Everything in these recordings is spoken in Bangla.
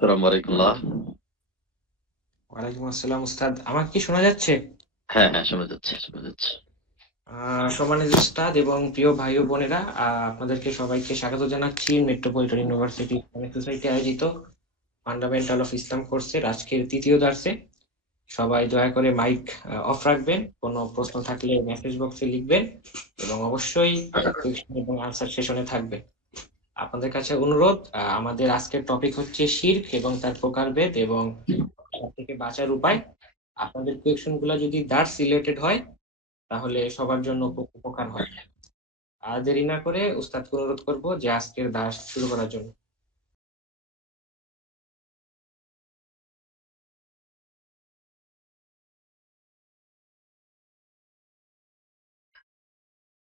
আসসালামু আলাইকুম। ওয়ালাইকুম আসসালাম উস্তাদ, আমার কি শোনা যাচ্ছে? হ্যাঁ, হ্যাঁ, শোনা যাচ্ছে, শোনা যাচ্ছে। সম্মানিত উস্তাদ এবং প্রিয় ভাই ও বোনেরা, আপনাদেরকে সবাইকে স্বাগত জানাচ্ছি মেট্রোপলিটন ইউনিভার্সিটি ইসলামিক সোসাইটি আয়োজিত ফান্ডামেন্টাল অফ ইসলাম কোর্সের আজকের তৃতীয় দার্সে। সবাই দয়া করে মাইক অফ রাখবেন, কোনো প্রশ্ন থাকলে মেসেজ বক্সে লিখবেন এবং অবশ্যই কোয়েশ্চেন এবং আনসার সেশনে থাকবেন। আপনাদের কাছে অনুরোধ, আমাদের আজকের টপিক হচ্ছে শিরক এবং তার প্রকারভেদ এবং তার থেকে বাঁচার উপায়। আপনাদের কোয়েশ্চেন গুলো যদি দার্স রিলেটেড হয় তাহলে সবার জন্য উপকার হয়। আর দেরি না করে উস্তাদকে অনুরোধ করব যে আজকের দাস শুরু করার জন্য।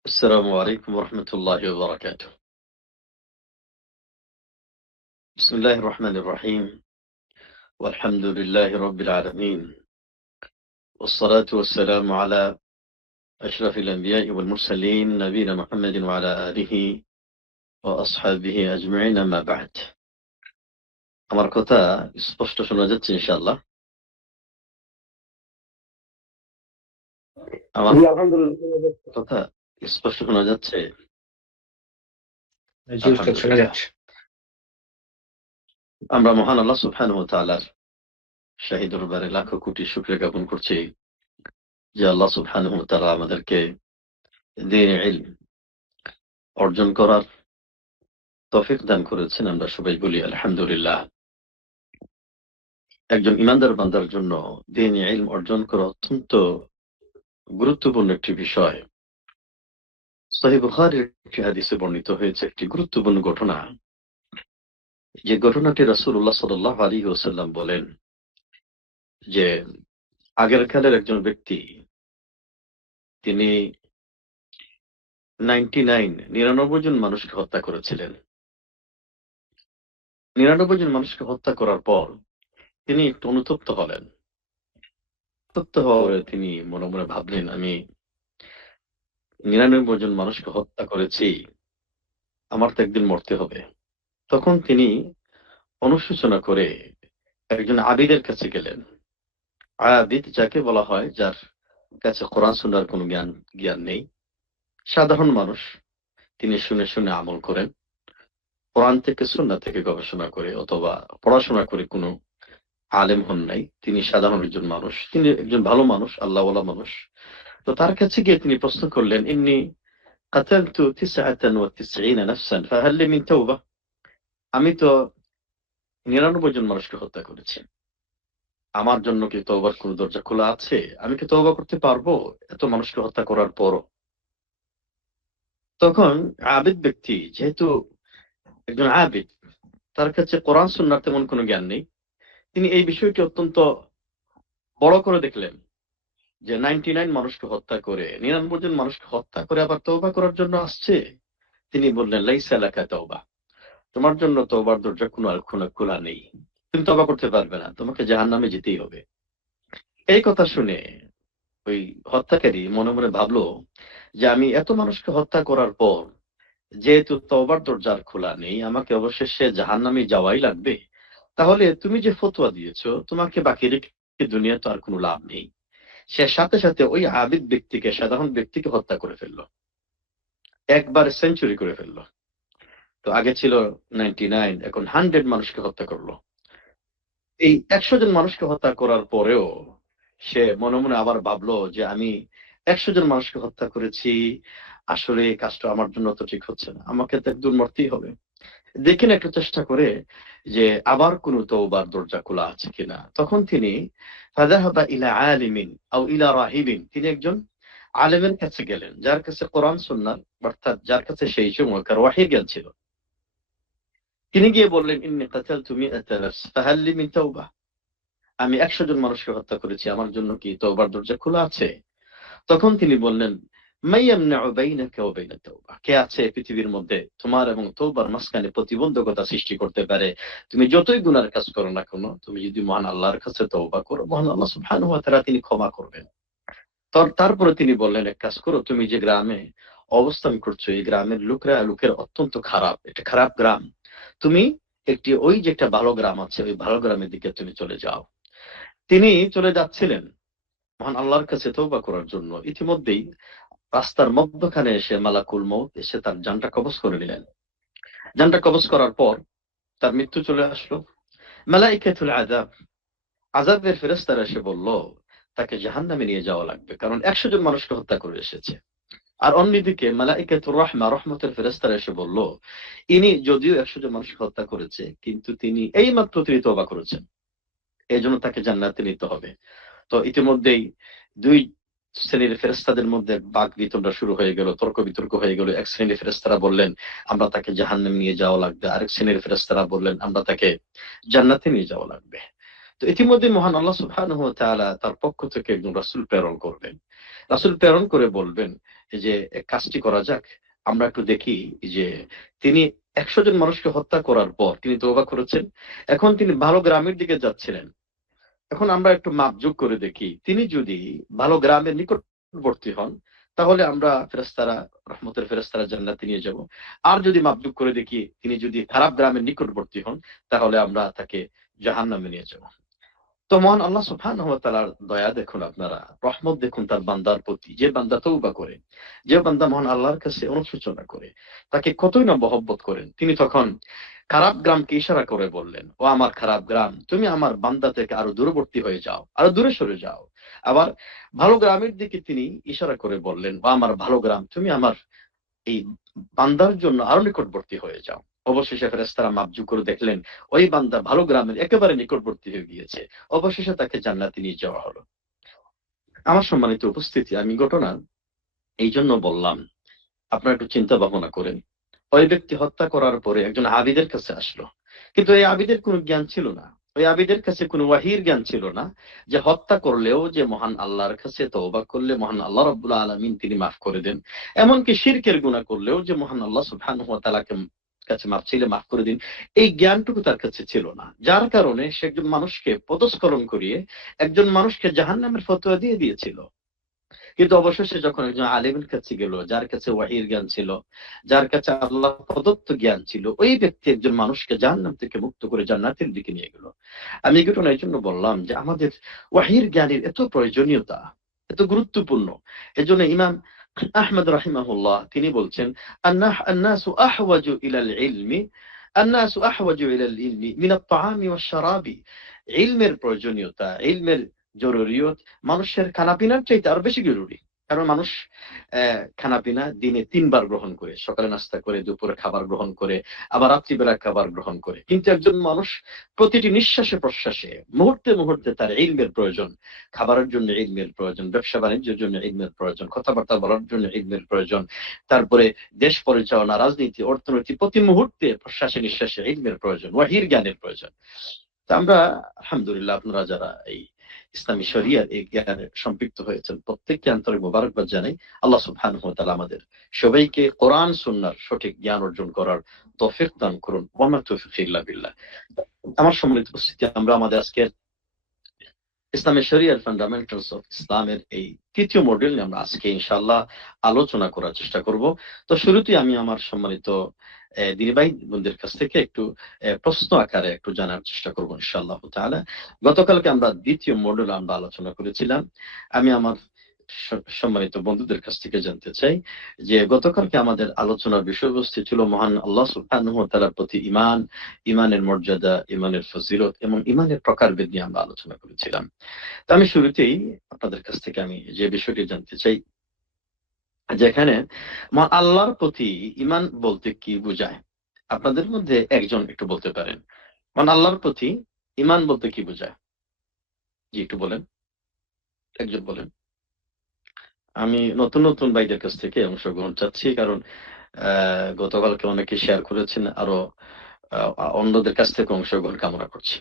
আসসালামু আলাইকুম ওয়া রাহমাতুল্লাহি ওয়া বারাকাতুহু। বিসমিল্লাহির রহমানির রহিম। ওয়ালহামদুলিল্লাহি রাব্বিল আলামিন। والصلاة والسلام على أشرف الأنبياء والمرسلين نبينا محمد وعلى آله وأصحابه أجمعين أما بعد। আমার কথা স্পষ্ট শোনা যাচ্ছে ইনশাআল্লাহ? আমার জি, আলহামদুলিল্লাহ। কথা স্পষ্ট শোনা যাচ্ছে? জি উস্তাদ, শোনা আলহামদুলিল্লাহ। যাচ্ছে। আমরা মহান আল্লাহ সুবহানাহু ওয়া তাআলার শাহী দরবারে লাখো কোটি শুকরিয়া জ্ঞাপন করছি যে আল্লাহ সুবহানাহু ওয়া তাআলা আমাদেরকে দ্বীন ইলম অর্জন করার তৌফিক দান করেছেন। আমরা সবাই বলি আলহামদুলিল্লাহ। একজন ইমানদার বান্দার জন্য দ্বীনি ইলম অর্জন করা অত্যন্ত গুরুত্বপূর্ণ একটি বিষয়। সহিহ বুখারীর একটি হাদিসে বর্ণিত হয়েছে একটি গুরুত্বপূর্ণ ঘটনা। যে ঘটনাটি রাসূলুল্লাহ সাল্লাল্লাহু আলাইহি ওয়াসাল্লাম বলেন যে আগের কালের একজন ব্যক্তি তিনি 99 জন মানুষকে হত্যা করেছিলেন। 99 জন মানুষকে হত্যা করার পর তিনি একটু অনুতপ্ত হলেন। অনুতপ্ত হয়ে তিনি মনে, মনে ভাবলেন আমি 99 জন মানুষকে হত্যা করেছি। আমার তো একদিন মরতে হবে। তখন তিনি অনুশোচনা করে একজন আবিদের কাছে গেলেন। আবিদ যাকে বলা হয় যার কাছে কোরআন সুন্নাহর কোনো জ্ঞান নেই। সাধারণ মানুষ। তিনি শুনে, শুনে আমল করেন। কোরআন থেকে সুন্নাহ থেকে গবেষণা করে অথবা পড়াশোনা করে কোনো আলেম হন নাই। তিনি সাধারণ একজন মানুষ। তিনি একজন ভালো মানুষ, আল্লাহওয়ালা মানুষ। তো তার কাছে গিয়ে তিনি প্রশ্ন করলেন, "ইন্নী কাতালতু 99 নাফসান ফাহাল লি মিন তাওবাহ?" আমি তো 99 জন মানুষকে হত্যা করেছি। আমার জন্য কি তওবার কোন দরজা খোলা আছে? আমি কি তওবা করতে পারবো? এত মানুষকে হত্যা করার পরও? তখন আবিদ ব্যক্তি যেহেতু একজন আবিদ, তার কাছে কোরআন সুন্নাহর তেমন কোনো জ্ঞান নেই। তিনি এই বিষয়টি অত্যন্ত বড় করে দেখলেন যে 99 মানুষকে হত্যা করে 99 জন মানুষকে হত্যা করে আবার তওবা করার জন্য আসছে। তিনি বললেন, "লাইসা লাকা তাওবা।" তোমার জন্য তওবার দরজা কোনো আর খোলা নেই। তুমি তওবা করতে পারবে না। তোমাকে জাহান্নামে যেতেই হবে। এই কথা শুনে ওই হত্যাকারী মনে, মনে ভাবলো যে আমি এত মানুষকে হত্যা করার পর যেহেতু তওবার দরজা আর খোলা নেই, আমাকে অবশেষে জাহান্নামে যাওয়াই লাগবে। তাহলে তুমি যে ফতোয়া দিয়েছো, তোমাকে বাকি রেখে দুনিয়াতে আর কোনো লাভ নেই। সে সাথে, সাথে ওই আবিদ ব্যক্তিকে, সাধারণ ব্যক্তিকে হত্যা করে ফেলল। একবার সেঞ্চুরি করে ফেলল। তো আগে ছিল 99, এখন 100 মানুষকে হত্যা করল। এই ১০০ জন মানুষকে হত্যা করার পরেও সে মনে, মনে আবার ভাবলো যে আমি ১০০ জন মানুষকে হত্যা করেছি। আসলে এই কাজটা আমার জন্য তো ঠিক হচ্ছে না। আমাকে তো একদিন মরতেই হবে। দেখে না একটু চেষ্টা করে যে আবার কোন তওবার দরজা খোলা আছে কিনা। তখন তিনি ফাযাহাবা ইলা আলিমিন আও ইলা রাহিবিন, তিনি একজন আলেমের কাছে গেলেন, যার কাছে কোরআন সুন্নাহ অর্থাৎ যার কাছে সেই সময়কার ওয়াহীর জ্ঞান ছিল। তিনি গিয়ে বললেন, "ইন্নী কাতালতু মিআতা নাফস ফাহাল লি মিন তাওবাহ?" আমি ১০০ জন মানুষকে হত্যা করেছি। আমার জন্য কি তওবার দরজা খোলা আছে? তখন তিনি বললেন, "মান ইয়ামনাউ বাইনাকা ওয়া বাইনা তাওবাহ?" কে আছে পৃথিবীর মধ্যে তোমার এবং তওবার মাঝখানে প্রতিবন্ধকতা সৃষ্টি করতে পারে? তুমি যতই গুনার কাজ করো না কেন, তুমি যদি মহান আল্লাহর কাছে তওবা করো, মহান আল্লাহ সুবহানাহু ওয়া তাআলা তিনি ক্ষমা করবেন। তারপরে তিনি বললেন, "এক কাজ করো, তুমি যে গ্রামে অবস্থান করছো, এই গ্রামের লোকের অত্যন্ত খারাপ। এটা খারাপ গ্রাম। তুমি ওই যে একটা ভালো গ্রাম আছে, ওই ভালো গ্রামের দিকে তুমি চলে যাও। তিনি চলে যাচ্ছিলেন মহান আল্লাহর কাছে তওবা করার জন্য। ইতিমধ্যেই রাস্তার মধ্যখানে এসে মালাকুল মউত এসে তার জানটা কবজ করে নিলেন। জানটা কবজ করার পর তার মৃত্যু চলে আসলো। মালাইকাতুল আযাব, আযাবের ফেরেশতারা এসে বলল তাকে জাহান্নামে নিয়ে যাওয়া লাগবে, কারণ 100 জন মানুষকে হত্যা করে এসেছে। আর অন্যদিকে মালাইকাতুর রাহমা, রহমতের ফেরেশতারা এসে বলল ইনি যদিও 100 জন মানুষকে হত্যা করেছে, কিন্তু তিনি তওবা করেছেন, এই জন্য তাকে জান্নাতে নিতে হবে। তো ইতিমধ্যেই দুই শ্রেণীর ফেরেশতাদের মধ্যে বাক বিতণ্ডা শুরু হয়ে গেল, তর্ক বিতর্ক হয়ে গেল। এক শ্রেণীর ফেরেশতারা বললেন আমরা তাকে জাহান্নামে নিয়ে যাওয়া লাগবে, আরেক শ্রেণীর ফেরেশতারা বললেন আমরা তাকে জান্নাতে নিয়ে যাওয়া লাগবে। তো ইতিমধ্যে মহান আল্লাহ সুবহানাহু ওয়া তাআলা তার পক্ষ থেকে একজন রাসূল প্রেরণ করবেন। রাসূল প্রেরণ করে বলবেন যে কাজটি করা যাক, আমরা একটু দেখি যে তিনি 100 জন মানুষকে হত্যা করার পর তিনি তওবা করেছেন, এখন তিনি ভালো গ্রামের দিকে যাচ্ছিলেন। এখন আমরা একটু মাপযোগ করে দেখি, তিনি যদি ভালো গ্রামের নিকটবর্তী হন তাহলে আমরা ফেরেশতারা, রহমতের ফেরেশতারা জান্নাতে নিয়ে যাব। আর যদি মাপযোগ করে দেখি তিনি যদি খারাপ গ্রামের নিকটবর্তী হন তাহলে আমরা তাকে জাহান্নামে নিয়ে যাব। তো মহান আল্লাহ সুবহানাহু ওয়া তাআলার দয়া দেখুন আপনারা, রহমত দেখুন তার বান্দার প্রতি। যে বান্দা তওবা করে, যে বান্দা মহান আল্লাহর কাছে অনুশোচনা করে, তাকে কতই না মহব্বত করেন। তিনি তখন খারাপ গ্রামকে ইশারা করে বললেন, ও আমার খারাপ গ্রাম, তুমি আমার বান্দা থেকে আরো দূরবর্তী হয়ে যাও, আরো দূরে সরে যাও। আবার ভালো গ্রামের দিকে তিনি ইশারা করে বললেন, ও আমার ভালো গ্রাম, তুমি আমার এই বান্দার জন্য আরো নিকটবর্তী হয়ে যাও। অবশেষে ফেরেশতারা মাপযোগ করে দেখলেন ওই বান্দা ভালো গ্রামের একেবারে নিকটবর্তী হয়ে গিয়েছে। অবশেষে তাকে জান্নাতে নিয়ে যাওয়া হলো। আমার সম্মানিত উপস্থিতি, আমি ঘটনা এই জন্য বললাম, আপনারা একটু চিন্তা ভাবনা করেন। ওই ব্যক্তি হত্যা করার পরে একজন আবিদের কাছে আসলো, কিন্তু এই আবিদের কোনো জ্ঞান ছিল না। ওই আবিদের কাছে কোনো ওয়াহির জ্ঞান ছিল না যে হত্যা করলেও যে মহান আল্লাহর কাছে তওবা করলে মহান আল্লাহ রাব্বুল আলামিন তিনি মাফ করে দেন। এমনকি শিরকের গুনাহ করলেও যে মহান আল্লাহ সুবহানাহু ওয়া তাআলাকে কাছে মাফ চাইলে মাফ করে দিন, এই জ্ঞানটুকু তার কাছে ছিল না। যার কারণে সে একজন মানুষকে পদস্খলন করিয়ে একজন মানুষকে জাহান্নামের ফতোয়া দিয়ে দিয়েছিল। কিন্তু অবশেষে যখন একজন আলেমের কাছে গেল, যার কাছে ওয়াহির জ্ঞান ছিল, যার কাছে আল্লাহ প্রদত্ত জ্ঞান ছিল, ওই ব্যক্তি একজন মানুষকে জাহান্নাম থেকে মুক্ত করে জান্নাতের দিকে নিয়ে গেল। আমি এই ঘটনা এই জন্য বললাম যে আমাদের ওয়াহির জ্ঞানের এত প্রয়োজনীয়তা, এত গুরুত্বপূর্ণ। এজন্য ইমাম আহমদ রাহিমাহুল্লাহ তিনি বলছেন আন্নাসু আহওয়াজু ইলাল ইলমি, আন্নাসু আহওয়াজু ইলাল ইলমি মিনাত তাআমি ওয়াশ শারাবি। ইলমের প্রয়োজনীয়তা, ইলমের জরুরিয়ত মানুষের খানাপিনার চাইতে আরো বেশি জরুরি। কারণ মানুষ খানাপিনা দিনে 3 বার গ্রহণ করে, সকালে নাস্তা করে, দুপুরে খাবার গ্রহণ করে, আবার রাত্রিবেলা খাবার গ্রহণ করে। কিন্তু একজন মানুষ প্রতিটি নিঃশ্বাসে প্রশ্বাসে মুহূর্তে মুহূর্তে তার ইলমের প্রয়োজন। খাবারের জন্য ইলমের প্রয়োজন, ব্যবসা বাণিজ্যের জন্য ইলমের প্রয়োজন, কথাবার্তা বলার জন্য ইলমের প্রয়োজন, তারপরে দেশ পরিচালনা, রাজনীতি, অর্থনীতি, প্রতি মুহূর্তে প্রশ্বাসে নিঃশ্বাসে ইলমের প্রয়োজন, ওয়াহির জ্ঞানের প্রয়োজন। তা আমরা আলহামদুলিল্লাহ, আপনারা যারা এই ইসলামী শরিয়ার এই জ্ঞানে সম্পৃক্ত হয়েছেন প্রত্যেককে আন্তরিক মোবারকবাদ জানাই। আল্লাহ সুবহানাহু ওয়া তাআলা আমাদের সবাইকে কোরআন সুন্নাহর সঠিক জ্ঞান অর্জন করার তৌফিক দান করুন। ওয়া মা তাওফীকি ইল্লা বিল্লাহ। আমার সম্মানিত উপস্থিতি, আমরা আমাদের আজকের ইসলামী শরিয়ার ফান্ডামেন্টালস অফ ইসলামের এই তৃতীয় মডিউল নিয়ে আমরা আজকে ইনশাআল্লাহ আলোচনা করার চেষ্টা করব। তো শুরুতেই আমি আমার সম্মানিত দিনী ভাই বোনদের কাছ থেকে একটু প্রশ্ন আকারে একটু জানার চেষ্টা করবো ইনশাআল্লাহ তাআলা। গতকালকে আমরা দ্বিতীয় মডিউল আমরা আলোচনা করেছিলাম। আমি আমার সম্মানিত বন্ধুদের কাছ থেকে জানতে চাই যে গতকালকে আমাদের আলোচনার বিষয়বস্তু ছিল মহান আল্লাহ সুবহানাহু ওয়া তাআলার প্রতি ঈমান, ঈমানের মর্যাদা, ঈমানের ফজিলত এবং ঈমানের প্রকারভেদ নিয়ে আমরা আলোচনা করেছিলাম। তো আমি শুরুতেই আপনাদের কাছ থেকে আমি যে বিষয়টি জানতে চাই, যেখানে আল্লাহর প্রতি ঈমান বলতে কি বোঝায়? আপনাদের মধ্যে একজন একটু বলতে পারেন, আল্লাহর প্রতি ঈমান বলতে কি বোঝায়? জি, একটু বলেন, একজন বলেন। আমি নতুন নতুন ভাইদের কাছ থেকে অংশগ্রহণ চাচ্ছি, কারণ গতকালকে অনেকে শেয়ার করেছেন, আরো অন্যদের কাছ থেকে অংশগ্রহণ কামনা করছি।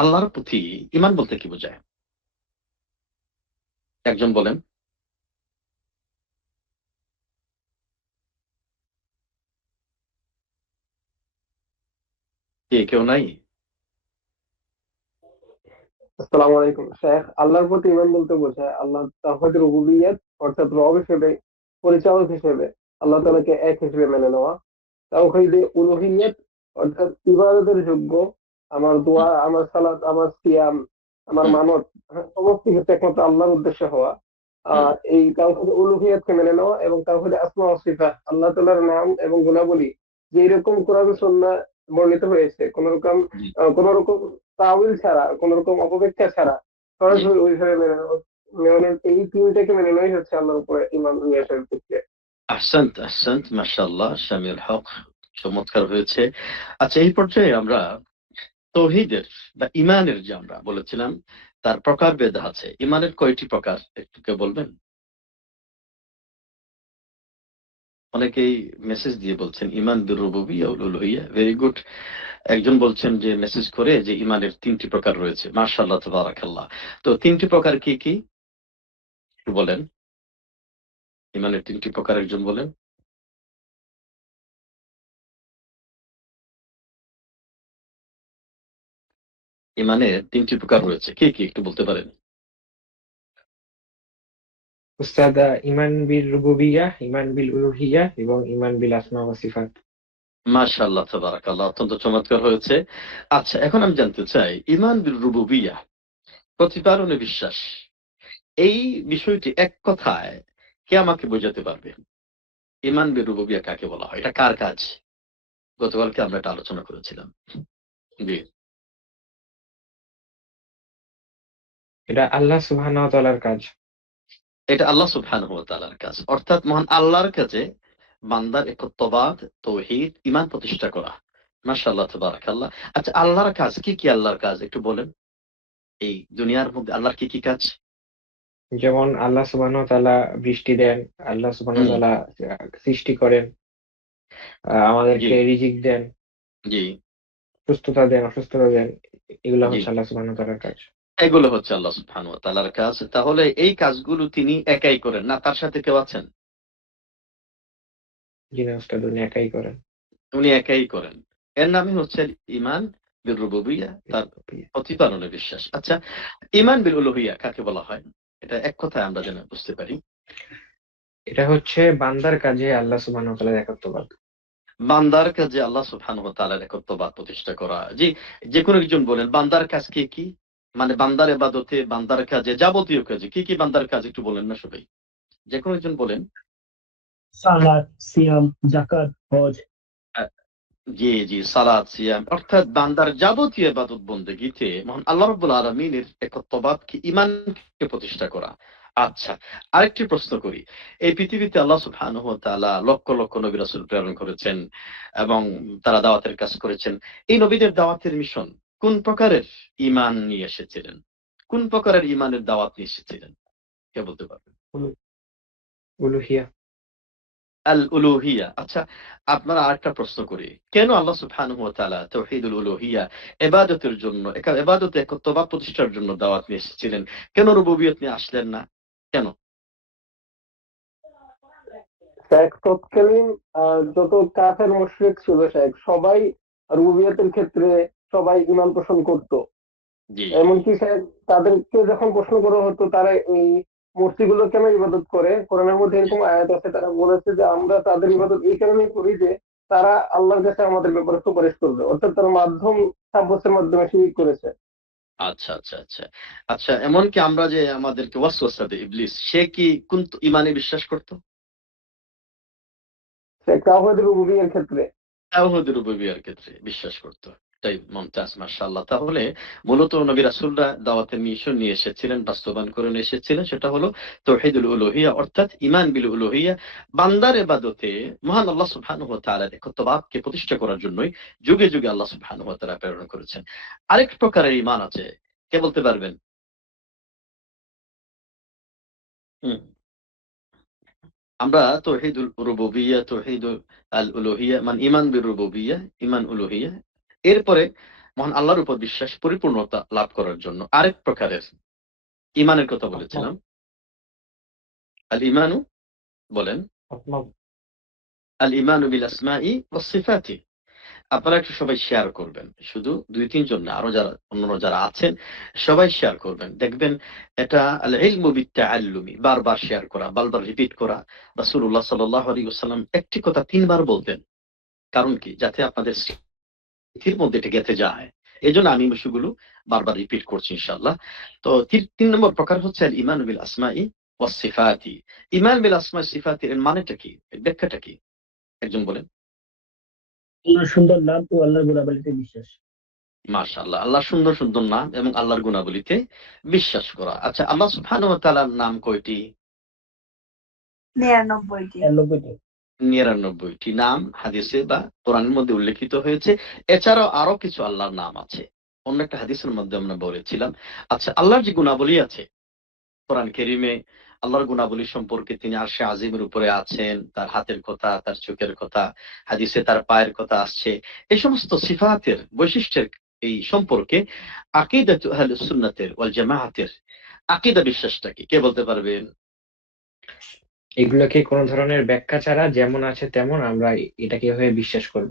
আল্লাহর প্রতি ঈমান বলতে কি বোঝায়? একজন বলেন। কে কেউ নাই? আসসালামু আলাইকুম শেখ। আল্লাহর প্রতি ঈমান বলতে বোঝায় আল্লাহ তাওহীদ রুবুবিয়্যাত, অর্থাৎ রব হিসেবে, পরিচালক হিসেবে আল্লাহ তাআলাকে এক হিসেবে মেনে নেওয়া। তাওহীদে উলুহিয়্যাত, অর্থাৎ ইবাদতের যোগ্য, আমার দোয়া, আমার সালাত, আমার সিয়াম, আমার হুম, মানত, হ্যাঁ, সমস্ত কিছু একমাত্র আল্লাহর উদ্দেশ্যে হওয়া। হুম, এই তাওহীদ উলুহিয়াতকে মেনে নেওয়া এবং তাওহীদ আসমা ওয়া সিফাত, আল্লাহ তাআলার নাম এবং গুণাবলী যে এরকম কোরআন সুন্নাহ বর্ণিত হয়েছে, জি, কোন রকম তাউইল ছাড়া, কোন রকম অপব্যাখ্যা ছাড়া জি। সরাসরি ওইভাবে এই তিনটাকে মেনে নেওয়াই হচ্ছে আল্লাহর উপরে ঈমান নিয়ে আসার ক্ষেত্রে। আহসান্ত, আহসান্ত, মাশাআল্লাহ, শামিউল হক, চমৎকার হয়েছে। আচ্ছা, এই পর্যায়ে আমরা তৌহিদের বা ইমানের যে আমরা বলেছিলাম তার প্রকারভেদ আছে। ইমানের কয়টি প্রকার একটু কেউ বলবেন? অনেকেই মেসেজ দিয়ে বলছেন ইমান বির রুবুবিয়্যাহ ওয়াল উলুহিয়্যাহ। Very good. একজন বলছেন যে মেসেজ করে যে ইমানের ৩টি প্রকার রয়েছে। মাশাআল্লাহ, তাবারাকাল্লাহ। তো ৩টি প্রকার কি, কি? একটু বলেন। ইমানের ৩টি প্রকার একজন বলেন। ইমানের ৩টি প্রকার রয়েছে। কি, কি একটু বলতে পারেন? উস্তাদ, ইমান বিল রুবুবিyyah, ইমান বিল উলুহিyyah এবং ইমান বিল আসমা ওয়া সিফাত। মাশাআল্লাহ, তাবারাকাল্লাহ, অত্যন্ত চমৎকার হয়েছে। আচ্ছা, এখন আমি জানতে চাই ইমান বিল রুবুবিয়্যাহ, প্রতিপালনে বিশ্বাস। এই বিষয়টি এক কথায় কে আমাকে বোঝাতে পারবে? ইমান বিল রুবুবিয়্যাহ কাকে বলা হয়? এটা কার কাজ? গতকালকে আমরা এটা আলোচনা করেছিলাম। জি। এটা আল্লাহ সুবহানাহু ওয়া তাআলার কাজ। এটা আল্লাহ সুবহানাহু ওয়া তাআলার কাজ। অর্থাৎ মহান আল্লাহর কাছে বান্দার একত্ববাদ, তৌহিদ, ঈমান প্রতিষ্ঠা করা। মাশাআল্লাহ, তাবারাকাল্লাহ। আচ্ছা, আল্লাহর কাজ কি, কি আল্লাহর কাজ একটু বলেন? এই দুনিয়ার মধ্যে আল্লাহর কি, কি কাজ? যেমন আল্লাহ সুবহানাহু ওয়া তাআলা বৃষ্টি দেন, আল্লাহ সুবহানাহু ওয়া হুম, তাআলা সৃষ্টি করেন, জি, আমাদেরকে রিজিক দেন, জি, সুস্থতা দেন, অসুস্থতা দেন। এগুলা জি। হচ্ছে আল্লাহ সুবহানাহু ওয়া তাআলার কাজ। এগুলো হচ্ছে আল্লাহ সুবহানাহু ওয়া তাআলার কাজ। তাহলে এই কাজগুলো তিনি একাই করেন, না তার সাথে কেউ আছেন? জি না উস্তাদ, উনি একাই করেন। উনি একাই করেন। এর নামই হচ্ছে ঈমান বির রুবুবিয়্যাহ, তার প্রতিপালনে বিশ্বাস। আচ্ছা, ঈমান বিল উলুহিয়্যাহ কাকে বলা হয়? এটা এক কথায় আমরা যেন বুঝতে পারি। এটা হচ্ছে বান্দার কাজে আল্লাহ সুবহানাহু ওয়া তাআলার একাত্মবাদ। বান্দার কাজে আল্লাহ সুবহানাহু ওয়া তাআলার একত্ববাদ প্রতিষ্ঠা করা। জি, যেকোনো একজন বলেন বান্দার কাজ কি, কি? মানে বান্দার ইবাদতে, বান্দার কাজে, যাবতীয় কাজে কি, কি বান্দার কাজ একটু বলেন না সবাই? যেকোনো একজন বলেন। সালাত, সিয়াম, জাকাত, হজ। আ জি, জি, সালাত, সিয়াম অর্থাৎ বান্দার যাবতীয় ইবাদত বন্দেগীতে মহান আল্লাহ রাব্বুল আলামিনের একত্ববাদকে, ঈমানকে প্রতিষ্ঠা করা। আচ্ছা, আরেকটি প্রশ্ন করি। এই পৃথিবীতে আল্লাহ সুবহানাহু ওয়া তাআলা লক্ষ, লক্ষ নবী রাসূল প্রেরণ করেছেন এবং তারা দাওয়াতের কাজ করেছেন। এই নবীদের দাওয়াতের মিশন কোন প্রকারের ঈমান নিয়ে এসেছিলেন? কোন প্রকারের ঈমানের দাওয়াত নিয়ে এসেছিলেন? কে বলতে পারবেন? উলুহিয়া। আল উলুহিয়া। আচ্ছা, আপনারা আরেকটা প্রশ্ন করি। কেন আল্লাহ সুবহানাহু ওয়া তাআলা তাওহীদুল উলুহিয়া, ইবাদতের জন্য, ইবাদতে একত্ববাদ প্রতিষ্ঠার জন্য দাওয়াত নিয়ে এসেছিলেন? কেন রুবুবিয়ত নিয়ে আসলেন না? কেন? শেখ তৎকালীন যত কাফের মুশরিক ছিল শেখ, সবাই রুবিয়াতের ক্ষেত্রে সবাই ঈমান পোষণ করত। জি, এমনকি শেখ তাদেরকে যখন প্রশ্ন করা হতো তারা এই মূর্তিগুলো কেন ইবাদত করে, কোরআনের মধ্যে এরকম আয়াত আছে, তারা বলেছে যে আমরা তাদের ইবাদত এই কারণেই করি যে তারা আল্লাহর কাছে আমাদের ব্যাপারে সুপারিশ করবে, অর্থাৎ তারা মাধ্যম সাব্যস্তের মাধ্যমে শিরিক করেছে। আচ্ছা, আচ্ছা, আচ্ছা। আচ্ছা, এমনকি আমরা যে আমাদেরকে ওয়াসওয়াসা দেয় ইবলিস, সে কি কোন ঈমানে বিশ্বাস করত? শেখ তাওহীদের রুবিয়ার ক্ষেত্রে তাওহীদ রুবুবিয়্যার ক্ষেত্রে বিশ্বাস করত। এটাই মুমতাজ, মাশাআল্লাহ। তাহলে মূলত নবী রাসূলরা দাওয়াতের মিশন নিয়ে এসেছিলেন, বাস্তবায়ন করে নিয়ে এসেছিলেন। সেটা হলো তাওহীদুল উলুহিয়্যাহ অর্থাৎ ঈমান বিল উলুহিয়্যাহ। বান্দার ইবাদতে মহান আল্লাহ সুবহানাহু ওয়া তাআলার একত্ববাদকে প্রতিষ্ঠা করার জন্যই যুগে, যুগে আল্লাহ সুবহানাহু ওয়া তাআলা প্রেরণ করেছেন। আরেক প্রকারের ঈমান আছে। কে বলতে পারবেন? হুম। আমরা তাওহীদুল রুবুবিয়্যাহ, তাওহীদুল আল উলুহিয়্যাহ মানে ঈমান বির রুবুবিয়্যাহ, ঈমান উলুহিয়্যাহ। এরপরে মহান আল্লাহর উপর বিশ্বাস পরিপূর্ণতা লাভ করার জন্য আরেক প্রকারের ঈমানের কথা আত্মা বলেছিলাম। আল ঈমানু বলেন। আত্মা আল ঈমানু বিল আসমাই ওয়াস সিফাতি। আপনারা একটু সবাই শেয়ার করবেন। শুধু ২-৩ জন না, আরো যারা অন্যান্য যারা আছেন সবাই শেয়ার করবেন। দেখবেন এটা আল ইলমু বিত তাআল্লুমি, বারবার শেয়ার করা, বারবার রিপিট করা। রাসূলুল্লাহ সাল্লাল্লাহু আলাইহি ওয়াসাল্লাম একটি কথা ৩ বার বলতেন। কারণ কি? যাতে আপনাদের এর মধ্যে এটা গেঁথে যায়। এই জন্য আমি বিষয়গুলো বারবার রিপিট করছি ইনশাআল্লাহ। তো 3 নম্বর প্রকার হচ্ছে আল ইমান বিল আসমাই ওয়াস সিফাতি। ইমান বিল আসমাই সিফাতি এর মানেটা কি? এর ব্যাখ্যাটা কি? একজন বলেন। আল্লাহর সুন্দর নাম ও আল্লাহর গুণাবলীতে বিশ্বাস। মাশাআল্লাহ। আল্লাহর সুন্দর, সুন্দর নাম এবং আল্লাহর গুণাবলীতে বিশ্বাস করা। আচ্ছা, আল্লাহ সুবহানাহু ওয়া তাআলার নাম কয়টি? 99টি। 91টি। 99টি নাম হাদিসে বা কোরআনের মধ্যে উল্লেখিত হয়েছে। এছাড়াও আরো কিছু আল্লাহর নাম আছে। অন্য একটা হাদিসের মধ্যে আমরা বলেছিলাম। আচ্ছা, আল্লাহর যে গুণাবলী আছে কোরআন কারীমে আল্লাহর গুণাবলী সম্পর্কে তিনি আরশে আজিমের উপরে আছেন, তার হাতের কথা, তার চোখের কথা, হাদিসে তার পায়ের কথা আসছে। এই সমস্ত সিফাতের বৈশিষ্ট্যের এই সম্পর্কে আকীদাতু আহলুস সুন্নাতের ওয়াল জামাআতের আকীদা বিশ্বাসটা কি? কে বলতে পারবেন? এগুলোকে কোনো ধরনের ব্যাখ্যা ছাড়া যেমন আছে তেমন আমরা এটাকে এভাবে বিশ্বাস করব।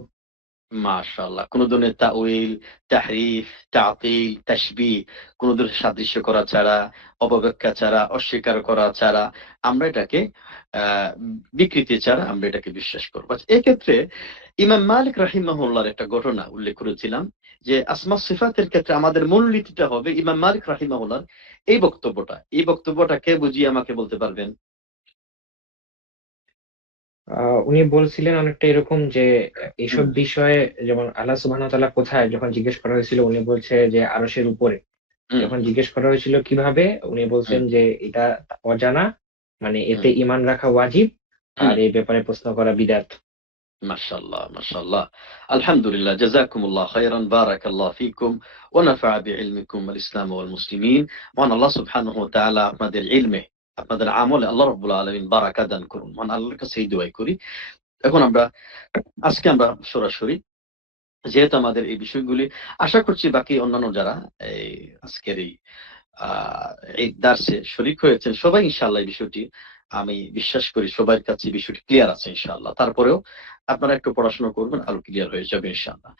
মাশাআল্লাহ। কোন ধরনের তাউইল, তাহরিফ, তাতিল, তাশবীহ কোন ধরনের সাদৃশ্য করা ছাড়া, অপব্যাখ্যা ছাড়া, অস্বীকার করা ছাড়া আমরা এটাকে আ বিকৃতি ছাড়া আমরা এটাকে বিশ্বাস করব। আচ্ছা, এক্ষেত্রে ইমাম মালিক রাহিমাহুল্লাহর একটা ঘটনা উল্লেখ করেছিলাম যে আসমা সিফাতের ক্ষেত্রে আমাদের মূলনীতিটা হবে ইমাম মালিক রাহিমাহুল্লাহর এই বক্তব্যটা। এই বক্তব্যটা কে বুঝিয়ে আমাকে বলতে পারবেন? উনি বলছিলেন অনেকটা এরকম যে এইসব বিষয়ে যেমন আল্লাহ সুবহানাহু ওয়া তাআলা কোথায় যখন জিজ্ঞেস করা হয়েছিল উনি বলছে যে আরশের উপরে। হুম, যখন জিজ্ঞেস করা হয়েছিল কিভাবে উনি বলছেন হুম, যে এটা অজানা, মানে হুম, এতে ঈমান রাখা ওয়াজিব আর হুম। এই ব্যাপারে প্রশ্ন করা বিদআত। মাশাআল্লাহ, মাশাআল্লাহ। আলহামদুলিল্লাহ। জাযাকুমুল্লাহ খাইরান, বারাকাল্লাহু ফিকুম ওয়া নাফা'a বিইলমিকুম আল ইসলাম ওয়াল মুসলিমিন। মহান আল্লাহ সুবহানাহু ওয়া তাআলা আপনাদের ইলমে, আপনাদের আমলে আল্লাহ রাব্বুল আলামিন বারাকা দান করুন। মহান আল্লাহর কাছে এই দোয়াই করি। এখন আজকে আমরা সরাসরি যেহেতু আমাদের এই বিষয়গুলি আশা করছি বাকি অন্যান্য যারা এই আজকের আ এই দার্সে শরীক হয়েছেন সবাই ইনশাআল্লাহ এই বিষয়টি আমি বিশ্বাস করি সবার কাছে এই বিষয়টি ক্লিয়ার আছে ইনশাআল্লাহ। তারপরেও আপনারা একটু পড়াশোনা করবেন আরো ক্লিয়ার হয়ে যাবে ইনশাআল্লাহ।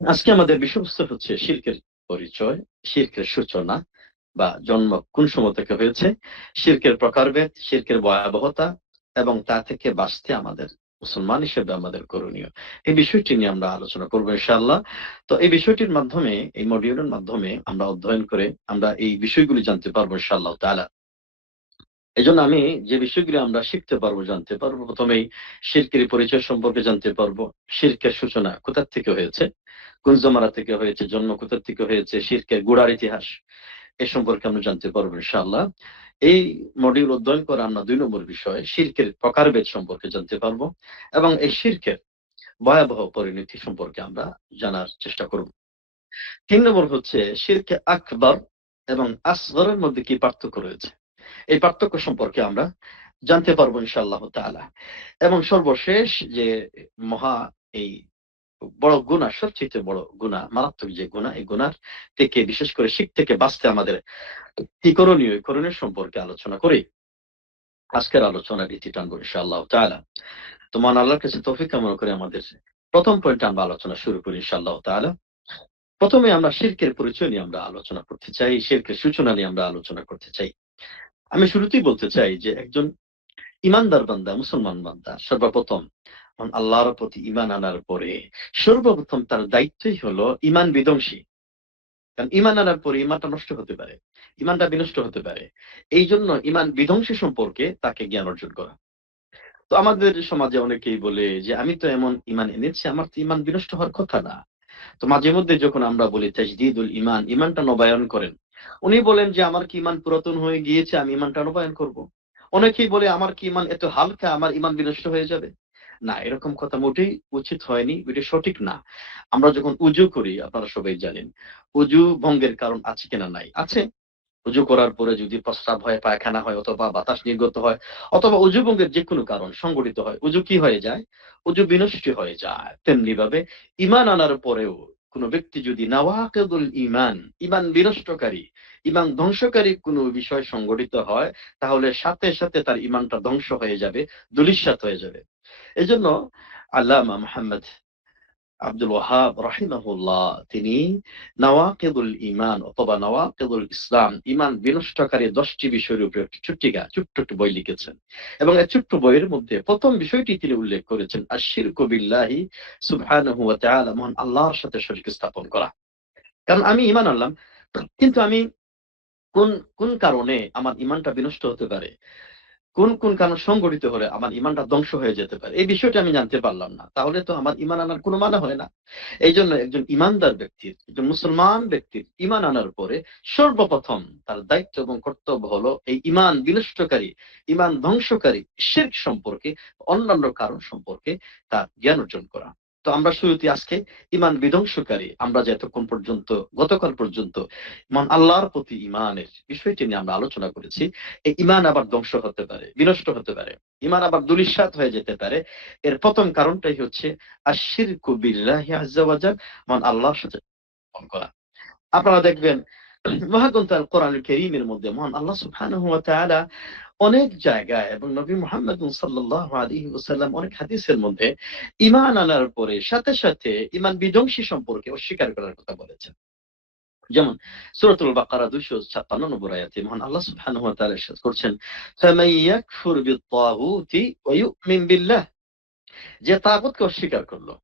আজকে আমাদের বিষয়বস্তু হচ্ছে শিরকের পরিচয়, শিরকের সূচনা বা জন্ম কোন সময় থেকে হয়েছে, শিরকের প্রকারভেদ, শিরকের ভয়াবহতা এবং তা থেকে বাঁচতে আমাদের মুসলমান হিসেবে আমাদের করণীয়। এই বিষয়টি নিয়ে আমরা আলোচনা করব ইনশাআল্লাহ। তো এই বিষয়টির মাধ্যমে, এই মডিউলের মাধ্যমে আমরা অধ্যয়ন করে আমরা এই বিষয়গুলি জানতে পারবো ইনশাআল্লাহ তাআলা। এজন্য আমি যে বিষয়গুলো আমরা শিখতে পারবো, জানতে পারবো, প্রথমেই শিরকের পরিচয় সম্পর্কে জানতে পারবো। শিরকের সূচনা কোথা থেকে হয়েছে, কোন জমানা থেকে হয়েছে, জন্ম কোথা থেকে হয়েছে, শিরকের গোড়ার ইতিহাস এ সম্পর্কে আমরা জানতে পারবো ইনশাআল্লাহ। এই মডিউল অধ্যয়ন করে আমরা ২ নম্বর বিষয় শিরকের প্রকারভেদ সম্পর্কে জানতে পারবো এবং এই শিরকের ভয়াবহ পরিণতি সম্পর্কে আমরা জানার চেষ্টা করব। ৩ নম্বর হচ্ছে শিরকে আকবার এবং আসগরের মধ্যে কি পার্থক্য রয়েছে। এই পার্থক্য সম্পর্কে আমরা জানতে পারবো ইনশাআল্লাহ তাআলা। এবং সর্বশেষ যে মহা এই বড় গুনাহ, সবচেয়ে বড় গুনাহ, মারাত্মক যে গুনাহ, এই গুনাহ থেকে বিশেষ করে শিরক থেকে বাঁচতে আমাদের কি করণীয়, এই করণীয় সম্পর্কে আলোচনা করি আজকের আলোচনার ইতি টানবো ইনশাআল্লাহ তাআলা। তো মহান আল্লাহর কাছে তৌফিক কামনা করে আমাদের প্রথম পয়েন্টে আমরা আলোচনা শুরু করি ইনশাআল্লাহ তাআলা। প্রথমে আমরা শিরকের পরিচয় নিয়ে আমরা আলোচনা করতে চাই, শিরকের সূচনা নিয়ে আমরা আলোচনা করতে চাই। আমি শুরুতেই বলতে চাই যে একজন ইমানদার বান্দা, মুসলমান বান্দা সর্বপ্রথম আল্লাহর প্রতি ঈমান আনার পরে সর্বপ্রথম তার দায়িত্বই হলো ঈমান বিধ্বংসী। কারণ ঈমান আনার পরে ঈমানটা নষ্ট হতে পারে। ঈমানটা বিনষ্ট হতে পারে। এইজন্য ঈমান বিধ্বংসী সম্পর্কে তাকে জ্ঞান অর্জন করা। তো আমাদের সমাজে অনেকেই বলে যে আমি তো এমন ঈমান এনেছি, আমার তো ঈমান বিনষ্ট হওয়ার কথা না। তো মাঝে মধ্যে যখন আমরা বলি তাজদীদুল ঈমান, ঈমানটা নবায়ন করেন। উনি বলেন যে আমার কি ঈমান পুরাতন হয়ে গিয়েছে, আমি ঈমানটা নবায়ন করব। অনেকেই বলে আমার কি ঈমান এত হালকা, আমার ঈমান বিনষ্ট হয়ে যাবে। না, এরকম কথা মোটেই উচিত হয়নি, এটা সঠিক না। আমরা যখন উযু করি আপনারা সবাই জানেন, উযু ভঙ্গের কারণ আছে কিনা নাই? আছে। উযু করার পরে যদি প্রস্রাব হয়, পায়খানা হয় অথবা বাতাস নির্গত হয় অথবা উযু ভঙ্গের যেকোনো কারণ সংঘটিত হয়, উযু কি হয়ে যায়? উযু বিনষ্ট হয়ে যায়। তেমনি ভাবে ঈমান আনার পরেও কোন ব্যক্তি যদি নাওয়াকিদুল ঈমান, ঈমান বিনষ্টকারী, ঈমান ধ্বংসকারী কোন বিষয় সংঘটিত হয়, তাহলে সাথে, সাথে তার ঈমানটা ধ্বংস হয়ে যাবে, ধূলিসাৎ হয়ে যাবে। এজন্য আল্লামা মুহাম্মদ আব্দুল ওয়াহাব রাহিমাহুল্লাহ তিনি নওয়াকিদুল ঈমান অথবা নওয়াকিদুল ইসলাম, ঈমান বিনষ্টকারী 10টি বিষয়ের উপরে একটি ছোট্ট একটি বই লিখেছেন। এবং এই ছোট্ট বইয়ের মধ্যে প্রথম বিষয়টি তিনি উল্লেখ করেছেন আশ-শিরকু বিল্লাহি সুবহানাহু ওয়া তাআলা, মহান আল্লাহর সাথে শরীক স্থাপন করা। কারণ আমি ঈমান আনলাম, কিন্তু আমি কোন কোন কারণে আমার ঈমানটা বিনষ্ট হতে পারে, কোন কারণ সংঘটিত হলে আমার ঈমানটা ধ্বংস হয়ে যেতে পারে, এই বিষয়টা আমি জানতে পারলাম না, তাহলে তো আমার ঈমান আনার কোনো মানে হয় না। এই জন্য একজন ঈমানদার ব্যক্তির, একজন মুসলমান ব্যক্তির ঈমান আনার পরে সর্বপ্রথম তার দায়িত্ব এবং কর্তব্য হলো এই ঈমান বিনষ্টকারী, ঈমান ধ্বংসকারী শিরক সম্পর্কে, অন্যান্য কারণ সম্পর্কে তার জ্ঞান অর্জন করা। তো আমরা শুরুতে আজকে ঈমান বিধ্বংসকারী, আমরা যে এতক্ষণ পর্যন্ত, গতকাল পর্যন্ত মহান আল্লাহর প্রতি ঈমানের বিষয়টি নিয়ে আমরা আলোচনা করেছি। এই ঈমান আবার ধ্বংস হতে পারে, বিনষ্ট হতে পারে, ঈমান আবার দুলিশাত হয়ে যেতে পারে। এর প্রথম কারণটাই হচ্ছে আশ-শিরকু বিল্লাহি আযজা ওয়া জাল, মহান আল্লাহর সাথে পালন করা। আপনারা দেখবেন মহাগ্রন্থ আল কোরআনুল কারীমের মধ্যে মহান আল্লাহ সুবহানাহু ওয়া তাআলা অনেক জায়গায় এবং নবী মুহাম্মদ সাল্লাল্লাহু আলাইহি ওয়াসাল্লাম অনেক হাদিসের মধ্যে ঈমান আনার পরে সাথে সাথে ঈমান বিধ্বংসী সম্পর্কে অস্বীকার করার কথা বলেছেন। যেমন সূরাতুল বাকারা 256 নম্বর আয়াতে মহান আল্লাহ সুবহানাহু ওয়া তাআলা ইরশাদ করছেন, ফামান ইয়াকফুর বিত-তাগুতি ওয়া ইউমিন বিল্লাহ, যে তাগুতকে অস্বীকার করলো।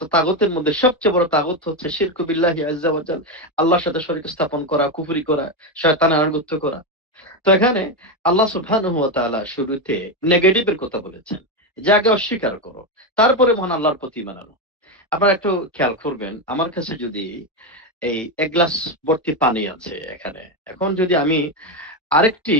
তো তাগুতের মধ্যে সবচেয়ে বড় তাগুত হচ্ছে শিরকু বিল্লাহি আযজা ওয়া জাল, আল্লাহর সাথে শরীক স্থাপন করা, কুফরি করা, শয়তানের আনুগত্য করা। তো এখানে আল্লাহ সুবহানাহু ওয়া তাআলা শুরুতে নেগেটিভের কথা বলেছেন, যে আগে অস্বীকার করো, তারপরে মহান আল্লাহর প্রতি ঈমান আনো। আপনারা একটু খেয়াল করবেন, আমার কাছে যদি এই 1 গ্লাস ভর্তি পানি আছে এখানে, এখন যদি আমি আরেকটি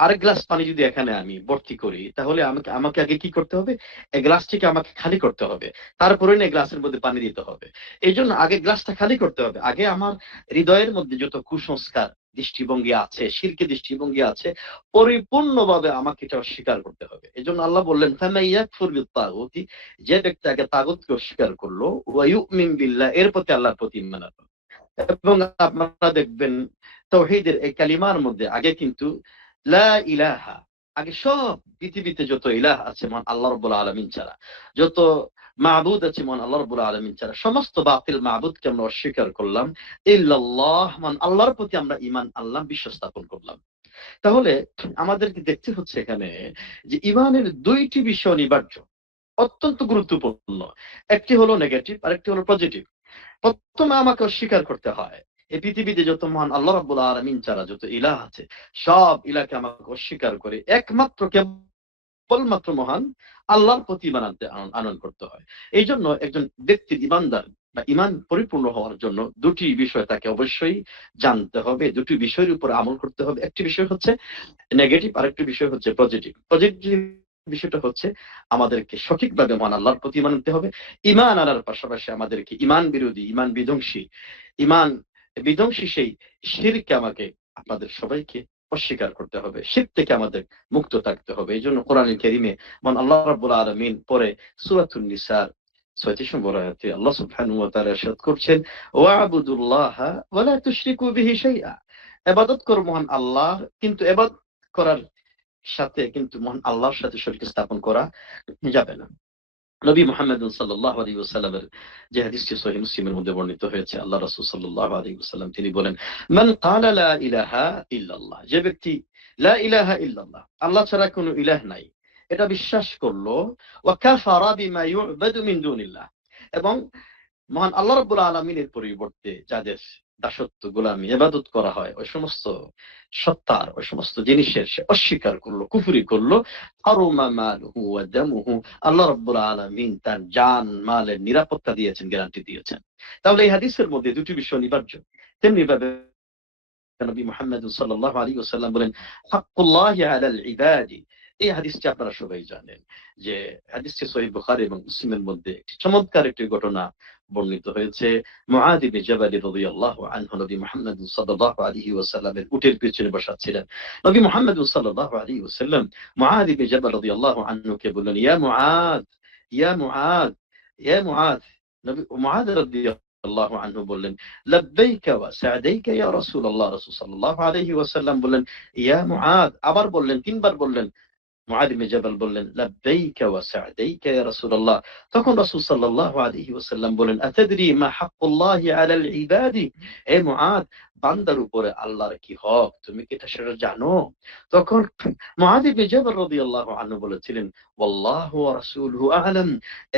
আরেক গ্লাস পানি যদি এখানে আমি ভর্তি করি, তাহলে আমাকে আমাকে আগে কি করতে হবে? এই গ্লাসটিকে আমাকে খালি করতে হবে। তারপরে না গ্লাসের মধ্যে পানি দিতে হবে। এইজন্য আগে গ্লাসটা খালি করতে হবে। আগে আমার হৃদয়ের মধ্যে যত কুসংস্কার, দৃষ্টিভঙ্গি আছে, শিরকি দৃষ্টিভঙ্গি আছে, পরিপূর্ণভাবে আমাকে এটা অস্বীকার করতে হবে। এজন্য আল্লাহ বললেন, ফামান ইয়াকফুর বিত-তাগুতি, যে ব্যক্তি আগে তাগুতকে অস্বীকার করলো, ওয়া ইউমিন বিল্লাহ, এর প্রতি আল্লাহর প্রতি ঈমান আনলো। এবং আপনারা দেখবেন তাওহীদের এই কালিমার মধ্যে আগে কিন্তু লা ইলাহা, আগে সব পৃথিবীতে যত ইলাহ আছে মহান আল্লাহ রাব্বুল আলামিন ছাড়া, যত মাবুদ আছে মহান আল্লাহ রাব্বুল আলামিন ছাড়া, সমস্ত বাতিল মাবুদকে আমরা অস্বীকার করলাম। ইল্লাল্লাহ, মহান আল্লাহর প্রতি আমরা ঈমান আনলাম, বিশ্বাস স্থাপন করলাম। তাহলে আমাদেরকে দেখতে হচ্ছে এখানে যে ঈমানের 2টি বিষয় অনিবার্য, অত্যন্ত গুরুত্বপূর্ণ। একটি হলো নেগেটিভ, আরেকটি হলো পজিটিভ। প্রথমে আমাকে অস্বীকার করতে হয় এই পৃথিবীতে যত মহান আল্লাহ রাব্বুল আলামিন ছাড়া যত ইলাহ আছে, সব ইলাহকে আমাকে অস্বীকার করে একমাত্র কেবলমাত্র মহান আল্লাহর প্রতি ঈমান আনয়ন করতে হয়। এই জন্য একজন ব্যক্তির ঈমানদার বা ঈমান পরিপূর্ণ হওয়ার জন্য 2টি বিষয় তাকে অবশ্যই জানতে হবে, 2টি বিষয়ের উপর আমল করতে হবে। একটি বিষয় হচ্ছে নেগেটিভ, আরেকটি বিষয় হচ্ছে পজিটিভ। পজিটিভ বিষয়টা হচ্ছে আমাদেরকে সঠিকভাবে মহান আল্লাহর প্রতি ঈমান আনতে হবে। ঈমান আনার পাশাপাশি আমাদেরকে ঈমান বিরোধী, ঈমান বিধ্বংসী সেই শিরকে আমাকে, আপনাদের সবাইকে অস্বীকার করতে হবে। শিরক থেকে আমাদের মুক্ত থাকতে হবে। এইজন্য কোরআনুল কারীমে মহান আল্লাহ রাব্বুল আলামিন পরে সূরাতুন নিসার 36 নম্বর আয়াতে আল্লাহ সুবহানাহু ওয়া তাআলা ইরশাদ করছেন, ওয়া'বুদুল্লাহা ওয়া লা তুশরিকু বিহি শাইআ, ইবাদত করো মহান আল্লাহ, কিন্তু ইবাদত করার সাথে কিন্তু মহান আল্লাহর সাথে শরীক স্থাপন করা যাবে না। নবী মুহাম্মদ সাল্লাল্লাহু আলাইহি ওয়াসাল্লামের যে হাদিসটি সহিহ মুসলিমের মধ্যে বর্ণিত হয়েছে, আল্লাহ রাসূল সাল্লাল্লাহু আলাইহি ওয়াসাল্লাম তিনি বলেন, মান ক্বালা লা ইলাহা ইল্লাল্লাহ, যে ব্যক্তি লা ইলাহা ইল্লাল্লাহ, আল্লাহ ছাড়া কোনো ইলাহ নাই, এটা বিশ্বাস করলো, ওয়া কাফারা বিমা ইউবাদু মিন দুনিল্লাহ, এবং মহান আল্লাহ রাব্বুল আলামিনের পরিবর্তে যাদের দাসত্ব, গোলামি, ইবাদত করা হয়, ওই সমস্ত সত্তার, ওই সমস্ত জিনিসের সে অস্বীকার করলো, কুফরি করলো, হারুমা মালুহু ওয়া দামুহু, আল্লাহ রাব্বুল আলামিন তার জান মালের নিরাপত্তা দিয়েছেন, গ্যারান্টি দিয়েছেন। তাহলে এই হাদিসের মধ্যে 2টি বিষয় অনিবার্য। তেমনি ভাবে নবী মুহাম্মদ সাল্লাল্লাহু আলাইহি ওয়াসাল্লাম বলেন, হাক্কুল্লাহি আলাল ইবাদি, এই হাদিসটি আপনারা সবাই জানেন, যে হাদিসটি সহিহ বুখারী এবং মুসলিমের মধ্যে একটি চমৎকার একটি ঘটনা বর্ণিত হয়েছে। মুআদ ইবনে জাবাল রাদিয়াল্লাহু আনহু নবী মুহাম্মদ সাল্লাল্লাহু আলাইহি ওয়াসাল্লামের উটের পিছনে বসা ছিলেন। নবী মুহাম্মদ সাল্লাল্লাহু আলাইহি ওয়াসাল্লাম মুআদ ইবনে জাবাল রাদিয়াল্লাহু আনহুকে বললেন, ইয়া মুআদ, ইয়া মুআদ, ইয়া মুআদ। নবী মুআদ রাদিয়াল্লাহু আনহু বললেন, লাব্বাইকা ওয়া সা'দাইকা ইয়া রাসূলুল্লাহ। রাসূল সাল্লাল্লাহু আলাইহি ওয়াসাল্লাম বললেন, ইয়া মুআদ, আবার বললেন, 3 বার বললেন, মুআদ ইবনে জাবাল বললেন, লাব্বাইকা ওয়া সা'দাইকা ইয়া রাসূলুল্লাহ। তখন রাসূল সাল্লাল্লাহু আলাইহি ওয়াসাল্লাম বলেন, আতাদরি মা হাক্কুল্লাহি আলাল ইবাদি, হে মুআদ, বান্দার উপরে আল্লাহর কি হক তুমি কি সেটা জানো? তখন মুআদ ইবনে জাবাল রাদিয়াল্লাহু আনহু বলেছিলেন, ওয়াল্লাহু ওয়া রাসূলুহু আ'লাম,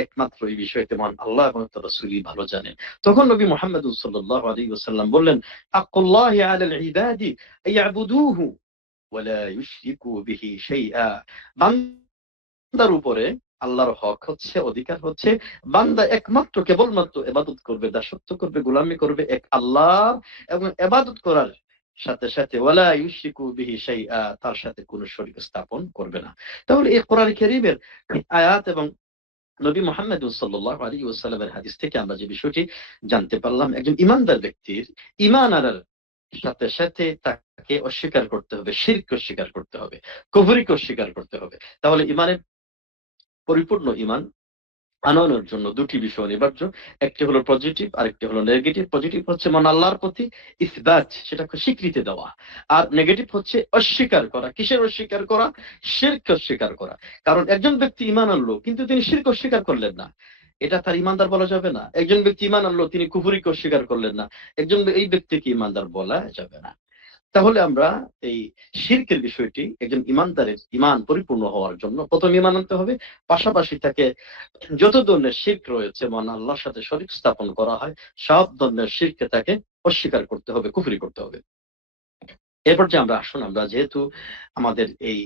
একমাত্র এই বিষয়তে মহান আল্লাহ এবং তার রাসূলই ভালো জানেন। তখন নবী মুহাম্মদ সাল্লাল্লাহু আলাইহি ওয়াসাল্লাম বললেন, হাক্কুল্লাহি আলাল ইবাদি আইয়াবুদুহু ওয়ালা ইউশরিকু বিহি শাইআ, বান্দার উপরে আল্লাহর হক হচ্ছে, অধিকার হচ্ছে, বান্দা একমাত্র কেবলমাত্র ইবাদত করবে, দাসত্ব করবে, গোলামি করবে এক আল্লাহ, এবং ইবাদত করার সাথে সাথে ওয়ালা ইউশরিকু বিহি শাইআ, তার সাথে কোনো শরীক স্থাপন করবে না। তাহলে এই কোরআন কারীমের আয়াত এবং নবী মুহাম্মদ সাল্লাল্লাহু আলাইহি ওয়াসাল্লামের হাদিস থেকে আমরা যে বিষয়টি জানতে পারলাম, একজন ঈমানদার ব্যক্তির ঈমান আনার সাথে সাথে তাকে অস্বীকার করতে হবে, শিরক অস্বীকার করতে হবে, কুফরিকে অস্বীকার করতে হবে। তাহলে ঈমানের পরিপূর্ণ ঈমান আনানোর জন্য দুটি বিষয় অনিবার্য, একটি হলো পজিটিভ, আরেকটি হলো নেগেটিভ। পজিটিভ হচ্ছে মন আল্লাহর প্রতি ইসবাত, সেটাকে স্বীকৃতি দেওয়া, আর নেগেটিভ হচ্ছে অস্বীকার করা। কিসের অস্বীকার করা? শিরক অস্বীকার করা। কারণ একজন ব্যক্তি ঈমান আনলো কিন্তু তিনি শিরক অস্বীকার করলেন না, এটা তার ঈমানদার বলা যাবে না। একজন ব্যক্তি ঈমান আনলো, তিনি কুফরিকে অস্বীকার করলেন না, এই ব্যক্তিকে ঈমানদার বলা যাবে না। তাহলে আমরা এই শিরকের বিষয়টি একজন ঈমানদারের ঈমান পরিপূর্ণ হওয়ার জন্য প্রথম ঈমান আনতে হবে, পাশাপাশি তাকে যত ধরনের শিরক রয়েছে, মানে আল্লাহর সাথে শরীক স্থাপন করা হয়, সব ধরনের শিরকে তাকে অস্বীকার করতে হবে, কুফরি করতে হবে। এরপর যে আমরা আসুন, আমরা যেহেতু আমাদের এই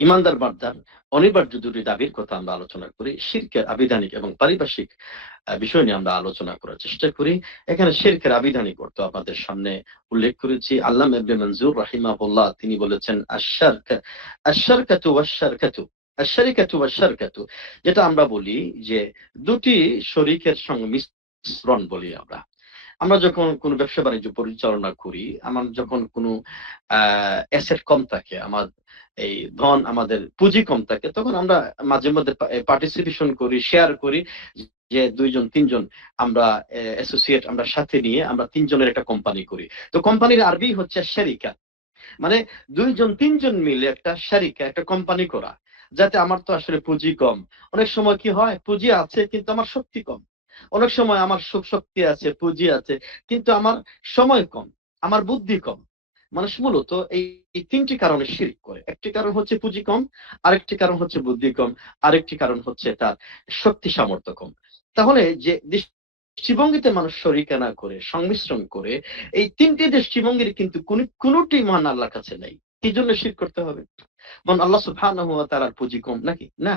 ঈমানদার বান্দার অনিবার্য দুটি দাবির কথা আমরা আলোচনা করি, শিরকের আবিধানিক এবং পারিপার্শ্বিক বিষয় নিয়ে আমরা আলোচনা করার চেষ্টা করি। এখানে শিরকের আবিধানিক অর্থ আপনাদের সামনে উল্লেখ করেছি। আল্লামা ইবনে মনজুর রাহিমাহুল্লাহ তিনি বলেছেন, আশ-শারকাতু ওয়াশ-শারকাতু, আশ-শারিকাতু ওয়াশ-শারকাতু, যেটা আমরা বলি যে দুটি শরীকের সংমিশ্রণ বলি আমরা। আমরা যখন কোনো ব্যবসা বাণিজ্য পরিচালনা করি, আমার যখন কোনো অ্যাসেট কম থাকে, আমার এই ধন, আমাদের পুঁজি কম থাকে, তখন আমরা মাঝে মধ্যে পার্টিসিপেশন করি, শেয়ার করি, যে দুইজন তিনজন আমরা অ্যাসোসিয়েট আমরা সাথে নিয়ে আমরা তিনজনের একটা কোম্পানি করি। তো কোম্পানির আরবি হচ্ছে শারিকা, মানে দুইজন তিনজন মিলে একটা শারিকা, একটা কোম্পানি করা। যাতে আমার তো আসলে পুঁজি কম, অনেক সময় কি হয় পুঁজি আছে কিন্তু আমার শক্তি কম, অনেক সময় আমার সুখ শক্তি আছে, পুঁজি আছে, কিন্তু আমার সময় কম, আমার বুদ্ধি কম। মানুষ মূলত এই তিনটি কারণে শিরক করে। একটি কারণ হচ্ছে পুঁজি কম, আরেকটি কারণ হচ্ছে বুদ্ধি কম, আরেকটি কারণ হচ্ছে তার শক্তি সামর্থ্য কম। তাহলে যে দৃষ্টিভঙ্গিতে মানুষ শরিকানা করে, সংমিশ্রণ করে, এই তিনটি দৃষ্টিভঙ্গির কিন্তু কোনটি মহান আল্লাহর কাছে নাই। এই জন্য শিরক করতে হবে। মন আল্লাহ সুবহানাহু ওয়া তাআলার পুঁজি কম নাকি? না।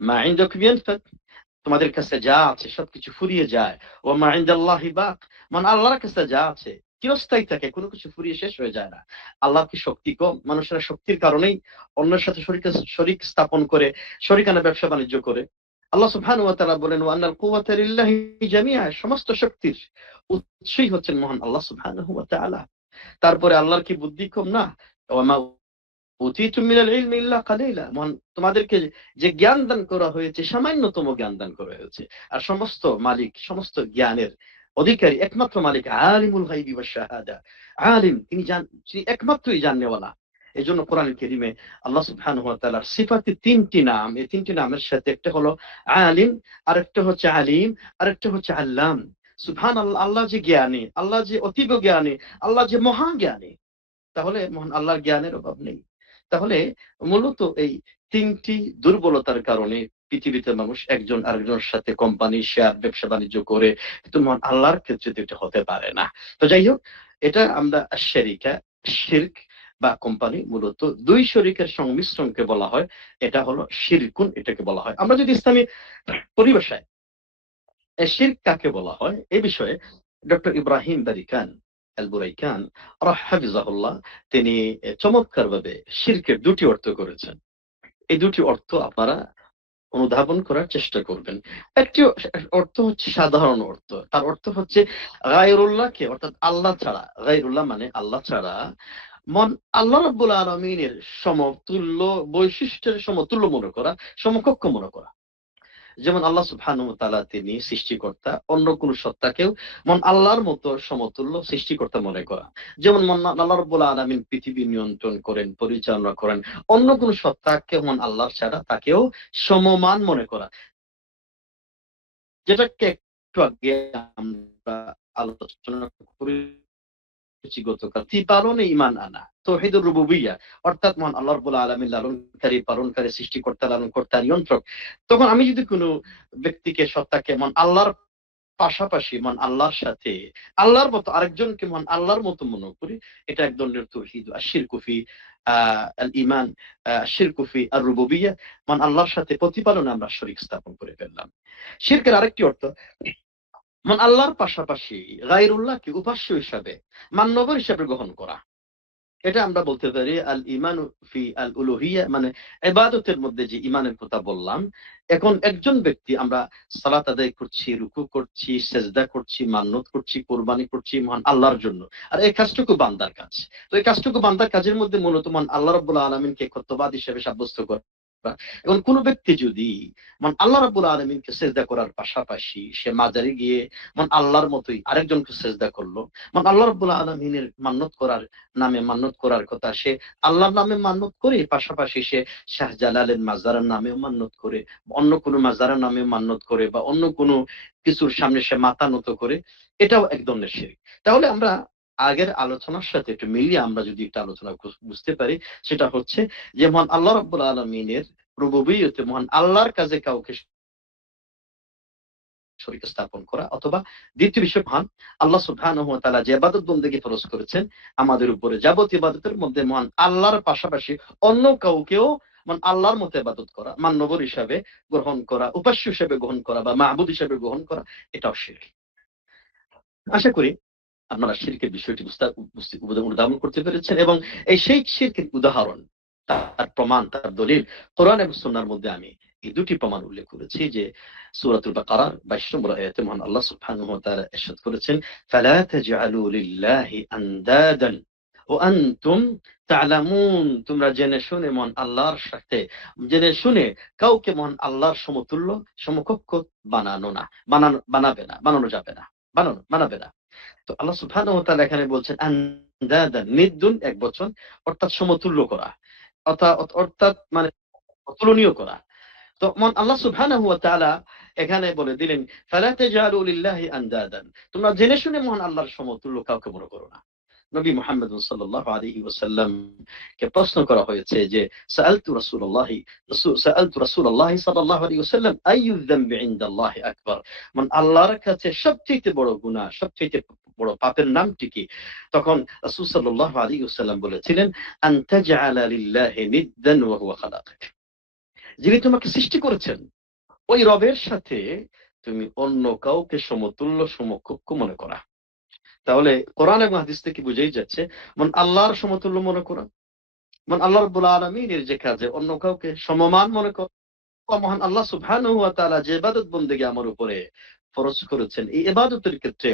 মা ইনদাকুম ইয়ানফাদ, তোমাদের কাছে যা আছে সবকিছু ফুরিয়ে যায়। ও মা ইনদাল্লাহি বাক, মানে আল্লাহর কাছে যা আছে চিরস্থায়ী থাকে, কোনো কিছু ফুরিয়ে শেষ হয়ে যায় না। আল্লাহর কি শক্তি কম? মানুষেরা শক্তির কারণেই অন্যের সাথে শরীক স্থাপন করে, শরিকানা ব্যবসা বাণিজ্য করে। আল্লাহ সুবহানাহু ওয়া তাআলা বলেন, ওয়া আন্নাল কুওয়াতা লিল্লাহি জামিআ, সমস্ত শক্তির উৎসই হচ্ছেন মহান আল্লাহ সুবহানাহু ওয়া তাআলা। তারপরে আল্লাহর কি বুদ্ধি কম? না। ওয়া মা উতীতুম মিনাল ইলমি ইল্লা কালিলা, তোমাদেরকে যে জ্ঞান দান করা হয়েছে সামান্যতম জ্ঞান দান করা হয়েছে। আর সমস্ত মালিক, সমস্ত জ্ঞানের অধিকারী একমাত্র মালিক আলিমুল গায়বি ওয়াশ শাহাদা, আলিম, তিনি একমাত্রই জানেওয়ালা। এই জন্য কোরআন কারীমে আল্লাহ সুবহানাহু ওয়া তাআলার সিফাতে তিনটি নাম, এই তিনটি নামের সাথে একটা হলো আলিম, আরেকটা হচ্ছে আলিম, আরেকটা হচ্ছে আল্লাম। সুবহানাল্লাহ, আল্লাহ যে জ্ঞানী, আল্লাহ যে অতীব জ্ঞানী, আল্লাহ যে মহা জ্ঞানী। তাহলে মহান আল্লাহর জ্ঞানের অভাব নেই। তাহলে মূলত এই তিনটি দুর্বলতার কারণে পৃথিবীতে মানুষ একজন আরেকজনের সাথে কোম্পানি, শেয়ার, ব্যবসা বাণিজ্য করে, কিন্তু মহান আল্লাহর ক্ষেত্রে তো এটা হতে পারে না। তো যাই হোক, এটা আমরা শারিকা, শিরক বা কোম্পানি, মূলত দুই শরিকের সংমিশ্রণকে বলা হয়, এটা হলো শিরকুন, এটাকে বলা হয়। আমরা যদি ইসলামী পরিভাষায় শিরক কাকে বলা হয় এই বিষয়ে ডক্টর ইব্রাহিম বারিকান আল বুরাইকান হাফিজাহুল্লাহ তিনি চমৎকারভাবে শিরকের দুটি অর্থ করেছেন। এই দুটি অর্থ আপনারা অনুধাবন করার চেষ্টা করবেন। একটি অর্থ হচ্ছে সাধারণ অর্থ, তার অর্থ হচ্ছে গায়রুল্লাহকে, অর্থাৎ আল্লাহ ছাড়া, গায়রুল্লাহ মানে আল্লাহ ছাড়া, মন আল্লাহ রাব্বুল আলামিনের সমতুল্য বৈশিষ্ট্যের সমতুল্য মনে করা, সমকক্ষ মনে করা। যেমন আল্লাহ সুবহানাহু ওয়া তাআলা তিনি সৃষ্টিকর্তা, অন্য কোন সত্তাকেও মন আল্লাহর মতো সমতুল্য সৃষ্টিকর্তা মনে করা। যেমন মন আল্লাহ রাব্বুল আলামিন পৃথিবী নিয়ন্ত্রণ করেন, পরিচালনা করেন, অন্য কোন সত্তাকে মন আল্লাহর ছাড়া তাকেও সমমান মনে করা, যেটাকে একটু আগে আমরা আলোচনা করেছি গতকাল। পালনে ঈমান আনা, তাওহীদুর রুবুবিয়্যাহ, অর্থাৎ মহান আল্লাহ রাব্বুল আলামিন লালনকারী, পালনকারী, সৃষ্টিকর্তা, লালনকর্তা, নিয়ন্ত্রক। তখন আমি যদি কোনো ব্যক্তিকে, সত্তাকে মহান আল্লাহর পাশাপাশি মহান আল্লাহর সাথে আল্লাহর মতো আরেকজনকে মহান আল্লাহর মতো মনে করি, এটা এক ধরনের তাওহীদ আশ-শিরকু ফি আল ঈমান, শিরকু ফি আর রুবুবিয়্যাহ, মহান আল্লাহর সাথে প্রতিপালনে আমরা শরীক স্থাপন করে ফেললাম। শিরকের আরেকটি অর্থ মহান আল্লাহর পাশাপাশি গায়রুল্লাহকে উপাস্য হিসাবে, মান্যবর হিসাবে গ্রহণ করা। এটা আমরা বলতে পারি আল ঈমান ফি আল উলুহিয়্যাহ, মানে ইবাদতের মধ্যে যে ঈমানের কথা বললাম। এখন একজন ব্যক্তি, আমরা সালাত আদায় করছি, রুকু করছি, সেজদা করছি, মান্নত করছি, কুরবানি করছি মহান আল্লাহর জন্য। আর এই কাজটুকু বান্দার কাজ। তো এই কাজটুকু বান্দার কাজের মধ্যে মূলত মহান আল্লাহ রাব্বুল আলামিনকে কর্তব্যবাদ হিসেবে সাব্যস্ত করা। এখন কোন ব্যক্তি যদি মহান আল্লাহ রাব্বুল আলামিনকে সেজদা করার পাশাপাশি সে মাজারে গিয়ে মহান আল্লাহর মতোই আরেকজনকে সেজদা করলো, মহান আল্লাহ রাব্বুল আলামিনের মান্নত করার নামে মান্নত করার কথা সে আল্লাহর নামে মান্নত করে, পাশাপাশি সে শাহজালালের মাজারের নামেও মান্নত করে, অন্য কোনো মাজারের নামেও মান্নত করে, বা অন্য কোনো কিছুর সামনে সে মাথা নত করে, এটাও এক ধরনের শিরক। তাহলে আমরা আগের আলোচনার সাথে একটু মিলিয়ে আমরা যদি একটা আলোচনা বুঝতে পারি, সেটা হচ্ছে যে মহান আল্লাহ রাব্বুল আলামিনের রুবুবিয়্যতে মহান আল্লাহর কাজে কাউকে শরীক স্থাপন করা, অথবা দ্বিতীয় বিষয় মহান আল্লাহ সুবহানাহু ওয়া তাআলা যে ইবাদত বন্দেগী ফরজ করেছেন আমাদের উপরে, যাবতীয় ইবাদতের মধ্যে মহান আল্লাহর পাশাপাশি অন্য কাউকেও মহান আল্লাহর মতো ইবাদত করা, মান্যবর হিসাবে গ্রহণ করা, উপাস্য হিসাবে গ্রহণ করা, বা মাহবুদ হিসাবে গ্রহণ করা, এটাও শিরক। আশা করি আপনারা শিরকের বিষয়টি অনুধাবন করতে পেরেছেন, এবং এই সেই শিরকের উদাহরণ, তার প্রমাণ, তার দলিল কোরআন এবং সুন্নাহর মধ্যে আমি এই দুটি প্রমাণ উল্লেখ করেছি। যে সূরাতুল বাকারার 22 নম্বর আয়াতে মহান আল্লাহ সুবহানাহু ওয়া তাআলা ইরশাদ করেছেন, ফালা তাজআলু লিল্লাহি আনদাদান ওয়া আনতুম তা'লামুন, তোমরা জেনে শুনে মহান আল্লাহর সাথে, জেনে শুনে কাউকে মহান আল্লাহর সমতুল্য, সমকক্ষ বানাবে না, বানানো যাবে না, বানাবে না। তো আল্লাহ সুবহানাহু ওয়া তাআলা এখানে বলছেন আনদাদান, নিদ্দুন এক বচন, অর্থাৎ সমতুল্য করা, অর্থাৎ মানে অতুলনীয় করা। তো আল্লাহ সুবহানাহু ওয়া তাআলা এখানে বলে দিলেন, ফালা তাজআলু লিল্লাহি আনদাদান, তোমরা জেনে শুনে মহান আল্লাহর সমতুল্য কাউকে মনে করো না। নবী মুহাম্মদ সাল্লাল্লাহু আলাইহি ওয়াসাল্লাম কে প্রশ্ন করা হয়েছে যে সাআলতু রাসূলুল্লাহ সাল্লাল্লাহু আলাইহি ওয়াসাল্লাম আইয়ু যামবি ইনদাল্লাহি আকবার, আল্লাহর কাছে সবচেয়ে বড় গুনাহ, সবচেয়ে বড় পাপের নামটি কি? তখন রাসূল সাল্লাল্লাহু আলাইহি ওয়াসাল্লাম বলেছিলেন, আন তাজআলা লিল্লাহি নিদ্দান ওয়া হুয়া খালাকাক, যিনি তোমাকে সৃষ্টি করেছেন ওই রবের সাথে তুমি অন্য কাউকে সমতুল্য, সমকক্ষ মনে করা। তাহলে কোরআন এবং হাদিস থেকে বুঝেই যাচ্ছে আল্লাহর সমতুল্য মনে করা, আল্লাহ রাব্বুল আলামিনের যে কাজে অন্য কাউকে সমমান মনে করা, মহান আল্লাহ সুবহানাহু ওয়া তাআলা যে ইবাদত বন্দেগী আমার উপরে ফরজ করেছেন, এই ইবাদতের ক্ষেত্রে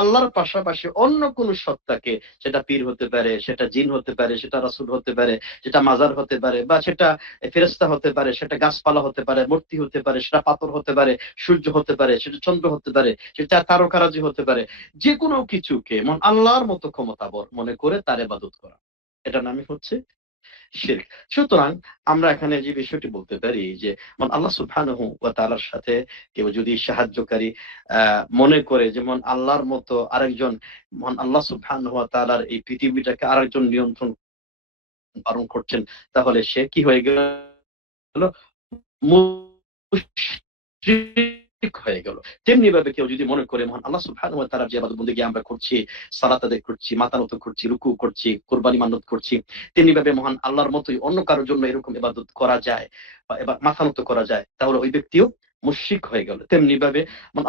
আল্লাহর পাশাপাশি অন্য কোন সত্তাকে, সেটা পীর হতে পারে, সেটা জিন হতে পারে, সেটা রাসূল হতে পারে, সেটা মাজার হতে পারে, বা সেটা ফেরেশতা হতে পারে, সেটা গাছপালা হতে পারে, মূর্তি হতে পারে, সেটা পাথর হতে পারে, সূর্য হতে পারে, সেটা চন্দ্র হতে পারে, সেটা তারকারাজি হতে পারে, যে কোনো কিছুকে আল্লাহর মতো ক্ষমতাবর মনে করে তার ইবাদত করা, এটার নামই হচ্ছে শিরক। সুতরাং আমরা এখানে যে বিষয়টি বলতে পারি যে আল্লাহ সুবহানাহু ওয়া তাআলার সাথে কেউ যদি সাহায্যকারী মনে করে, যেমন আল্লাহর মতো আরেকজন, আল্লাহ সুবহানাহু ওয়া তাআলার এই পৃথিবীটাকে আরেকজন নিয়ন্ত্রণ পালন করছেন, তাহলে সে কি হয়ে গেল? মুশরিক হয়ে গেল। তেমনি ভাবে কেউ যদি মনে করে আল্লাহ সুবহানাহু ওয়া তাআলার যে ইবাদত বন্দেগী আমরা করছি, সালাত আদায় করছি, মাথা নত করছি, রুকু করছি, কুরবানি মান্নত করছি, তেমনি ভাবে মহান আল্লাহর মতোই অন্য কারোর জন্য এরকম ইবাদত করা যায় বা মাথা নত করা যায়, তাহলে ওই ব্যক্তিও মুশরিক হয়ে গেল। তেমনি ভাবে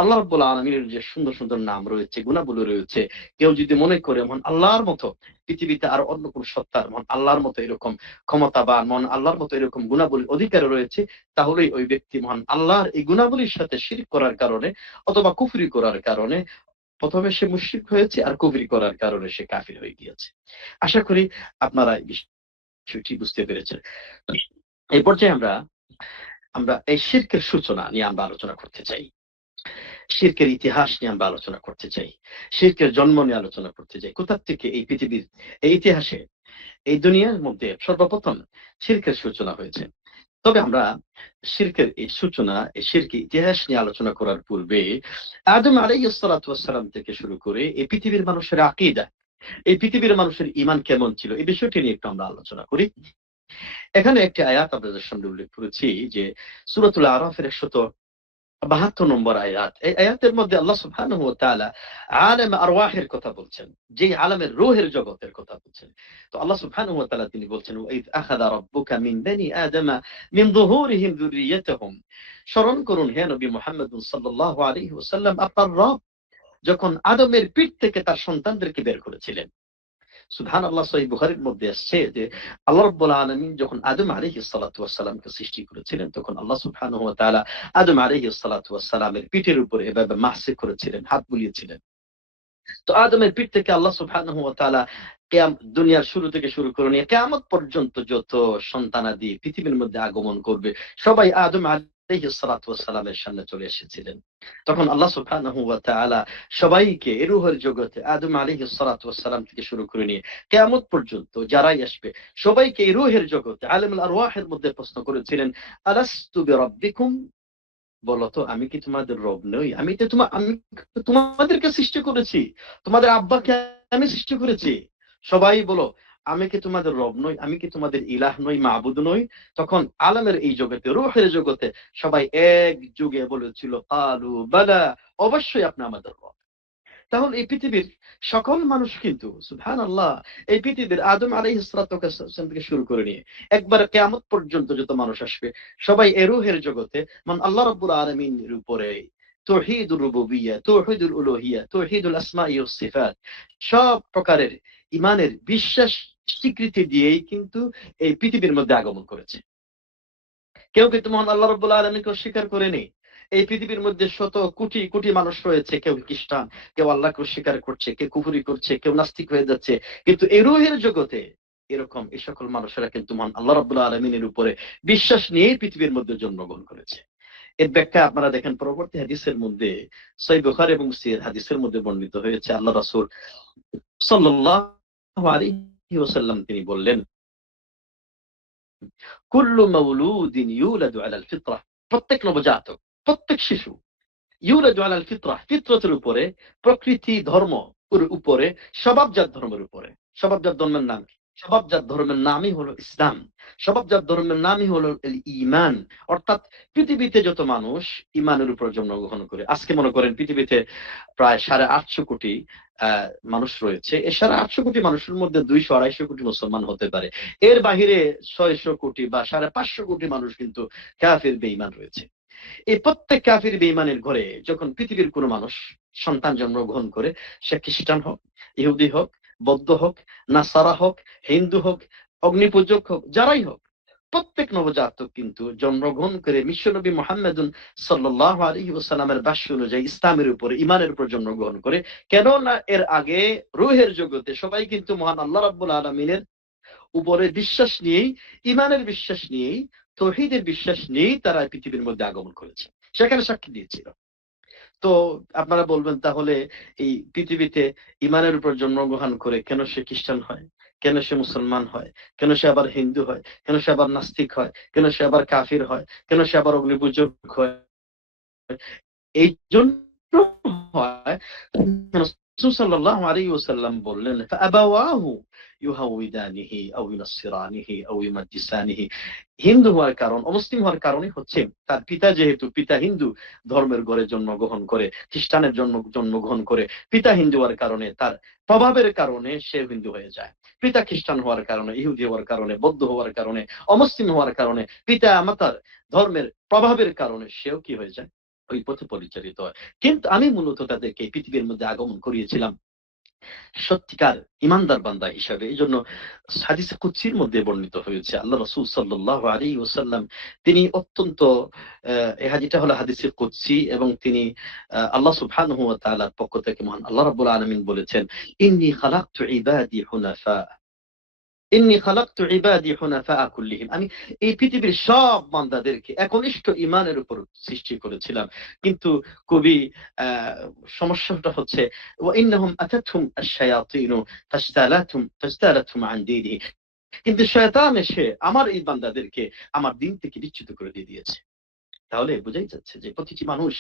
আল্লাহ রাব্বুল আলামিনের যে সুন্দর সুন্দর নাম রয়েছে, গুণাবলী রয়েছে, কেউ যদি মনে করে আল্লাহর মতো পৃথিবীতে আর অন্য কোন সত্তার আল্লাহর মতো এরকম ক্ষমতাবান, আল্লাহর মতো এরকম গুণাবলী অধিকার রয়েছে, তাহলেই ওই ব্যক্তি আল্লাহর এই গুণাবলীর সাথে শিরক করার কারণে অথবা কুফরি করার কারণে প্রথমে সে মুশরিক হয়েছে, আর কুফরি করার কারণে সে কাফির হয়ে গিয়েছে। আশা করি আপনারা এই বিষয়টি বুঝতে পেরেছেন। এই পর্যায়ে আমরা আমরা এই শিরকের সূচনা নিয়ে আমরা আলোচনা করতে চাই, শিরকের ইতিহাস নিয়ে আমরা আলোচনা করতে চাই, শিরকের জন্ম নিয়ে আলোচনা করতে চাই। কোথা থেকে এই পৃথিবীর এই ইতিহাসে এই দুনিয়ার মধ্যে সর্বপ্রথম শিরকের সূচনা হয়েছে। তবে আমরা শিরকের এই সূচনা, এই শিরকের ইতিহাস নিয়ে আলোচনা করার পূর্বে আদম আলাইহিস সালাতু ওয়াস সালাম থেকে শুরু করে এই পৃথিবীর মানুষের আকীদা, এই পৃথিবীর মানুষের ঈমান কেমন ছিল এই বিষয়টি নিয়ে একটু আমরা আলোচনা করি। এখানে একটি আয়াত আপনাদের সামনে উল্লেখ করেছি যে সূরাতুল আরাফের 172 নম্বর আয়াত। এই আয়াতের মধ্যে আল্লাহ সুবহানাহু ওয়া তাআলা আলাম আরওয়াহের কথা বলছেন, যে আলামের রূহের জগতের কথা বলছেন। তো আল্লাহ সুবহানাহু ওয়া তাআলা তিনি বলছেন ওয়াইদ আখাযা রাব্বুকা মিন বানি আদম মিন যুহুরিহিম যুররিয়াতাহুম, স্মরণ করুন হে নবী মুহাম্মদ সাল্লাল্লাহু আলাইহি ওয়াসাল্লাম, আপনার রব যখন আদমের পিঠ থেকে তার সন্তানদেরকে বের করেছিলেন। সুবহানাল্লাহ, সহিহ বুখারীর মধ্যে আসছে যে আল্লাহ রাব্বুল আলামিন যখন আদম আলাইহিস সালাতু ওয়াস সালামকে সৃষ্টি করেছিলেন তখন আল্লাহ সুবহানাহু ওয়া তাআলা আদম আলাইহিস সালাতু ওয়াস সালামের পিঠের উপরে এভাবে মাসে করেছিলেন, হাত বুলিয়েছিলেন। তো আদমের পিঠ থেকে আল্লাহ সুবহানাহু ওয়া তাআলা দুনিয়ার শুরু থেকে শুরু করে নিয়ে কিয়ামত পর্যন্ত যত সন্তানাদি পৃথিবীর মধ্যে আগমন করবে সবাই আদম আলাইহিস সালাতু ওয়াস সালামের সামনে চলে এসেছিলেন। তখন আল্লাহ সুবহানাহু ওয়া তাআলা সবাইকে রূহের জগতে আদম আলাইহিস সালাতু ওয়াস সালাম থেকে শুরু করে নিয়ে কিয়ামত পর্যন্ত যারাই আসবে সবাইকে রূহের জগতে আলামুল আরওয়াহের মধ্যে প্রশ্ন করেছিলেন, আলাস্তু বিরাব্বিকুম, বলতো আমি কি তোমাদের রব নই? আমি তোমাদেরকে সৃষ্টি করেছি, তোমাদের আব্বাকে আমি সৃষ্টি করেছি। সবাই বলো আমি কি তোমাদের রব নই? আমি কি তোমাদের ইলাহ নই, মাবুদ নই? তখন আলমের এই জগতে, রূহের জগতে সবাই এক যুগে বলেছিল কালু বালা, অবশ্যই আপনি আমাদের রব। তাহলে এই পৃথিবীর সকল মানুষ কিন্তু সুবহানাল্লাহ, এই পৃথিবীর আদম আলাইহিস সালাতু ওয়াস সালাম থেকে শুরু করে নিয়ে একবার কিয়ামত পর্যন্ত যত মানুষ আসবে সবাই এ রূহের জগতে আল্লাহ রাব্বুল আলামিনের উপরে তাওহীদুর রুবুবিয়্যাহ, তাওহীদুল উলুহিয়্যাহ, তাওহীদুল আসমাই ওয়াস সিফাত সব প্রকারের ঈমানের বিশ্বাস স্বীকৃতি দিয়েই কিন্তু এই পৃথিবীর মধ্যে আগমন করেছে। কেউ কিন্তু মহান আল্লাহ রাব্বুল আলামিনকে অস্বীকার করেনি। এই পৃথিবীর মধ্যে শত কোটি কোটি মানুষ রয়েছে, কেউ খ্রিস্টান, কেউ আল্লাহকে অস্বীকার করছে, কেউ কুফরি করছে, কেউ নাস্তিক হয়ে যাচ্ছে। কিন্তু এই রূহের জগতে এরকম এই সকল মানুষেরা কিন্তু মহান আল্লাহ রাব্বুল আলামিনের উপরে বিশ্বাস নিয়েই পৃথিবীর মধ্যে জন্মগ্রহণ করেছে। এর ব্যাখ্যা আপনারা দেখেন পরবর্তী হাদিসের মধ্যে, সহিহ বুখারী এবং মুসলিম হাদিসের মধ্যে বর্ণিত হয়েছে। আল্লাহ রাসূল সাল্লাল্লাহু আলাইহি ওয়াসাল্লাম তিনি বললেন, কুল্লু মাউলুদিন ইউলাদু আলাল ফিতরাহ, প্রত্যেক নবজাতক, প্রত্যেক শিশু ইউলাদু আলাল ফিতরাহ, ফিতরতের উপরে, প্রকৃতি ধর্ম উপরে, স্বভাবজাত ধর্মের উপরে। স্বভাবজাত ধর্মের নাম কি? স্বভাবজাত ধর্মের নামই হলো ইসলাম। স্বভাবজাত ধর্মের নামই হলো ঈমান। অর্থাৎ পৃথিবীতে যত মানুষ ঈমানের উপর জন্মগ্রহণ করে, আজকে মনে করেন পৃথিবীতে প্রায় 850 কোটি মানুষ রয়েছে। এই 850 কোটি মানুষের মধ্যে 200-250 কোটি মুসলমান হতে পারে। এর বাহিরে 600 কোটি বা 550 কোটি মানুষ কিন্তু কাফির বেঈমান রয়েছে। এই প্রত্যেক কাফির বেঈমানের ঘরে যখন পৃথিবীর কোনো মানুষ সন্তান জন্মগ্রহণ করে, সে খ্রিস্টান হোক, ইহুদি হোক, বৌদ্ধ হোক, নাসারা হোক, হিন্দু হোক, অগ্নিপূজক হোক, যারাই হোক, প্রত্যেক নবজাতক কিন্তু জন্মগ্রহণ করে বিশ্বনবী মুহাম্মদুন সাল্লাল্লাহু আলাইহি ওয়াসাল্লামের ভাষ্য অনুযায়ী ইসলামের উপরে, ঈমানের উপর জন্মগ্রহণ করে। কেননা এর আগে রূহের জগতে সবাই কিন্তু মহান আল্লাহ রাব্বুল আলামিনের উপরে বিশ্বাস নিয়েই, ঈমানের বিশ্বাস নিয়েই, তাওহীদের বিশ্বাস নিয়েই তারা পৃথিবীর মধ্যে আগমন করেছে, সেখানে সাক্ষী দিয়েছিল। তো আপনারা বলবেন তাহলে এই পৃথিবীতে ঈমানের উপর জন্মগ্রহণ করে কেন সে খ্রিস্টান হয়, কেন সে মুসলমান হয়, কেন সে আবার হিন্দু হয়, কেন সে আবার নাস্তিক হয়, কেন সে আবার কাফির হয়, কেন সে আবার অগ্নিপূজক হয়? এই জন্য হয় রাসূল সাল্লাল্লাহু আলাইহি ওয়াসাল্লাম বললেন, ফাআবাওয়াহু ইউহাউইদানিহি আও ইউনাসসিরানিহি আও ইউমাজ্জিসানিহি। হিন্দু হওয়ার কারণ, অমুসলিম হওয়ার কারণই হচ্ছে তার পিতা, যেহেতু পিতা হিন্দু ধর্মের ঘরে জন্মগ্রহণ করে, খ্রিস্টানের জন্মগ্রহণ করে, পিতা হিন্দু হওয়ার কারণে, তার প্রভাবের কারণে সে হিন্দু হয়ে যায়। পিতা খ্রিস্টান হওয়ার কারণে, ইহুদি হওয়ার কারণে, বৌদ্ধ হওয়ার কারণে, অমুসলিম হওয়ার কারণে, পিতা মাতার ধর্মের প্রভাবের কারণে সেও কি হয়ে যায়? ওই পথে পরিচালিত হয়। কিন্তু আমি মূলত তাদেরকে পৃথিবীর মধ্যে আগমন করিয়েছিলাম সত্যিকার ইমানদার বান্দা হিসাবে। এই জন্য হাদিসে কুদসির মধ্যে বর্ণিত হয়েছে, আল্লাহ রাসূল সাল্লাল্লাহু আলাইহি ওয়াসাল্লাম তিনি অত্যন্ত, এই হাদিসটা হলো হাদিসে কুদসি, এবং তিনি আল্লাহ সুবহানাহু ওয়া তাআলার পক্ষ থেকে মহান আল্লাহ রাব্বুল আলামিন বলেছেন, ইন্নী খালাকতু ইবাদি হুনাফা, ইন্নী খালাকতু ইবাদি হুনাফা কুল্লিহিম, আমি এই পৃথিবীর সব বান্দাদেরকে একনিষ্ঠ ঈমানের উপর সৃষ্টি করেছিলাম। কিন্তু খুবই সমস্যাটা হচ্ছে ওয়া ইন্নাহুম আতাতহুম আশ-শায়াতিনু ফাজতালাতহুম আন দীনিহি, কিন্তু শয়তান এসে আমার এই বান্দাদেরকে আমার দিন থেকে বিচ্যুত করে দিয়ে দিয়েছে। তাহলে বোঝাই যাচ্ছে যে প্রতিটি মানুষ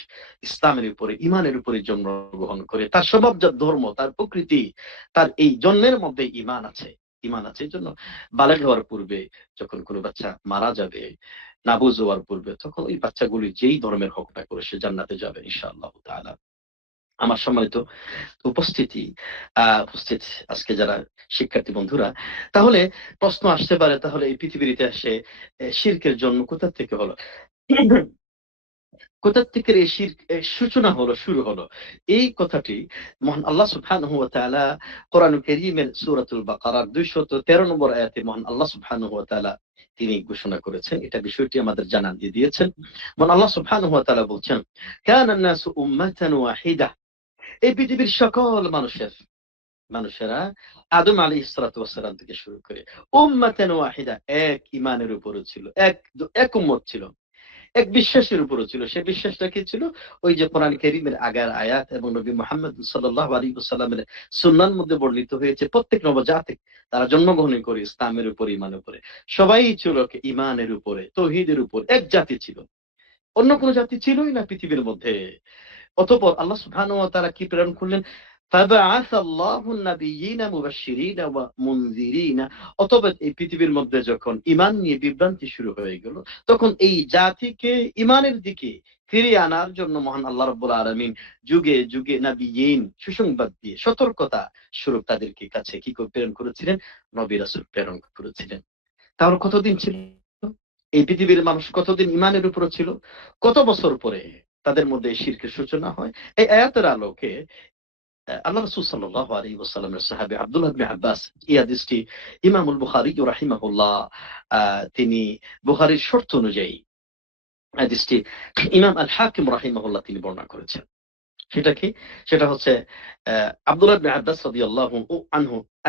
ইসলামের উপরে ঈমানের উপরে জন্মগ্রহণ করে, তার স্বভাবজাত ধর্ম, তার প্রকৃতি, তার এই জন্মের মধ্যে ঈমান আছে। ঈমান আছে এজন্য বালেগ হওয়ার পূর্বে যখন কোনো বাচ্চা মারা যাবে, নাবুজ হওয়ার পূর্বে, তখন ওই বাচ্চাগুলি যেই ধর্মের হোক না করে সে জান্নাতে যাবে ইনশাআল্লাহ তাআলা। আমার সম্মানিত উপস্থিতি উপস্থিত আজকে যারা শিক্ষার্থী বন্ধুরা, তাহলে প্রশ্ন আসতে পারে, তাহলে এই পৃথিবীর ইতিহাসে শিরকের জন্ম কোথা থেকে হলো? কোথা থেকে এই শিরক সূচনা হলো, শুরু হলো? এই কথাটি মহান আল্লাহ সুবহানাহু ওয়া তাআলা কোরআনুল কারীমের সূরাতুল বাকারার 213 নম্বর আয়াতে মহান আল্লাহ সুবহানাহু ওয়া তাআলা তিনি ঘোষণা করেছেন। এটা বিষয়টি আমাদের জানান দিয়ে দিয়েছেন। মহান আল্লাহ সুবহানাহু ওয়া তাআলা বলছেন, কানান নাসু উম্মাতান ওয়াহিদা, এই পৃথিবীর সকল মানুষেরা আদম আলাইহিস সালাতু ওয়াস সালাম থেকে শুরু করে উম্মাতান ওয়াহিদা, এক ঈমানের উপরে ছিল, এক উম্মত ছিল, এক বিশ্বাসের উপরও ছিল। সে বিশ্বাসটা কি ছিল? ওই যে কোরআন কারীমের আগের আয়াত এবং নবী মুহাম্মদ সাল্লাল্লাহু আলাইহি ওয়াসাল্লামের সুন্নাহর মধ্যে বর্ণিত হয়েছে, প্রত্যেক নবজাতিক তারা জন্মগ্রহণ করে ইসলামের উপরে, ঈমানের উপরে। সবাই ছিল ঈমানের উপরে, তাওহীদের উপর, এক জাতি ছিল। অন্য কোন জাতি ছিলই না পৃথিবীর মধ্যে। অতঃপর আল্লাহ সুবহানাহু ওয়া তাআলা কি প্রেরণ করলেন? ফাবাআস আল্লাহু নাবিয়্যিনা মুবাশশিরিনা ওয়া মুনযিরিনা। অতঃপর এই পৃথিবীর মধ্যে যখন ঈমান নিয়ে বিভ্রান্তি শুরু হয়ে গেল, তখন এই জাতিকে ঈমানের দিকে ফিরিয়ে আনার জন্য মহান আল্লাহ রাব্বুল আলামিন যুগে যুগে নাবিয়্যিন সুসংবাদ দিয়ে সতর্কতা স্বরূপ তাদেরকে কাছে কি করে প্রেরণ করেছিলেন? নবী রাসূল প্রেরণ করেছিলেন। তাহলে কতদিন ছিল এই পৃথিবীর মানুষ? কতদিন ঈমানের উপর ছিল? কত বছর পরে তাদের মধ্যে শিরকের সূচনা হয়? এই আয়াতের আলোকে আল্লাহ রাসূল সাল্লাল্লাহু আলাইহি ওয়াসাল্লামের সাহাবী আব্দুল্লাহ ইবনে আব্বাস, এই হাদিসটি ইমামুল বুখারী রাহিমাহুল্লাহ তিনি বুখারীর শর্ত অনুযায়ী হাদিসটি ইমাম আল হাকিম রাহিমাহুল্লাহ তিনি বর্ণনা করেছেন। সেটা কি? সেটা হচ্ছে আব্দুল্লাহ ইবনে আব্বাস রাদিয়াল্লাহু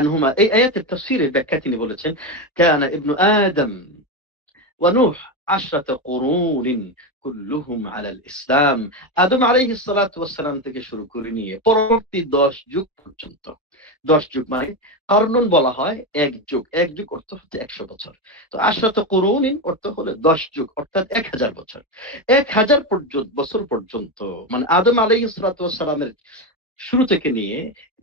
আনহুমা এই আয়াতের তাফসীরের ব্যাখ্যা তিনি বলেছেন, কানা ইবনু আদম ونوح 10 قرون كلهم على الإسلام। আদম আলাইহিস সালাতু ওয়াস সালাম থেকে শুরু করে নিয়ে পরবর্তী 10 যুগ পর্যন্ত, 10 যুগ মানে কারনুন বলা হয় এক যুগ, এক যুগ অর্থ হচ্ছে 100 বছর। তো 10 কুরুনিন অর্থ হলো 10 যুগ, অর্থাৎ 1000 বছর। 1000 বছর পর্যন্ত, মানে আদম আলাইহিস সালাতু ওয়াস সালামের শুরু থেকে নিয়ে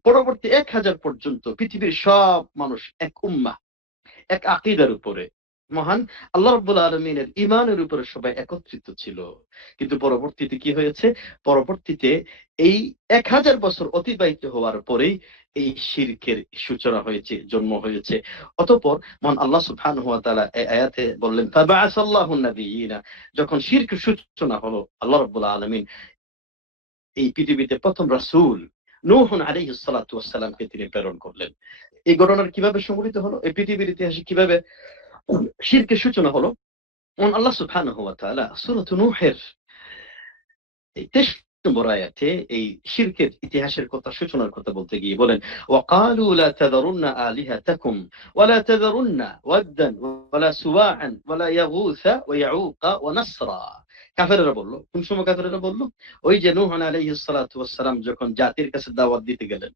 পরবর্তী 1000 পর্যন্ত পৃথিবীর সব মানুষ এক উম্মাহ, এক আকীদার উপরে, মহান আল্লাহ রাব্বুল আলামিনের ঈমানের উপরে সবাই একত্রিত ছিল। কিন্তু পরবর্তীতে কি হয়েছে? পরবর্তীতে এই 1000 বছর অতিবাহিত হওয়ার পরেই এই শিরকের সূচনা হয়েছে, জন্ম হয়েছে। অতঃপর মহান আল্লাহ সুবহানাহু ওয়া তাআলা এই আয়াতে বললেন, ফাবাআসাল্লাহু নাবিয়্যিনা, যখন শিরকের সূচনা হলো, আল্লাহ রাব্বুল আলামিন এই পৃথিবীতে প্রথম রাসূল নূহ আলাইহিস সালাতু ওয়াস সালামকে তিনি প্রেরণ করলেন। এই ঘটনা কিভাবে সংঘটিত হলো? এই পৃথিবীর ইতিহাসে কিভাবে শিরকের সূচনা হলো? আল্লাহ সুবহানাহু ওয়া তাআলা সূরা নূহের এই 23 নম্বর আয়াতে এই শিরকের ইতিহাসের কথা, সূচনার কথা বলতে গিয়ে বলেন, ওয়াকালু লা তাযারুন্না আলিহাতাকুম ওয়া লা তাযারুন্না ওয়াদ্দান ওয়া লা সুওয়াআন ওয়া লা ইয়াগুসা ওয়া ইয়াউকা ওয়া নাসরা। কাফেররা বলল, কোন সময় কাফেররা বলল? ওই যে নূহ আলাইহিস সালাতু ওয়াস সালাম যখন জাতির কাছে দাওয়াত দিতে গেলেন,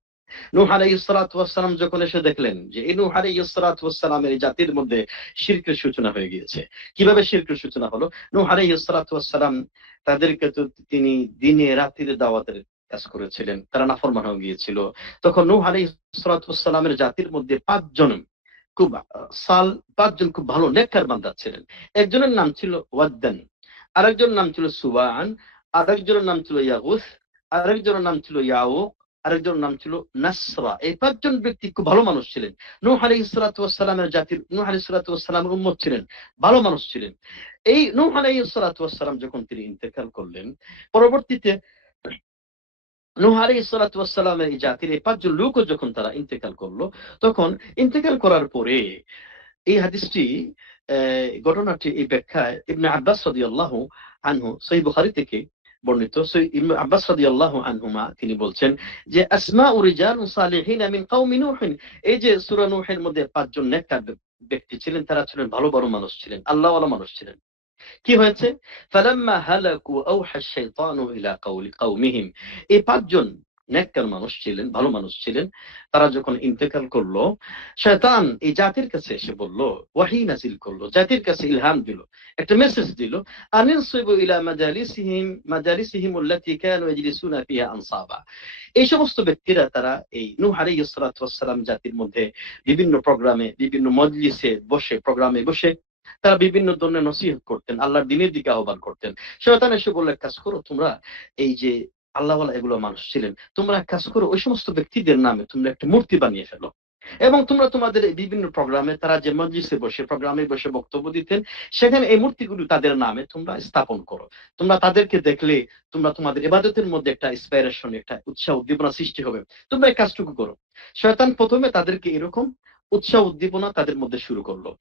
নূহ আলাইহিস সালাতু ওয়াস সালাম যখন এসে দেখলেন যে এই নূহ আলাইহিস সালাতু ওয়াস সালামের জাতির মধ্যে শিরকের সূচনা হয়ে গিয়েছে। কিভাবে শিরকের সূচনা হলো? নূহ আলাইহিস সালাতু ওয়াস সালাম তাদেরকে তো তিনি দিনে রাত্রিতে দাওয়াতের কাজ করেছিলেন, তারা নাফরমান হয়ে গিয়েছিল। তখন নূহ আলাইহিস সালাতু ওয়াস সালামের জাতির মধ্যে 5 জন খুব 5 জন খুব ভালো নেককার বান্দা ছিলেন। একজনের নাম ছিল ওয়াদ্দান, আরেকজনের নাম ছিল সুওয়াআন, আরেকজনের নাম ছিল ইয়াগুস, আরেকজনের নাম ছিল ইয়াউক, আরেকজনের নাম ছিল নাসরা। এই 5 জন ব্যক্তি খুব ভালো মানুষ ছিলেন। নূহ আলাইহিস সালাতু ওয়াস সালামের জাতির, নূহ আলাইহিস সালাতু ওয়াস সালামের উম্মত ছিলেন, ভালো মানুষ ছিলেন। এই নূহ আলাইহিস সালাতু ওয়াস সালাম যখন তিনি ইন্তেকাল করলেন, পরবর্তীতে নূহ আলাইহিস সালাতু ওয়াস সালামের এই জাতির এই 5 জন লোকও যখন তারা ইন্তেকাল করলো, তখন ইন্তেকাল করার পরে এই হাদিসটি ঘটনাটি এই ব্যাখ্যায় ইবনে আব্বাস রাদিয়াল্লাহু আনহু সহিহ বুখারী থেকে বর্ণিত ইবনে আব্বাস রাদিয়াল্লাহু আনহুমা তিনি বলছেন যে আসমাউ রিজালুন সালিহিন মিন কওমি নূহ, এই যে সূরা নূহের মধ্যে 5 জন নেককার ব্যক্তি ছিলেন, তারা ছিলেন ভালো বড় মানুষ ছিলেন, আল্লাহওয়ালা মানুষ ছিলেন। কি হয়েছে? ফালাম্মা হালাকু আওহা আশ-শাইতানু ইলা কওমিহিম, এই 5 জন নেককার মানুষ ছিলেন, ভালো মানুষ ছিলেন, তারা যখন ইন্তেকাল করলো, শয়তান এই জাতির কাছে এসে বলল, ওয়াহী নাযিল করলো, জাতির কাছে ইলহাম দিল, একটা মেসেজ দিল, আনিনসিবু ইলা মাজালিসিহিম আল্লাতী কানু ইয়াজলিসুনা ফিহা আনসাবা। এই সমস্ত ব্যক্তিরা তারা এই নূহ আলাইহিস সালাতু ওয়াস সালাম জাতির মধ্যে বিভিন্ন প্রোগ্রামে, বিভিন্ন মজলিসে বসে, প্রোগ্রামে বসে তারা বিভিন্ন ধরনের নসিহত করতেন, আল্লাহর দিনের দিকে আহ্বান করতেন। শয়তান এসে বলল, এক কাজ করো তোমরা, এই যে আল্লাহওয়ালা এগুলো মানুষ ছিলেন, তোমরা এক কাজ করো, ওই সমস্ত ব্যক্তিদের নামে তোমরা একটা মূর্তি বানিয়ে ফেলো, এবং তোমরা তোমাদের এই বিভিন্ন প্রোগ্রামে, তারা যে মজলিসে বসে, প্রোগ্রামে বসে বক্তব্য দিতেন, সেখানে এই মূর্তিগুলো তাদের নামে তোমরা স্থাপন করো। তোমরা তাদেরকে দেখলে তোমরা তোমাদের ইবাদতের মধ্যে একটা ইন্সপাইরেশন, একটা উৎসাহ উদ্দীপনা সৃষ্টি হবে, তোমরা এই কাজটুকু করো। শয়তান প্রথমে তাদেরকে এরকম উৎসাহ উদ্দীপনা তাদের মধ্যে শুরু করলো।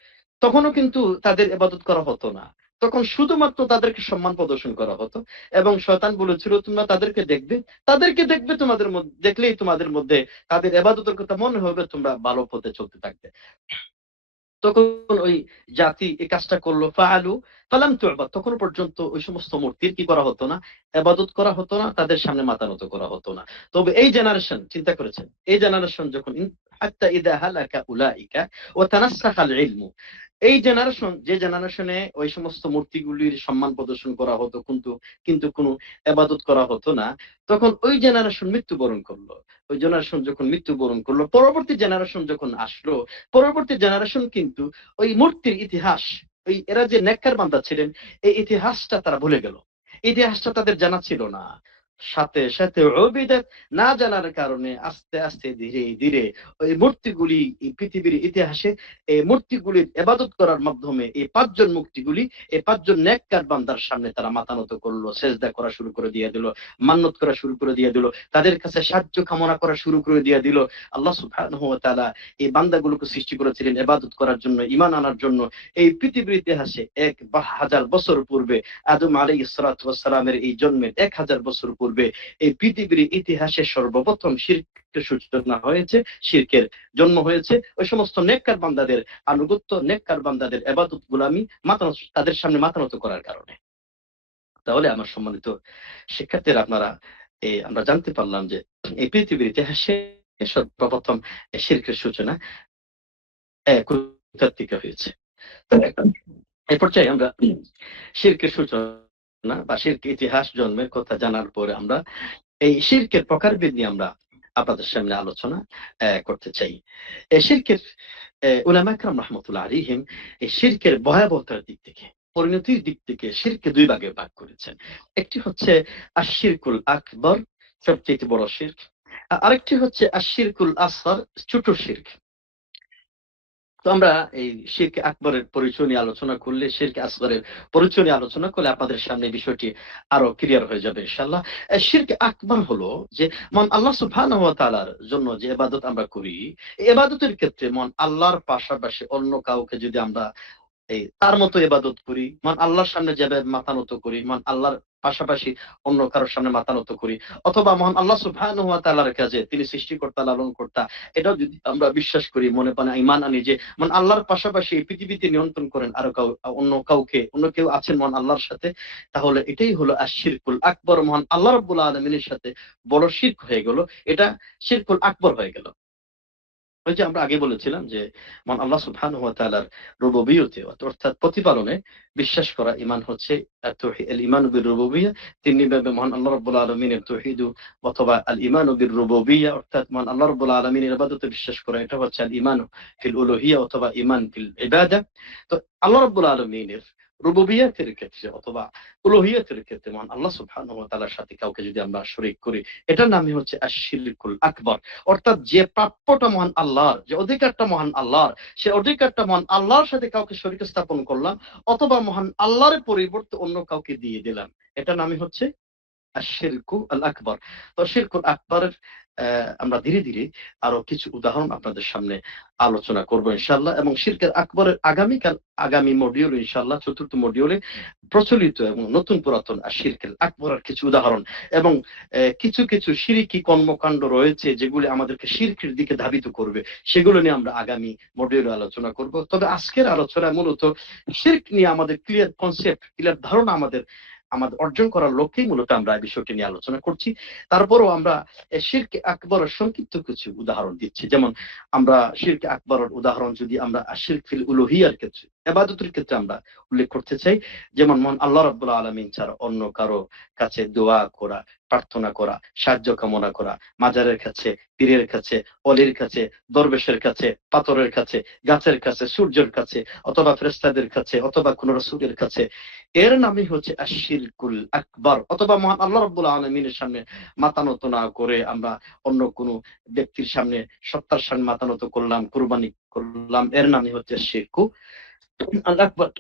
তখনও কিন্তু তাদের ইবাদত করা হতো না, তখন শুধুমাত্র তাদেরকে সম্মান প্রদর্শন করা হতো। এবং শয়তান বলেছিল, তোমরা তাদেরকে দেখবে, তোমাদের মধ্যে দেখলেই তোমাদের মধ্যে তাদের ইবাদতের কথা মনে হবে, তোমরা ভালো পথে চলতে থাকবে। তখন ওই জাতি এই কাজটা করলো, ফাআলু ফালাম তু'বাদ, তখন পর্যন্ত ওই সমস্ত মূর্তির কি করা হতো না, ইবাদত করা হতো না, তাদের সামনে মাথা নত করা হতো না। তবে এই জেনারেশন, চিন্তা করেছেন, এই জেনারেশন যখন হাত্তা ইদা হালাকা উলাইকা ওয়া তানাসসাখাল ইলমু, এই জেনারেশন, যে জেনারেশনে ওই সমস্ত মূর্তিগুলির সম্মান প্রদর্শন করা হতো কিন্তু কোনো ইবাদত করা হতো না, তখন ওই জেনারেশন মৃত্যুবরণ করলো। ওই জেনারেশন যখন মৃত্যুবরণ করলো, পরবর্তী জেনারেশন যখন আসলো, পরবর্তী জেনারেশন কিন্তু ওই মূর্তির ইতিহাস, ওই এরা যে নেককার বান্দা ছিলেন, এই ইতিহাসটা তারা ভুলে গেল, ইতিহাসটা তাদের জানা ছিল না। সাথে সাথে উবিদাত, না জানার কারণে আস্তে আস্তে ধীরে ধীরে ওই মূর্তিগুলি এই পৃথিবীর ইতিহাসে, এই মূর্তিগুলির ইবাদত করার মাধ্যমে এই 5 জন মূর্তিগুলি, এই 5 জন নেককার বান্দার সামনে তারা মাথা নত করলো, সেজদা করা শুরু করে দিয়ে দিল, মান্নত করা শুরু করে দিয়ে দিল, তাদের কাছে সাহায্য কামনা করা শুরু করে দিয়ে দিল। আল্লাহ সুবহানাহু ওয়া তাআলা এই বান্দাগুলোকে সৃষ্টি করেছিলেন ইবাদত করার জন্য, ঈমান আনার জন্য। এই পৃথিবীর ইতিহাসে 1000 বছর পূর্বে, আদম আলাইহিস সালাতু ওয়াস সালামের এই জন্মের 1000 বছর পূর্বে এই পৃথিবীর ইতিহাসে সর্বপ্রথম শিরকের সূচনা হয়েছে, শিরকের জন্ম হয়েছে। ওই সমস্ত নেককার বান্দাদের আনুগত্য, নেককার বান্দাদের ইবাদত গুলামি, তাদের সামনে মাথা নত করার কারণে। তাহলে আমার সম্মানিত শিক্ষার্থীরা, আপনারা আমরা জানতে পারলাম যে এই পৃথিবীর ইতিহাসে সর্বপ্রথম শিরকের সূচনা কোথা থেকে হয়েছে। এই পর্যায়ে আমরা শিরকের সূচনা বা শিরকের ইতিহাস জন্মের কথা জানার পরে আমরা এই শিরকের প্রকারভেদ নিয়ে আমরা আপনাদের সামনে আলোচনা করতে চাই। এই শিরকের উলামা ইকরাম রাহমাতুল্লাহ আলাইহিম এই শিরকের ভয়াবহতার দিক থেকে, পরিণতির দিক থেকে শিরকে 2 ভাগে ভাগ করেছেন। একটি হচ্ছে আশ-শিরকুল আকবার, সবচেয়ে বড় শিরক, আরেকটি হচ্ছে আশ-শিরকুল আসগর, ছোট শিরক। তো আমরা এই শিরকে আকবরের পরিচয় নিয়ে আলোচনা করলে, শিরকে আসগরের পরিচয় নিয়ে আলোচনা করলে আপনাদের সামনে বিষয়টি আরো ক্লিয়ার হয়ে যাবে ইনশাআল্লাহ। শিরকে আকবর হলো যে মহান আল্লাহ সুবহানাহু ওয়া তাআলার জন্য যে ইবাদত আমরা করি, এই ইবাদতের ক্ষেত্রে মহান আল্লাহর পাশাপাশি অন্য কাউকে যদি আমরা তার মতো ইবাদত করি, মহান আল্লাহর সামনে যেভাবে মাথা নত করি, মহান আল্লাহর পাশাপাশি অন্য কারোর সামনে মাথা নত করি, অথবা মহান আল্লাহ সুবহানাহু ওয়া তাআলার কাছে, তিনি সৃষ্টিকর্তা, লালনকর্তা, এটাও যদি আমরা বিশ্বাস করি, মনে প্রাণে ঈমান আনি যে মহান আল্লাহর পাশাপাশি এই পৃথিবীতে নিয়ন্ত্রণ করেন আরো অন্য কেউ আছেন মহান আল্লাহর সাথে, তাহলে এটাই হলো আশ-শিরকুল আকবর, মহান আল্লাহ রাব্বুল আলামিনের সাথে বড় শিরক হয়ে গেল, এটা শিরকুল আকবর হয়ে গেল। ওই যে আমরা আগে বলেছিলাম যে মহান আল্লাহ সুবহানাহু ওয়া তাআলার রুবুবিয়তে, অর্থাৎ প্রতিপালনে বিশ্বাস করা ঈমান হচ্ছে আল ঈমানু বির রুবুবিয়্যাহ। তিনভাবে মহান আল্লাহ রাব্বুল আলামিনের তাওহীদ অথবা আল ঈমানু বির রুবুবিয়্যাহ, অর্থাৎ মহান আল্লাহ রাব্বুল আলামিনের ইবাদতে বিশ্বাস করা, এটা হচ্ছে আল ঈমানু ফিল উলুহিয়্যাহ অথবা ঈমান ফিল ইবাদাহ। তো আল্লাহ রাব্বুল আলামিনের রুবুবিয়্যাতের ক্ষেত্রে অথবা উলুহিয়্যাতের ক্ষেত্রে মহান আল্লাহ সুবহানাহু ওয়া তাআলার সাথে কাউকে যদি আমরা শরীক করি, এটার নামই হচ্ছে আশ-শিরকুল আকবর। অর্থাৎ যে প্রাপ্যটা মহান আল্লাহর, যে অধিকারটা মহান আল্লাহর, সে অধিকারটা মহান আল্লাহর সাথে কাউকে শরীক স্থাপন করলাম, অথবা মহান আল্লাহর পরিবর্তে অন্য কাউকে দিয়ে দিলাম, এটা নামই হচ্ছে আশ-শিরকু আল আকবার। তো শিরকুল আকবরের আমরা ধীরে ধীরে আরো কিছু উদাহরণ আপনাদের সামনে আলোচনা করব ইনশাআল্লাহ, এবং শিরকের আকবরের আগামী মডিউলে ইনশাআল্লাহ, চতুর্থ মডিউলে প্রচলিত এবং নতুন পুরাতন শিরকের আকবরের কিছু উদাহরণ এবং কিছু কিছু শিরকি কর্মকাণ্ড রয়েছে যেগুলি আমাদেরকে শিরকের দিকে ধাবিত করবে, সেগুলো নিয়ে আমরা আগামী মডিউলে আলোচনা করব। তবে আজকের আলোচনা মূলত শিরক নিয়ে আমাদের ক্লিয়ার কনসেপ্ট, ক্লিয়ার ধারণা আমাদের অর্জন করার লক্ষ্যেই মূলত আমরা এই বিষয়টি নিয়ে আলোচনা করছি। তারপরও আমরা শিরকে আকবরের সংক্ষিপ্ত কিছু উদাহরণ দিচ্ছি। যেমন আমরা শিরকে আকবরের উদাহরণ যদি আমরা শিরক ফিল উলুহিয়ার ক্ষেত্রে, ইবাদতের ক্ষেত্রে আমরা উল্লেখ করতে চাই, যেমন মহান আল্লাহ রাব্বুল আলামিন ছাড়া অন্য কারো কাছে দোয়া করা, প্রার্থনা করা, সাহায্য কামনা করা, মাজারের কাছে, পীরের কাছে, অলির কাছে, দরবেশের কাছে, পাথরের কাছে, গাছের কাছে, সূর্যের কাছে, অথবা ফেরেশতাদের কাছে, অথবা কোন রাসূলের কাছে, এর নামই হচ্ছে আশ-শিরকুল আকবার। অথবা মহান আল্লাহ রাব্বুল আলামিনের সামনে মাথা নত না করে আমরা অন্য কোনো ব্যক্তির সামনে, সত্তার সামনে মাথা নত করলাম, কুরবানি করলাম, এর নামই হচ্ছে শিরকু আল আকবার।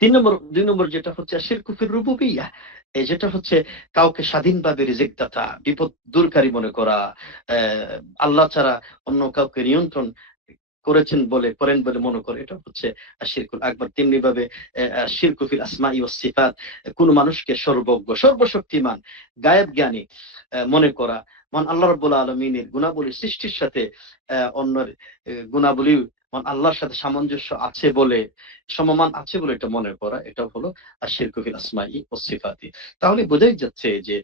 দুই নম্বর যেটা হচ্ছে শিরকু ফির রুবুবিয়্যাহ, এই যেটা হচ্ছে কাউকে স্বাধীনভাবে রিজিক দাতা, বিপদ দূরকারী মনে করা, আল্লাহ ছাড়া অন্য কাউকে নিয়ন্ত্রণ করেন বলে মনে করে, এটা হচ্ছে শিরকুল আকবার। তেমনি ভাবে শিরকু ফিল আসমাই ওয়াস সিফাত, কোন মানুষকে সর্বজ্ঞ, সর্বশক্তিমান, গায়েব জ্ঞানী মনে করা, মহান আল্লাহ রাব্বুল আলামিনের গুণাবলী সৃষ্টির সাথে অন্যের গুণাবলী মহান আল্লাহর সাথে সামঞ্জস্য আছে বলে, সমমান আছে বলে এটা মনে করা, এটা হলো শিরকু ফিল আসমাই ওয়াস সিফাতি। তাহলে বোঝাই যাচ্ছে যে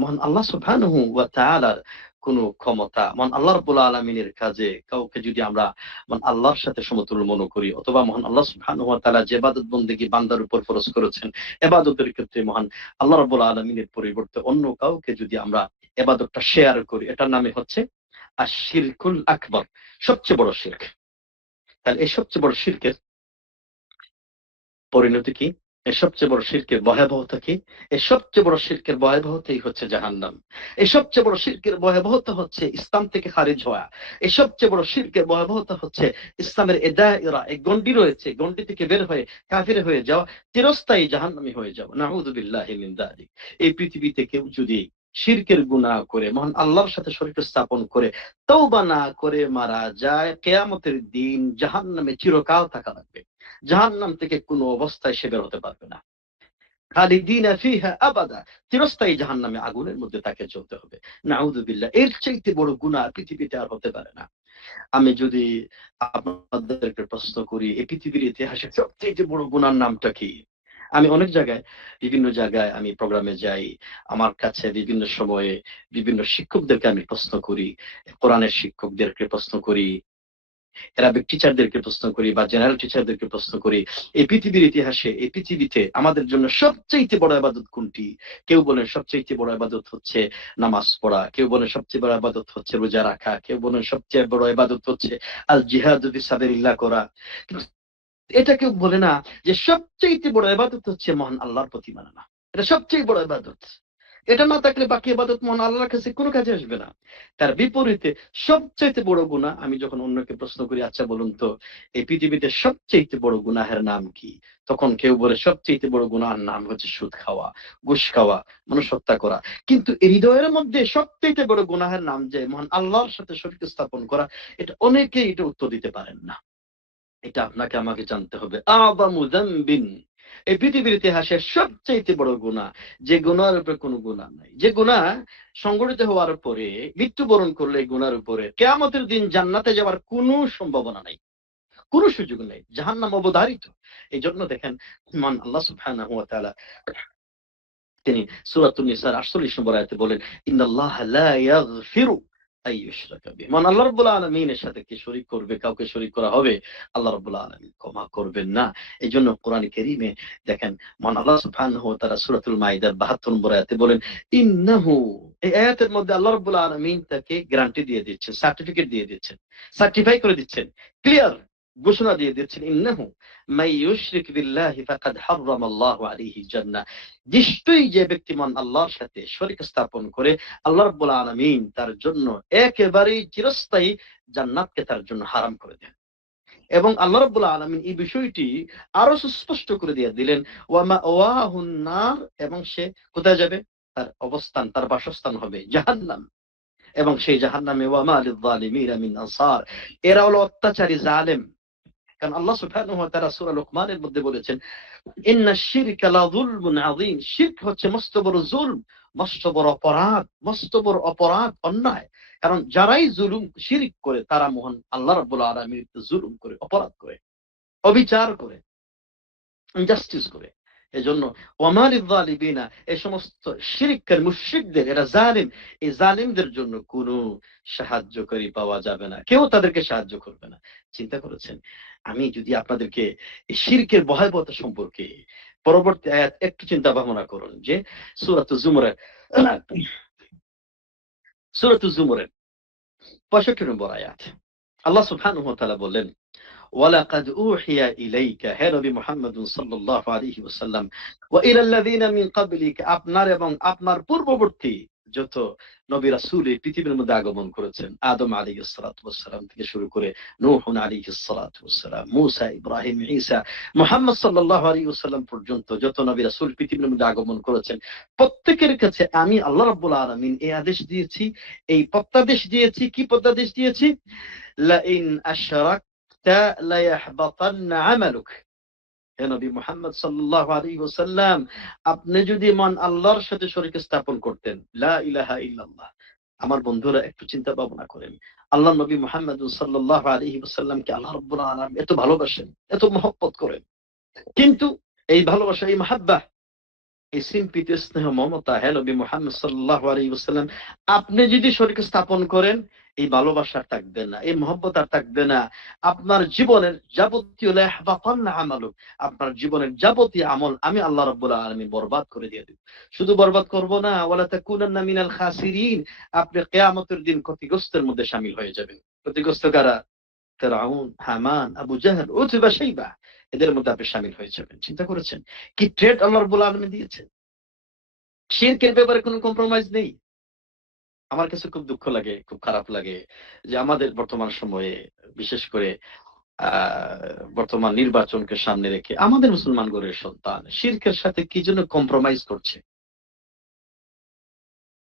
মহান আল্লাহ সুবহানাহু ওয়া তাআলার কোন ক্ষমতা, মহান আল্লাহ রাব্বুল আলামিনের কাজে কাউকে যদি আমরা মহান আল্লাহর সাথে সমতুল্য মনে করি, অথবা মহান আল্লাহ সুবহানাহু ওয়া তাআলা যে ইবাদত বন্দেগী বান্দার উপর ফরজ করেছেন, ইবাদতের ক্ষেত্রে মহান আল্লাহ রাব্বুল আলামিনের পরিবর্তে অন্য কাউকে যদি আমরা ইবাদতটা শেয়ার করি, এটার নামে হচ্ছে আশ-শিরকুল আকবার, সবচেয়ে বড় শিরক। তাহলে এই সবচেয়ে বড় শিরকের পরিণতি কি? এই সবচেয়ে বড় শিরকের ভয়াবহতা কি? এই সবচেয়ে বড় শিরকের ভয়াবহতাই হচ্ছে জাহান্নাম। এই সবচেয়ে বড় শিরকের ভয়াবহতা হচ্ছে ইসলাম থেকে খারিজ হওয়া। এই সবচেয়ে বড় শিরকের ভয়াবহতা হচ্ছে ইসলামের দায়রা, এই গণ্ডি রয়েছে, গণ্ডি থেকে বের হয়ে কাফির হয়ে যাওয়া, চিরস্থায়ী জাহান্নামী হয়ে যাওয়া। নাউযু বিল্লাহি মিন যালিক। এই পৃথিবীতে কেউ যদি শিরকের গুনাহ করে, মহান আল্লাহর সাথে শরীক স্থাপন করে, তওবা না করে মারা যায়, কিয়ামতের দিন জাহান্নামে চিরকাল থাকা লাগবে। জাহান্নাম থেকে কোনো অবস্থায় সে বের হতে পারবে না। খালিদিনা ফিহা আবাদা, চিরস্থায়ী জাহান্নামে আগুনের মধ্যে তাকে চলতে হবে। নাউযু বিল্লাহ। এর চাইতে বড় গুনাহ পৃথিবীতে আর হতে পারে না। আমি যদি আপনাদেরকে প্রশ্ন করি, এই পৃথিবীর ইতিহাসে সবচেয়ে বড় গুনাহর নামটা কি? আমি অনেক জায়গায়, বিভিন্ন জায়গায় আমি প্রোগ্রামে যাই। আমার কাছে বিভিন্ন সময়ে বিভিন্ন শিক্ষকদেরকে আমি প্রশ্ন করি, কোরআনের শিক্ষকদেরকে প্রশ্ন করি, অ্যারাবিক টিচারদেরকে প্রশ্ন করি, বা জেনারেল টিচারদেরকে প্রশ্ন করি, এই পৃথিবীর ইতিহাসে, এই পৃথিবীতে আমাদের জন্য সবচেয়ে বড় ইবাদত কোনটি? কেউ বলেন সবচেয়ে বড় ইবাদত হচ্ছে নামাজ পড়া, কেউ বলেন সবচেয়ে বড় ইবাদত হচ্ছে রোজা রাখা, কেউ বলেন সবচেয়ে বড় ইবাদত হচ্ছে আল জিহাদু ফি সাবিলিল্লাহ করা। কিন্তু এটা কেউ বলে না যে সবচেয়ে বড় ইবাদত হচ্ছে মহান আল্লাহর প্রতি মানা। এটা সবচেয়ে বড় ইবাদত। এটা না থাকলে বাকি ইবাদত মহান আল্লাহর কাছে কোনো কাজে আসবে না। তার বিপরীতে সবচেয়ে বড় গুনাহ, আমি যখন অন্যকে প্রশ্ন করি, আচ্ছা বলুন তো এই পৃথিবীতে সবচেয়ে বড় গুনাহের নাম কি? তখন কেউ বলে সবচেয়ে বড় গুনাহের নাম হচ্ছে সুদ খাওয়া, ঘুষ খাওয়া, মানুষ হত্যা করা। কিন্তু এই হৃদয়ের মধ্যে সবচেয়ে বড় গুনাহের নাম যে মহান আল্লাহর সাথে শরীক স্থাপন করা, এটা অনেকেই এটা উত্তর দিতে পারেন না। এটা আপনাকে আমাকে জানতে হবে। আযামু যামবিন, এই পৃথিবীর ইতিহাসের সবচেয়ে বড় গুনাহ, যে গুনাহের উপরে কোনো গুনাহ নাই, যে গুনাহ সংগঠিত হওয়ার পরে, মৃত্যুবরণ করলে এই গুনাহের উপরে কিয়ামতের দিন জান্নাতে যাওয়ার কোনো সম্ভাবনা নাই, কোনো সুযোগ নেই, জাহান্নাম অবধারিত। এই জন্য দেখেন মহান আল্লাহ সুবহানাহু ওয়া তাআলা তিনি সূরাতুন নিসার 48 নম্বর আয়াতে বলেন, ইন্নাল্লাহা লা ইয়াগফিরু আন ইউশরাকা বিহি। মহান আল্লাহ রাব্বুল আলামিনের সাথে কে শরীক করবে, কাউকে শরীক করা হবে, আল্লাহ রাব্বুল আলামিন ক্ষমা করবেন না। এইজন্য কোরআনে কারীমে দেখেন মহান আল্লাহ সুবহানাহু ওয়া তাআলা সূরাতুল মাইদার 72 নম্বর আয়াতে বলেন, ইন্নাহু, এই আয়াতের মধ্যে আল্লাহ রাব্বুল আলামিন তাকে গ্যারান্টি দিয়ে দিচ্ছেন, সার্টিফিকেট দিয়ে দিচ্ছেন, সার্টিফাই করে দিচ্ছেন, ক্লিয়ার ঘোষণা দিয়ে দিচ্ছেন, ইন্নাহু মান ইউশরিক বিল্লাহি ফাকাদ হারামাল্লাহু আলাইহিল জান্নাহ। নিশ্চয়ই যে ব্যক্তি মহান আল্লাহর সাথে শরীক স্থাপন করে, আল্লাহ রাব্বুল আলামিন তার জন্য একেবারেই চিরস্থায়ী জান্নাতকে তার জন্য হারাম করে দেন। এবং আল্লাহ রাব্বুল আলামিন এই বিষয়টি আরো সুস্পষ্ট করে দিয়ে দিলেন, ওয়া মাওয়াহুন নার, এবং সে কোথায় যাবে? তার অবস্থান, তার বাসস্থান হবে জাহান্নাম। এবং সেই জাহান্নামে ওয়া মা লিয-যালিমিনা মিন আনসার, এরা হলো অত্যাচারী জালেম। কারণ আল্লাহ সুবহানাহু ওয়া তাআলা সূরা লুকমানের মধ্যে বলেছেন, ইন্নাশ শিরকা লাযুলমুন আযীম, শিরক হচ্ছে মস্ত বড় জুলম, মস্ত বড় অপরাধ, মস্ত বড় অপরাধ, অন্যায়। কারণ যারাই জুলুম শিরক করে তারা মহান আল্লাহ রাব্বুল আলামিনের জুলুম করে, অপরাধ করে, অবিচার করে, ইনজাস্টিস করে। এজন্য ওয়ামা লিয-যালিমিনা, এই সমস্ত শিরককারী মুশরিকদের, এরা জালিম, এই জালিমদের জন্য কোনো সাহায্যকারী পাওয়া যাবে না, কেউ তাদেরকে সাহায্য করবে না। চিন্তা করেছেন, আমি যদি আপনাদেরকে এই শিরকের ভয়াবহতা সম্পর্কে পরবর্তী আয়াত একটু চিন্তা ভাবনা করুন, যে সূরাতুজ জুমরের 65 নম্বর আয়াত, আল্লাহ সুবহানাহু ওয়া তাআলা বললেন, ওয়ালাকাদ উহিয়া ইলাইকা, হে নবী মুহাম্মদ সাল্লাল্লাহু আলাইহি ওয়াসাল্লাম, ওয়া ইলাল লাযিনা মিন ক্বাবলিকা, আপনার এবং আপনার পূর্ববর্তী যত নবী রাসূল এই পৃথিবীর মধ্যে আগমন করেছেন, আদম আলাইহিস সালাতু ওয়াস সালাম থেকে শুরু করে নূহ আলাইহিস সালাতু ওয়াস সালাম, মূসা, ইব্রাহিম, ঈসা, মুহাম্মদ সাল্লাল্লাহু আলাইহি ওয়াসাল্লাম পর্যন্ত যত নবী রাসূল পৃথিবীর মধ্যে আগমন করেছেন, প্রত্যেকের কাছে আমি আল্লাহ রাব্বুল আলামিন এই আদেশ দিয়েছি, এই প্রত্যাদেশ দিয়েছি। কি প্রত্যাদেশ দিয়েছি? লা ইন আশরাকতা লা ইয়াহবাতান্না আমালুক, হে নবী মুহাম্মদ সাল্লাল্লাহু আলাইহি ওয়াসাল্লাম, আপনি যদি মান আল্লাহর সাথে শরীক স্থাপন করতেন, লা ইলাহা ইল্লাল্লাহ। আমার বন্ধুরা একটু চিন্তা ভাবনা করেন, আল্লাহ নবী মুহাম্মদ সাল্লাল্লাহু আলাইহি ওয়াসাল্লামকে আল্লাহ রাব্বুল আলামিন এত ভালোবাসেন, এত মহব্বত করেন, কিন্তু এই ভালোবাসা, এই মাহাব্বা, এই সিম্পিতি, স্নেহ, মমতা, হে নবী মুহাম্মদ সাল্লাল্লাহু আলাইহি ওয়াসাল্লাম, আপনি যদি শরীক স্থাপন করেন, এই ভালোবাসা থাকবে না, এই মহব্বত আর থাকবে না। আপনার জীবনের যাবতীয় লাহবাতান্না আমালুক, আপনার জীবনের যাবতীয় আমল আমি আল্লাহ রাব্বুল আলামিন বরবাদ করে দিয়ে দেব। শুধু বরবাদ করব না, ওয়ালা তাকুনান্না মিনাল খাসিরিন, আপনি কিয়ামতের দিন ক্ষতিগ্রস্তের মধ্যে শামিল হয়ে যাবেন। ক্ষতিগ্রস্ত কারা? ফিরআউন, হামান, আবু জাহল, উতবা, শাইবা, এদের মধ্যে আপনি শামিল হয়ে যাবেন। চিন্তা করেছেন কি ট্রেড আল্লাহ রাব্বুল আলামিন দিয়েছেন? শিরকের ব্যাপারে কোনো কম্প্রোমাইজ নেই। আমার কাছে খুব দুঃখ লাগে, খুব খারাপ লাগে যে আমাদের বর্তমান সময়ে, বিশেষ করে বর্তমান নির্বাচনকে সামনে রেখে আমাদের মুসলমান ঘরের সন্তান শিরকের সাথে কি জন্য কম্প্রোমাইজ করছে,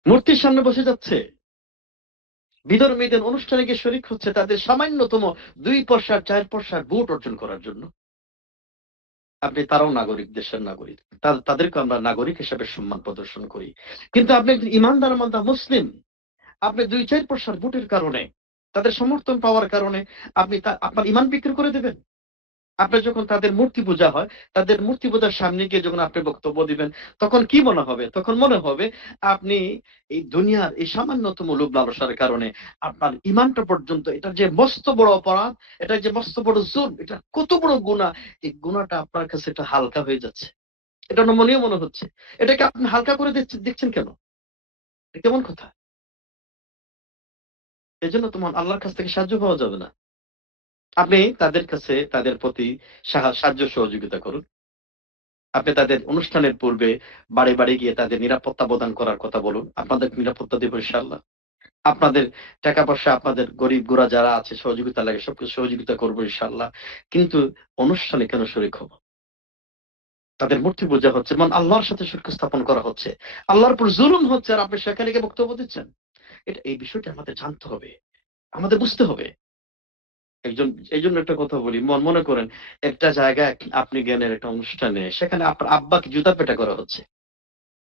মূর্তির সামনে বসে যাচ্ছে, বিধর্মীদের অনুষ্ঠানে গিয়ে শরীক হচ্ছে, তাদের সামান্যতম 2 পয়সা 4 পয়সা ভোট অর্জন করার জন্য। আপনি, তারাও নাগরিক, দেশের নাগরিক, তাদেরকে আমরা নাগরিক হিসেবে সম্মান প্রদর্শন করি, কিন্তু আপনি একজন ইমানদার মান্দা মুসলিম, আপনি 2-4 পয়সার ভোটের কারণে, তাদের সমর্থন পাওয়ার কারণে আপনি আপনার ইমান বিক্রি করে দেবেন। আপনি যখন তাদের মূর্তি পূজা হয়, তাদের মূর্তি পূজার সামনে গিয়ে যখন আপনি বক্তব্য দিবেন, তখন কি মনে হবে? তখন মনে হবে আপনি এই দুনিয়ার এই সামান্যতম লোভ লালসার কারণে আপনার ইমানটা পর্যন্ত, এটা যে মস্ত বড় অপরাধ, এটা যে মস্ত বড় জুলম, এটা কত বড় গুনাহ, এই গুনাহটা আপনার কাছে এটা হালকা হয়ে যাচ্ছে, এটা নমনীয় মনে হচ্ছে। এটাকে আপনি হালকা করে দেখছেন কেন? এটা কেমন কথা? এজন্য তোমার আল্লাহর কাছ থেকে সাহায্য পাওয়া যাবে না। আপনি তাদের কাছে, তাদের প্রতি সাহায্য সহযোগিতা করুন। আপনি তাদের অনুষ্ঠানের পূর্বে বাড়ি বাড়ি গিয়ে তাদের নিরাপত্তা প্রদান করার কথা বলুন। আপনাদের নিরাপত্তা দেব ইনশাআল্লাহ। আপনাদের টাকা পয়সা, আপনাদের গরিব গুড়া যারা আছে সহযোগিতা লাগে, সবকিছু সহযোগিতা করবো ইনশাআল্লাহ। কিন্তু অনুষ্ঠানে কেন শরীক হব? তাদের মূর্তি পূজা হচ্ছে, মানে আল্লাহর সাথে শরীক স্থাপন করা হচ্ছে, আল্লাহর উপর জুলুম হচ্ছে, আর আপনি সেখানে গিয়ে বক্তব্য দিচ্ছেন। এই বিষয়টা আমাদের জানতে হবে, আমাদের বুঝতে হবে। এই জন্য একটা কথা বলি, মনে করেন একটা জায়গায় আপনি গেলেন একটা অনুষ্ঠানে, সেখানে আপনার আব্বাকে জুতা পেটা করা হচ্ছে,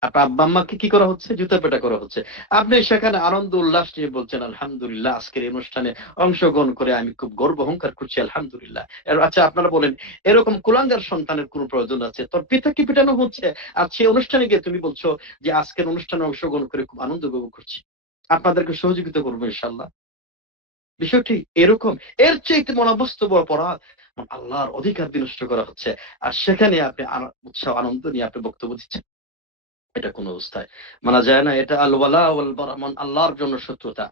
আপনার আব্বা আম্মাকে কি করা হচ্ছে? জুতা পেটা করা হচ্ছে। আপনি সেখানে আনন্দ উল্লাস নিয়ে বলছেন, আলহামদুলিল্লাহ, আজকের এই অনুষ্ঠানে অংশগ্রহণ করে আমি খুব গর্ব অহংকার করছি, আলহামদুলিল্লাহ। আচ্ছা, আপনারা বলেন, এরকম কুলাঙ্গার সন্তানের কোন প্রয়োজন আছে? তোর পিতাকে পিটানো হচ্ছে, আর সেই অনুষ্ঠানে গিয়ে তুমি বলছো যে আজকের অনুষ্ঠানে অংশগ্রহণ করে খুব আনন্দ উপভোগ করছি, আপনাদেরকে সহযোগিতা করবো ইনশাআল্লাহ। বিষয়টি এরকম। এর চেয়ে মনোবস্ত বড় অপরাধ, আল্লাহর অধিকার বিনষ্ট করা হচ্ছে, আর সেখানে আপনি উৎসাহ আনন্দ নিয়ে আপনি বক্তব্য দিচ্ছেন। এটা কোন অবস্থায় মানা যায় না। এটা আল ওয়ালা ওয়াল বারা, আল্লাহর জন্য শত্রুতা,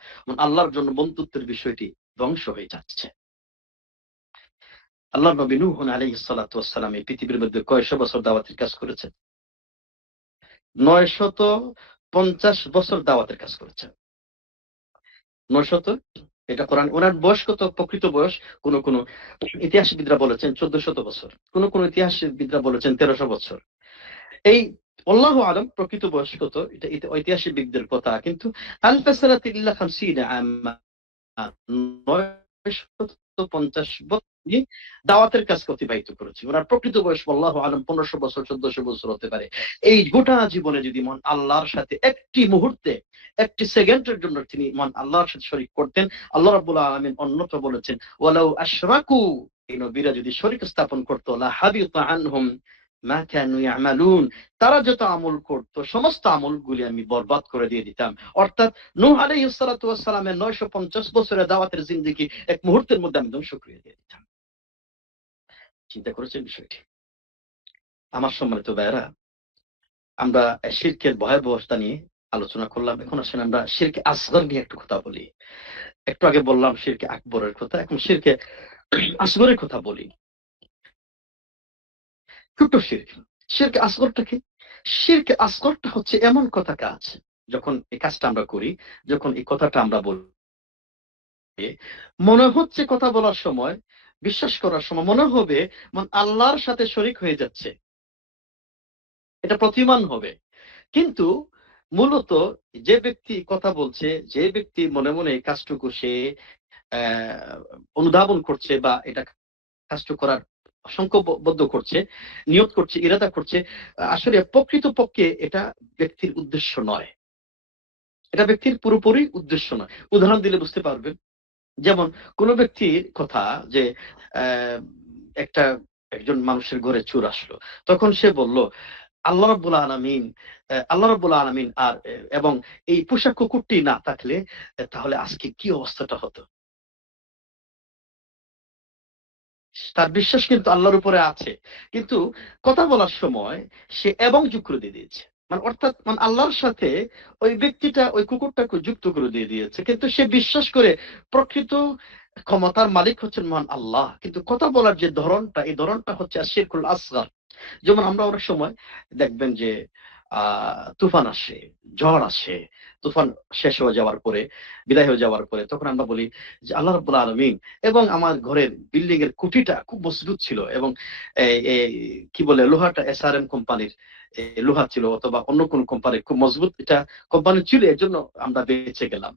আল্লাহর জন্য বন্ধুত্বের বিষয়টি ধ্বংস হয়ে যাচ্ছে। আল্লাহ নবী নূহ আলাইহিস সালাতু ওয়াস সালাম এই পৃথিবীর মধ্যে কয়শো বছর দাওয়াতের কাজ করেছেন? 950 বছর দাওয়াতের কাজ করেছেন। 900, এটা কোরআন। ওনার বয়স কত? প্রকৃত বয়স কোন কোন ইতিহাসবিদরা বলেছেন 1400 বছর, কোন কোন ইতিহাসবিদরা বলেছেন 1300 বছর। এই আল্লাহু আলাম প্রকৃত বয়স কত, এটা ঐতিহাসিকদের কথা, কিন্তু আলফা সানাতি ইল্লা 50 আম্মা, 950 বছর তিনি দাওয়াতের কাজকে অতিবাহিত করেছে। ওনার প্রকৃত বয়স আল্লাহু আলাম 1500 বছর 1400 বছর হতে পারে। এই গোটা জীবনে যদি মন আল্লাহর সাথে একটি মুহূর্তে, একটি সেকেন্ডের জন্য তিনি মন আল্লাহর সাথে শরীক করতেন, আল্লাহ রাব্বুল আলামিন অন্যত্র বলেছেন ওয়ালাউ আশরাকু, এই নবীরা যদি শরীক স্থাপন করতো লা হাবিতা আনহুম মা কানু ইয়ামালুন, তারা যত আমল করত সমস্ত আমলগুলি আমি বরবাদ করে দিয়ে দিতাম। অর্থাৎ নূহ আলাইহিস সালাতু ওয়াস সালামের 950 বছরের দাওয়াতের জিন্দেগি এক মুহূর্তের মধ্যে আমি ধ্বংস করে দিয়ে দিতাম। চিন্তা করেছেন বিষয়টি? আমার সম্মানিত ভাইয়েরা, আমরা শিরকের ভয়াবহতা নিয়ে আলোচনা করলাম। এখন আসেন আমরা শিরকে আসগর নিয়ে একটু কথা বলি। একটু আগে বললাম শিরকে আকবরের কথা, এখন শিরকে আসগরের কথা বলি। ছোট শিরক, শিরকে আসগরটা কি? শিরকে আসগরটা হচ্ছে এমন কথা কাজ, যখন এই কাজটা আমরা করি, যখন এই কথাটা আমরা বলি, মনে হচ্ছে কথা বলার সময়, বিশ্বাস করার সময় মনে হবে আল্লাহর সাথে শরীক হয়ে যাচ্ছে, এটা প্রতিমান হবে। কিন্তু মূলত যে ব্যক্তি কথা বলছে, যে ব্যক্তি মনে মনে এই কাজটুকু সে অনুধাবন করছে বা এটা কাজটুকু করার সংকল্পবদ্ধ করছে, নিয়ত করছে, ইরাদা করছে, আসলে প্রকৃতপক্ষে এটা ব্যক্তির উদ্দেশ্য নয়, এটা ব্যক্তির পুরোপুরি উদ্দেশ্য নয়। উদাহরণ দিলে বুঝতে পারবেন। যেমন কোন ব্যক্তির কথা যে একটা একজন মানুষের ঘরে চোর আসলো, তখন সে বলল আল্লাহ রাব্বুল আলামিন, আল্লাহ রাব্বুল আলামিন আর এবং এই পোষা কুকুরটি না থাকলে তাহলে আজকে কি অবস্থাটা হতো। তার বিশ্বাস কিন্তু আল্লাহর উপরে আছে, কিন্তু কথা বলার সময় সে এবং যুক্ত করে দিয়েছে, অর্থাৎ আল্লাহর সাথে ওই ব্যক্তিটা ওই কুকুরটাকে যুক্ত করে দিয়ে দিয়েছে, কিন্তু সে বিশ্বাস করে প্রকৃত ক্ষমতার মালিক হচ্ছেন মহান আল্লাহ, কিন্তু কথা বলার যে ধরনটা, এই ধরনটা হচ্ছে শিরকুল আসগার। যেমন আমরা অনেক সময় দেখবেন যে তুফান আসে, ঝড় আসে, তুফান শেষ হয়ে যাওয়ার পরে, বিদায় হয়ে যাওয়ার পরে, তখন আমরা বলি যে আল্লাহ রাব্বুল আলামিন, এবং আমার ঘরের বিল্ডিং এর খুঁটিটা খুব মজবুত ছিল, এবং কি বলে লোহাটা এসআরএম কোম্পানির লোহা ছিল, অথবা অন্য কোন কোম্পানির খুব মজবুত এটা কোম্পানি ছিল, এর জন্য আমরা বেঁচে গেলাম।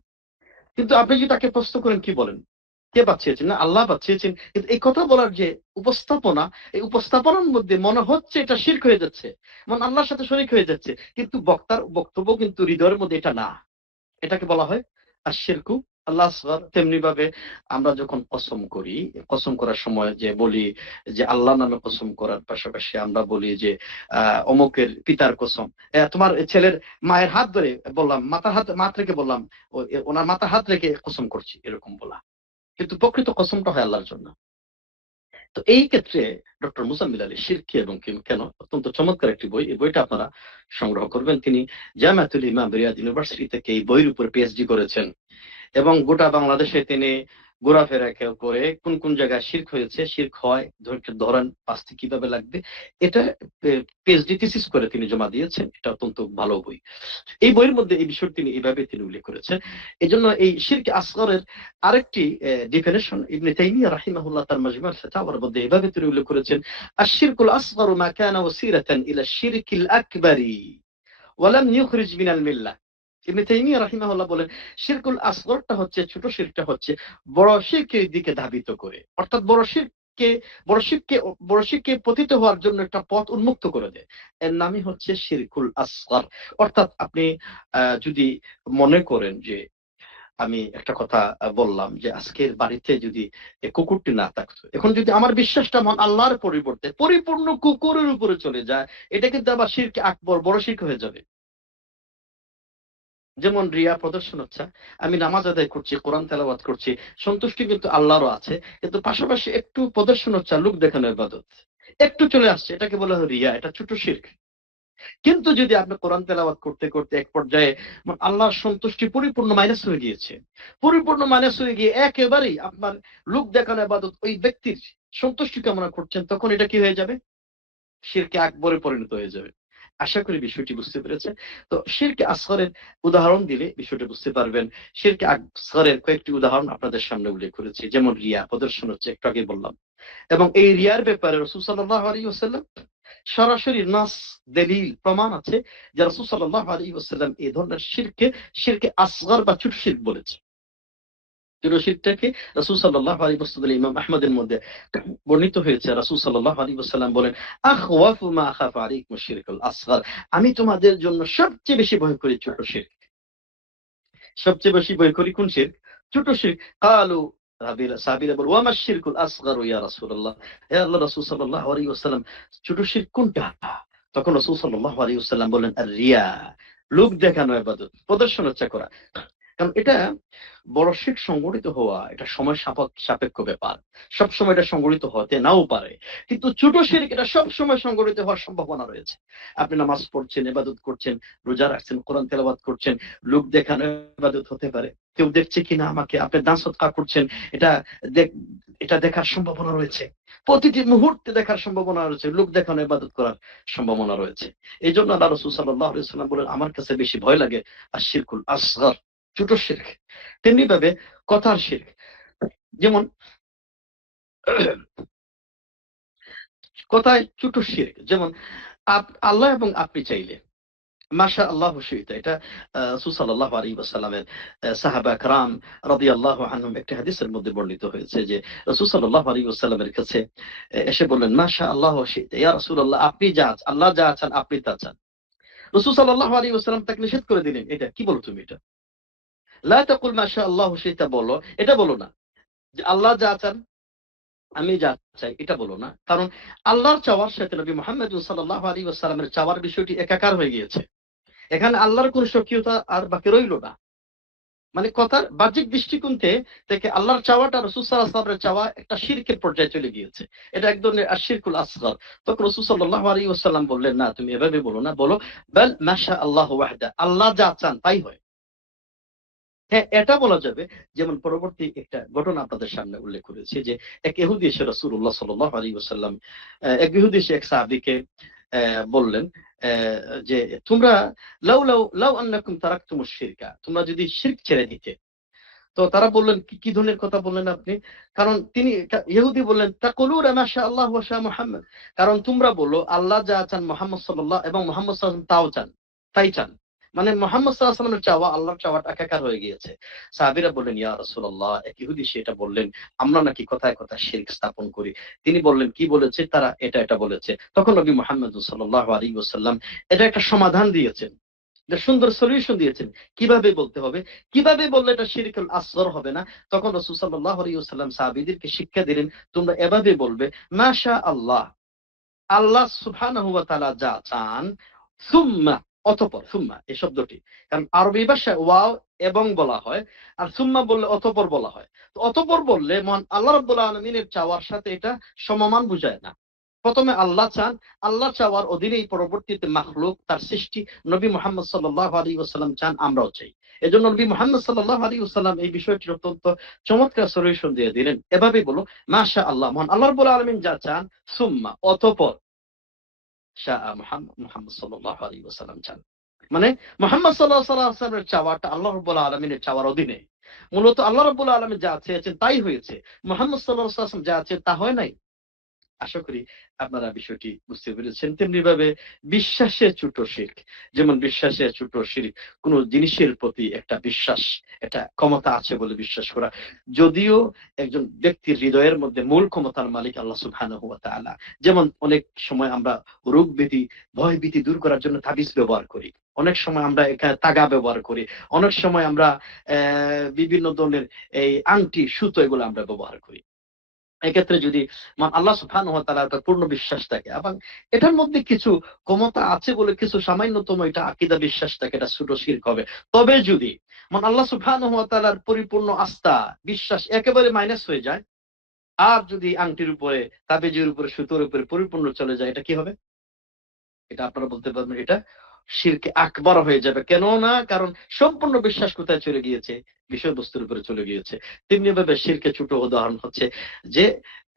কিন্তু আপনি যদি তাকে প্রশ্ন করেন কি বলেন, কে বাঁচিয়েছেন? না, আল্লাহ বাঁচিয়েছেন। কিন্তু এই কথা বলার যে উপস্থাপনা, এই উপস্থাপনার মধ্যে মনে হচ্ছে এটা শিরক হয়ে যাচ্ছে, আল্লাহর সাথে শরীক হয়ে যাচ্ছে, কিন্তু বক্তার বক্তব্য কিন্তু হৃদয়ের মধ্যে এটা না। এটাকে বলা হয় আশিরকু আল্লাহ আসগর। তেমনি ভাবে আমরা যখন কসম করি, কসম করার সময় যে বলি যে আল্লাহ নামে কসম করার পাশাপাশি আমরা বলি যে অমুকের পিতার কসম, তোমার ছেলের মায়ের হাত ধরে বললাম, মাথার হাত রেখে বললাম, ওনার মাথার হাত রেখে কসম করছি, এরকম বলা, কিন্তু প্রকৃত কসমটা হয় আল্লাহর জন্য। তো এই ক্ষেত্রে ডক্টর মুজাম্মিল আলী শিরকি এবং কেন অত্যন্ত চমৎকার একটি বই, এই বইটা আপনারা সংগ্রহ করবেন। তিনি জামিয়াতুল ইমাম রিয়াদ ইউনিভার্সিটি থেকে এই বইয়ের উপর পিএইচডি করেছেন, এবং গোটা বাংলাদেশে তিনি ঘোরাফেরা করে কোন কোন জায়গায় শিরক হয়েছে, শিরক হয় ধরেন পাঁচটি কিভাবে লাগবে, এটা পিএইচডি থিসিস করে তিনি জমা দিয়েছেন। এটা অত্যন্ত ভালো বই। এই বইয়ের মধ্যে এই বিষয়টি তিনি এইভাবে তিনি উল্লেখ করেছেন। এজন্য এই শিরক আসগরের আরেকটি ডেফিনিশন ইবনে তাইমিয়া রাহিমাহুল্লাহ তার মাজমুউল ফাতাওয়ার মধ্যে এইভাবে তিনি উল্লেখ করেছেন, আশ-শিরকুল আসগরু মা কানা ওয়াসিরাতান ইলা শিরকিল আকবারি ওয়া লাম ইউখরিজ মিনাল মিল্লাহ। ইবনে তাইমিয়া রাহিমাহুল্লাহ বলেন শিরকুল আসগরটা হচ্ছে, ছোট শিরকটা হচ্ছে বড় শিরকের দিকে ধাবিত করে, অর্থাৎ বড় শিরকে পতিত হওয়ার জন্য একটা পথ উন্মুক্ত করে দেয়, এর নামই হচ্ছে শিরকুল আসগর। অর্থাৎ আপনি যদি মনে করেন যে আমি একটা কথা বললাম যে আজকের বাড়িতে যদি কুকুরটি না থাকতো, এখন যদি আমার বিশ্বাসটা আল্লাহর পরিবর্তে পরিপূর্ণ কুকুরের উপরে চলে যায়, এটা কিন্তু আবার শিরকে আকবর, বড় শিরক হয়ে যাবে। যেমন রিয়া প্রদর্শন হচ্ছে, আমি নামাজ আদায় করছি, কোরআন তেলাওয়াত করছি, সন্তুষ্টি কিন্তু আল্লাহরও আছে, কিন্তু পাশাপাশি একটু প্রদর্শন হচ্ছে, লোক দেখানো ইবাদত একটু চলে আসছে, এটাকে বলা হয় রিয়া, এটা ছোট শিরক। কিন্তু যদি আপনি কোরআন তেলাওয়াত করতে করতে এক পর্যায়ে আল্লাহর সন্তুষ্টি পরিপূর্ণ মাইনাস হয়ে গিয়েছে, পরিপূর্ণ মাইনাস হয়ে গিয়ে একেবারেই আপনার লোক দেখানো ইবাদত ওই ব্যক্তির সন্তুষ্টি কামনা করছেন, তখন এটা কি হয়ে যাবে? শিরকে আকবরে পরিণত হয়ে যাবে। আশা করি বিষয়টি বুঝতে পেরেছেন। তো শিরকে আসগরের উদাহরণ দিলে বিষয়টা বুঝতে পারবেন। শিরকে আসগরের কয়েকটি উদাহরণ আপনাদের সামনে উল্লেখ করেছি, যেমন রিয়া প্রদর্শন হচ্ছে, একটু আগে বললাম, এবং এই রিয়ার ব্যাপারে রাসূল সাল্লাল্লাহু আলাইহি ওয়াসাল্লাম সরাসরি নাস দলিল প্রমাণ আছে যে রাসূল সাল্লাল্লাহু আলাইহি ওয়াসাল্লাম এই ধরনের শিরকে শিরকে আসগর বা ছোট শিরক বলেছে। ছোট শিরকটাকে রাসূল সাল্লাল্লাহু আলাইহি ওয়াসাল্লাম ইমাম আহমদের মধ্যে বর্ণিত হয়েছে। রাসূল সাল্লাল্লাহু আলাইহি ওয়াসাল্লাম বলেন, আখওয়াফু মা আখাফু আলাইকুম শিরকুল আসগর, আমি তোমাদের জন্য সবচেয়ে বেশি ভয় করি ছোট শিরক। সবচেয়ে বেশি ভয় করি কোন শিরক? ছোট শিরক। কালু সাহাবীরা বলে, ওয়া মা শিরকুল আসগর ইয়া রাসূলুল্লাহ, হে আল্লাহর রাসূল সাল্লাল্লাহু আলাইহি ওয়াসাল্লাম, ছোট শিরক কোনটা? তখন রাসূল সাল্লাল্লাহু আলাইহি ওয়াসাল্লাম বলেন, আর রিয়া, লোক দেখানো ইবাদত, প্রদর্শনচর্চা করা। কারণ এটা বড় শিরক সংগঠিত হওয়া এটা সময় সাপেক্ষ ব্যাপার। সবসময় এটা সংগঠিত হতে নাও পারে, কিন্তু ছোট শিরক এটা সবসময় সংগঠিত হওয়ার সম্ভাবনা রয়েছে। আপনি নামাজ পড়ছেন, ইবাদত করছেন, রোজা রাখছেন, কোরআন তেলাওয়াত করছেন, লোক দেখানো ইবাদত হতে পারে। কেউ দেখছে কিনা আমাকে, আপনি দান সদকা করছেন, এটা এটা দেখার সম্ভাবনা রয়েছে। প্রতিটি মুহূর্তে দেখার সম্ভাবনা রয়েছে, লোক দেখানো ইবাদত করার সম্ভাবনা রয়েছে। এই জন্য আল্লাহ রাসূল সাল্লাল্লাহু আলাইহি ওয়াসাল্লাম বলেন, আমার কাছে বেশি ভয় লাগে আর শিরকুল আসগর, ছোট শিরক। তেমনি ভাবে কথার শিরক, যেমন কথায় ছোট শিরক, যেমন আল্লাহ এবং আপনি চাইলে মাশা আল্লাহ শিইতা, এটা রাসূল সাল্লাল্লাহু আলাইহি ওয়াসাল্লামের সাহাবা کرام রাদিয়াল্লাহু আনহুম একটি হাদিসের মধ্যে বর্ণিত হয়েছে যে রাসূল সাল্লাল্লাহু আলাইহি ওয়াসাল্লামের কাছে এসে বললেন, মাশা আল্লাহ শিইতা, ইয়া রাসূলুল্লাহ, আপনি যা আল্লাহ যা চান আপনি তা চান। রাসূল সাল্লাল্লাহু আলাইহি ওয়াসাল্লাম তাকে নিষেধ করে দিলেন, এটা কি বলো তুমি? এটা লা তাকুল মাশা আল্লাহ শিইতা বলো, এটা বলো না যে আল্লাহ যা চান আমি যা চাই, এটা বলো না। কারণ আল্লাহর চাওয়ার সাথে নবী মুহাম্মদ সাল্লাল্লাহু আলাইহি ওয়াসাল্লামের চাওয়ার বিষয়টি একাকার হয়ে গিয়েছে। এখানে আল্লাহর কোন স্বকীয়তা আর বাকি রইল না। মানে কথার বাহ্যিক দৃষ্টিকোণ থেকে আল্লাহর চাওয়াটা রাসূল সাল্লাল্লাহু আলাইহি ওয়াসাল্লামের চাওয়া একটা শিরকের পর্যায়ে চলে গিয়েছে। এটা এক ধরনের আশিরকুল আসগর। তখন রাসূল সাল্লাল্লাহু আলাইহি ওয়াসাল্লাম বললেন, না তুমি এভাবে বলো না, বলো বাল মাশা আল্লাহু ওয়াহদা, আল্লাহ যা চান তাই হয়। হ্যাঁ, এটা বলা যাবে। যেমন পরবর্তী একটা ঘটনা আপনাদের সামনে উল্লেখ করেছি যে এক ইহুদি এসে রাসূলুল্লাহ সাল্লাল্লাহু আলাইহি ওয়াসাল্লাম, এক ইহুদি এসে এক সাহাবীকে বললেন যে তোমরা লাউ আন্নাকুম তারাকতুমুশ শিরকা, তোমরা যদি শিরক ছেড়ে দিতে। তো তারা বললেন, কি ধরনের কথা বললেন আপনি? কারণ তিনি ইহুদি বললেন, তাকুলুনা মাশা আল্লাহ ওয়া শা মুহাম্মদ, কারণ তোমরা বলো আল্লাহ যা চান মুহাম্মদ সাল্লাল্লাহু এবং মুহাম্মদ সাল্লাল্লাহু আলাইহি ওয়াসাল্লাম তাও চান, তাই চান। মানে মুহাম্মদ সাল্লাল্লাহু আলাইহি ওয়াসাল্লামের চাওয়া আল্লাহর চাওয়াটা একাকার হয়ে গিয়েছে। সাহাবীরা বললেন, ইয়া রাসূলুল্লাহ, এক ইহুদি সে এটা বললেন, আমরা নাকি কথায় কথায় শিরক স্থাপন করি। তিনি বললেন, কি বলেছে তারা? এটা বলেছে। তখন নবী মুহাম্মদ সাল্লাল্লাহু আলাইহি ওয়াসাল্লাম এটা একটা সমাধান দিয়েছেন, একটা সুন্দর সলিউশন দিয়েছেন কিভাবে বলতে হবে, কিভাবে বললে এটা শিরকুল আসগর হবে না। তখন রাসূল সাল্লাল্লাহু আলাইহি ওয়াসাল্লাম সাহাবীদেরকে শিক্ষা দিলেন, তোমরা এভাবে বলবে, মাশা আল্লাহ, আল্লাহ সুবহানাহু ওয়া তাআলা যা চান, সুম্মা, অতঃপর, সুম্মা এই শব্দটি, কারণ আরবি ভাষায় ওয়াও এবং বলা হয়, আর সুম্মা বললে অতঃপর বলা হয়। তো অতঃপর বললে মহান আল্লাহ রাব্বুল আলামিনের চাওয়ার সাথে এটা সমমান বুঝায় না। প্রথমে আল্লাহ চান, আল্লাহ চাওয়ার অধীনেই পরবর্তীতে মাখলুক তার সৃষ্টি নবী মুহাম্মদ সাল্লাল্লাহু আলাইহি ওয়াসাল্লাম চান, আমরাও চাই। এজন্য নবী মুহাম্মদ সাল্লাল্লাহু আলাইহি ওয়াসাল্লাম এই বিষয়টির অত্যন্ত চমৎকার সলিউশন দিয়ে দিলেন। এভাবেই বলো, মাশা আল্লাহ, মহান আল্লাহ রাব্বুল আলামিন যা চান, সুম্মা অতঃপর শাআ মুহাম্মদ সাল্লাল্লাহু আলাইহি ওয়াসাল্লাম চান। মানে মুহাম্মদ সাল্লাল্লাহু আলাইহি ওয়াসাল্লামের চাওয়াটা আল্লাহ রাব্বুল আলামিনের চাওয়ার অধীনে। মূলত আল্লাহ রাব্বুল আলামিন যা চেয়েছেন তাই হয়েছে। মুহাম্মদ সাল্লাল্লাহু আলাইহি ওয়াসাল্লাম যা চেয়েছেন তা হয় নাই। আশা করি আপনারা বিষয়টি বুঝতে পেরেছেন। তেমনি ভাবে বিশ্বাসের ছোট শিরক, যেমন বিশ্বাসের ছোট শিরক কোন জিনিসের প্রতি একটা বিশ্বাস, একটা ক্ষমতা আছে বলে বিশ্বাস করা, যদিও একজন ব্যক্তির হৃদয়ের মধ্যে মূল ক্ষমতার মালিক আল্লাহ সুবহানাহু ওয়া তাআলা। যেমন অনেক সময় আমরা রোগ ব্যাধি ভয় ভীতি দূর করার জন্য তাবিজ ব্যবহার করি, অনেক সময় আমরা এখানে তাগা ব্যবহার করি, অনেক সময় আমরা বিভিন্ন ধরনের এই আংটি সুতো এগুলো আমরা ব্যবহার করি। এক্ষেত্রে যদি আল্লাহ সুবহানাহু ওয়া তাআলার উপর পূর্ণ বিশ্বাস থাকে এবং এটার মধ্যে কিছু ক্ষমতা আছে বলে কিছু সামান্যতম এটা আকীদা বিশ্বাস থাকে, এটা ছোট শিরক হবে। তবে যদি আল্লাহ সুবহানাহু ওয়া তাআলার পরিপূর্ণ আস্থা বিশ্বাস একেবারে মাইনাস হয়ে যায়, আর যদি আংটির উপরে তাবিজের উপরে সুতোর উপরে পরিপূর্ণ চলে যায়, এটা কি হবে? এটা আপনারা বলতে পারবেন, এটা শিরকে আকবার হয়ে যাবে। কেন না? কারণ সম্পূর্ণ বিশ্বাস কোথায় চলে গিয়েছে? বিষয়বস্তুর উপরে চলে গিয়েছে। তেমনি ভাবে শিরকে ছোট উদাহরণ হচ্ছে যে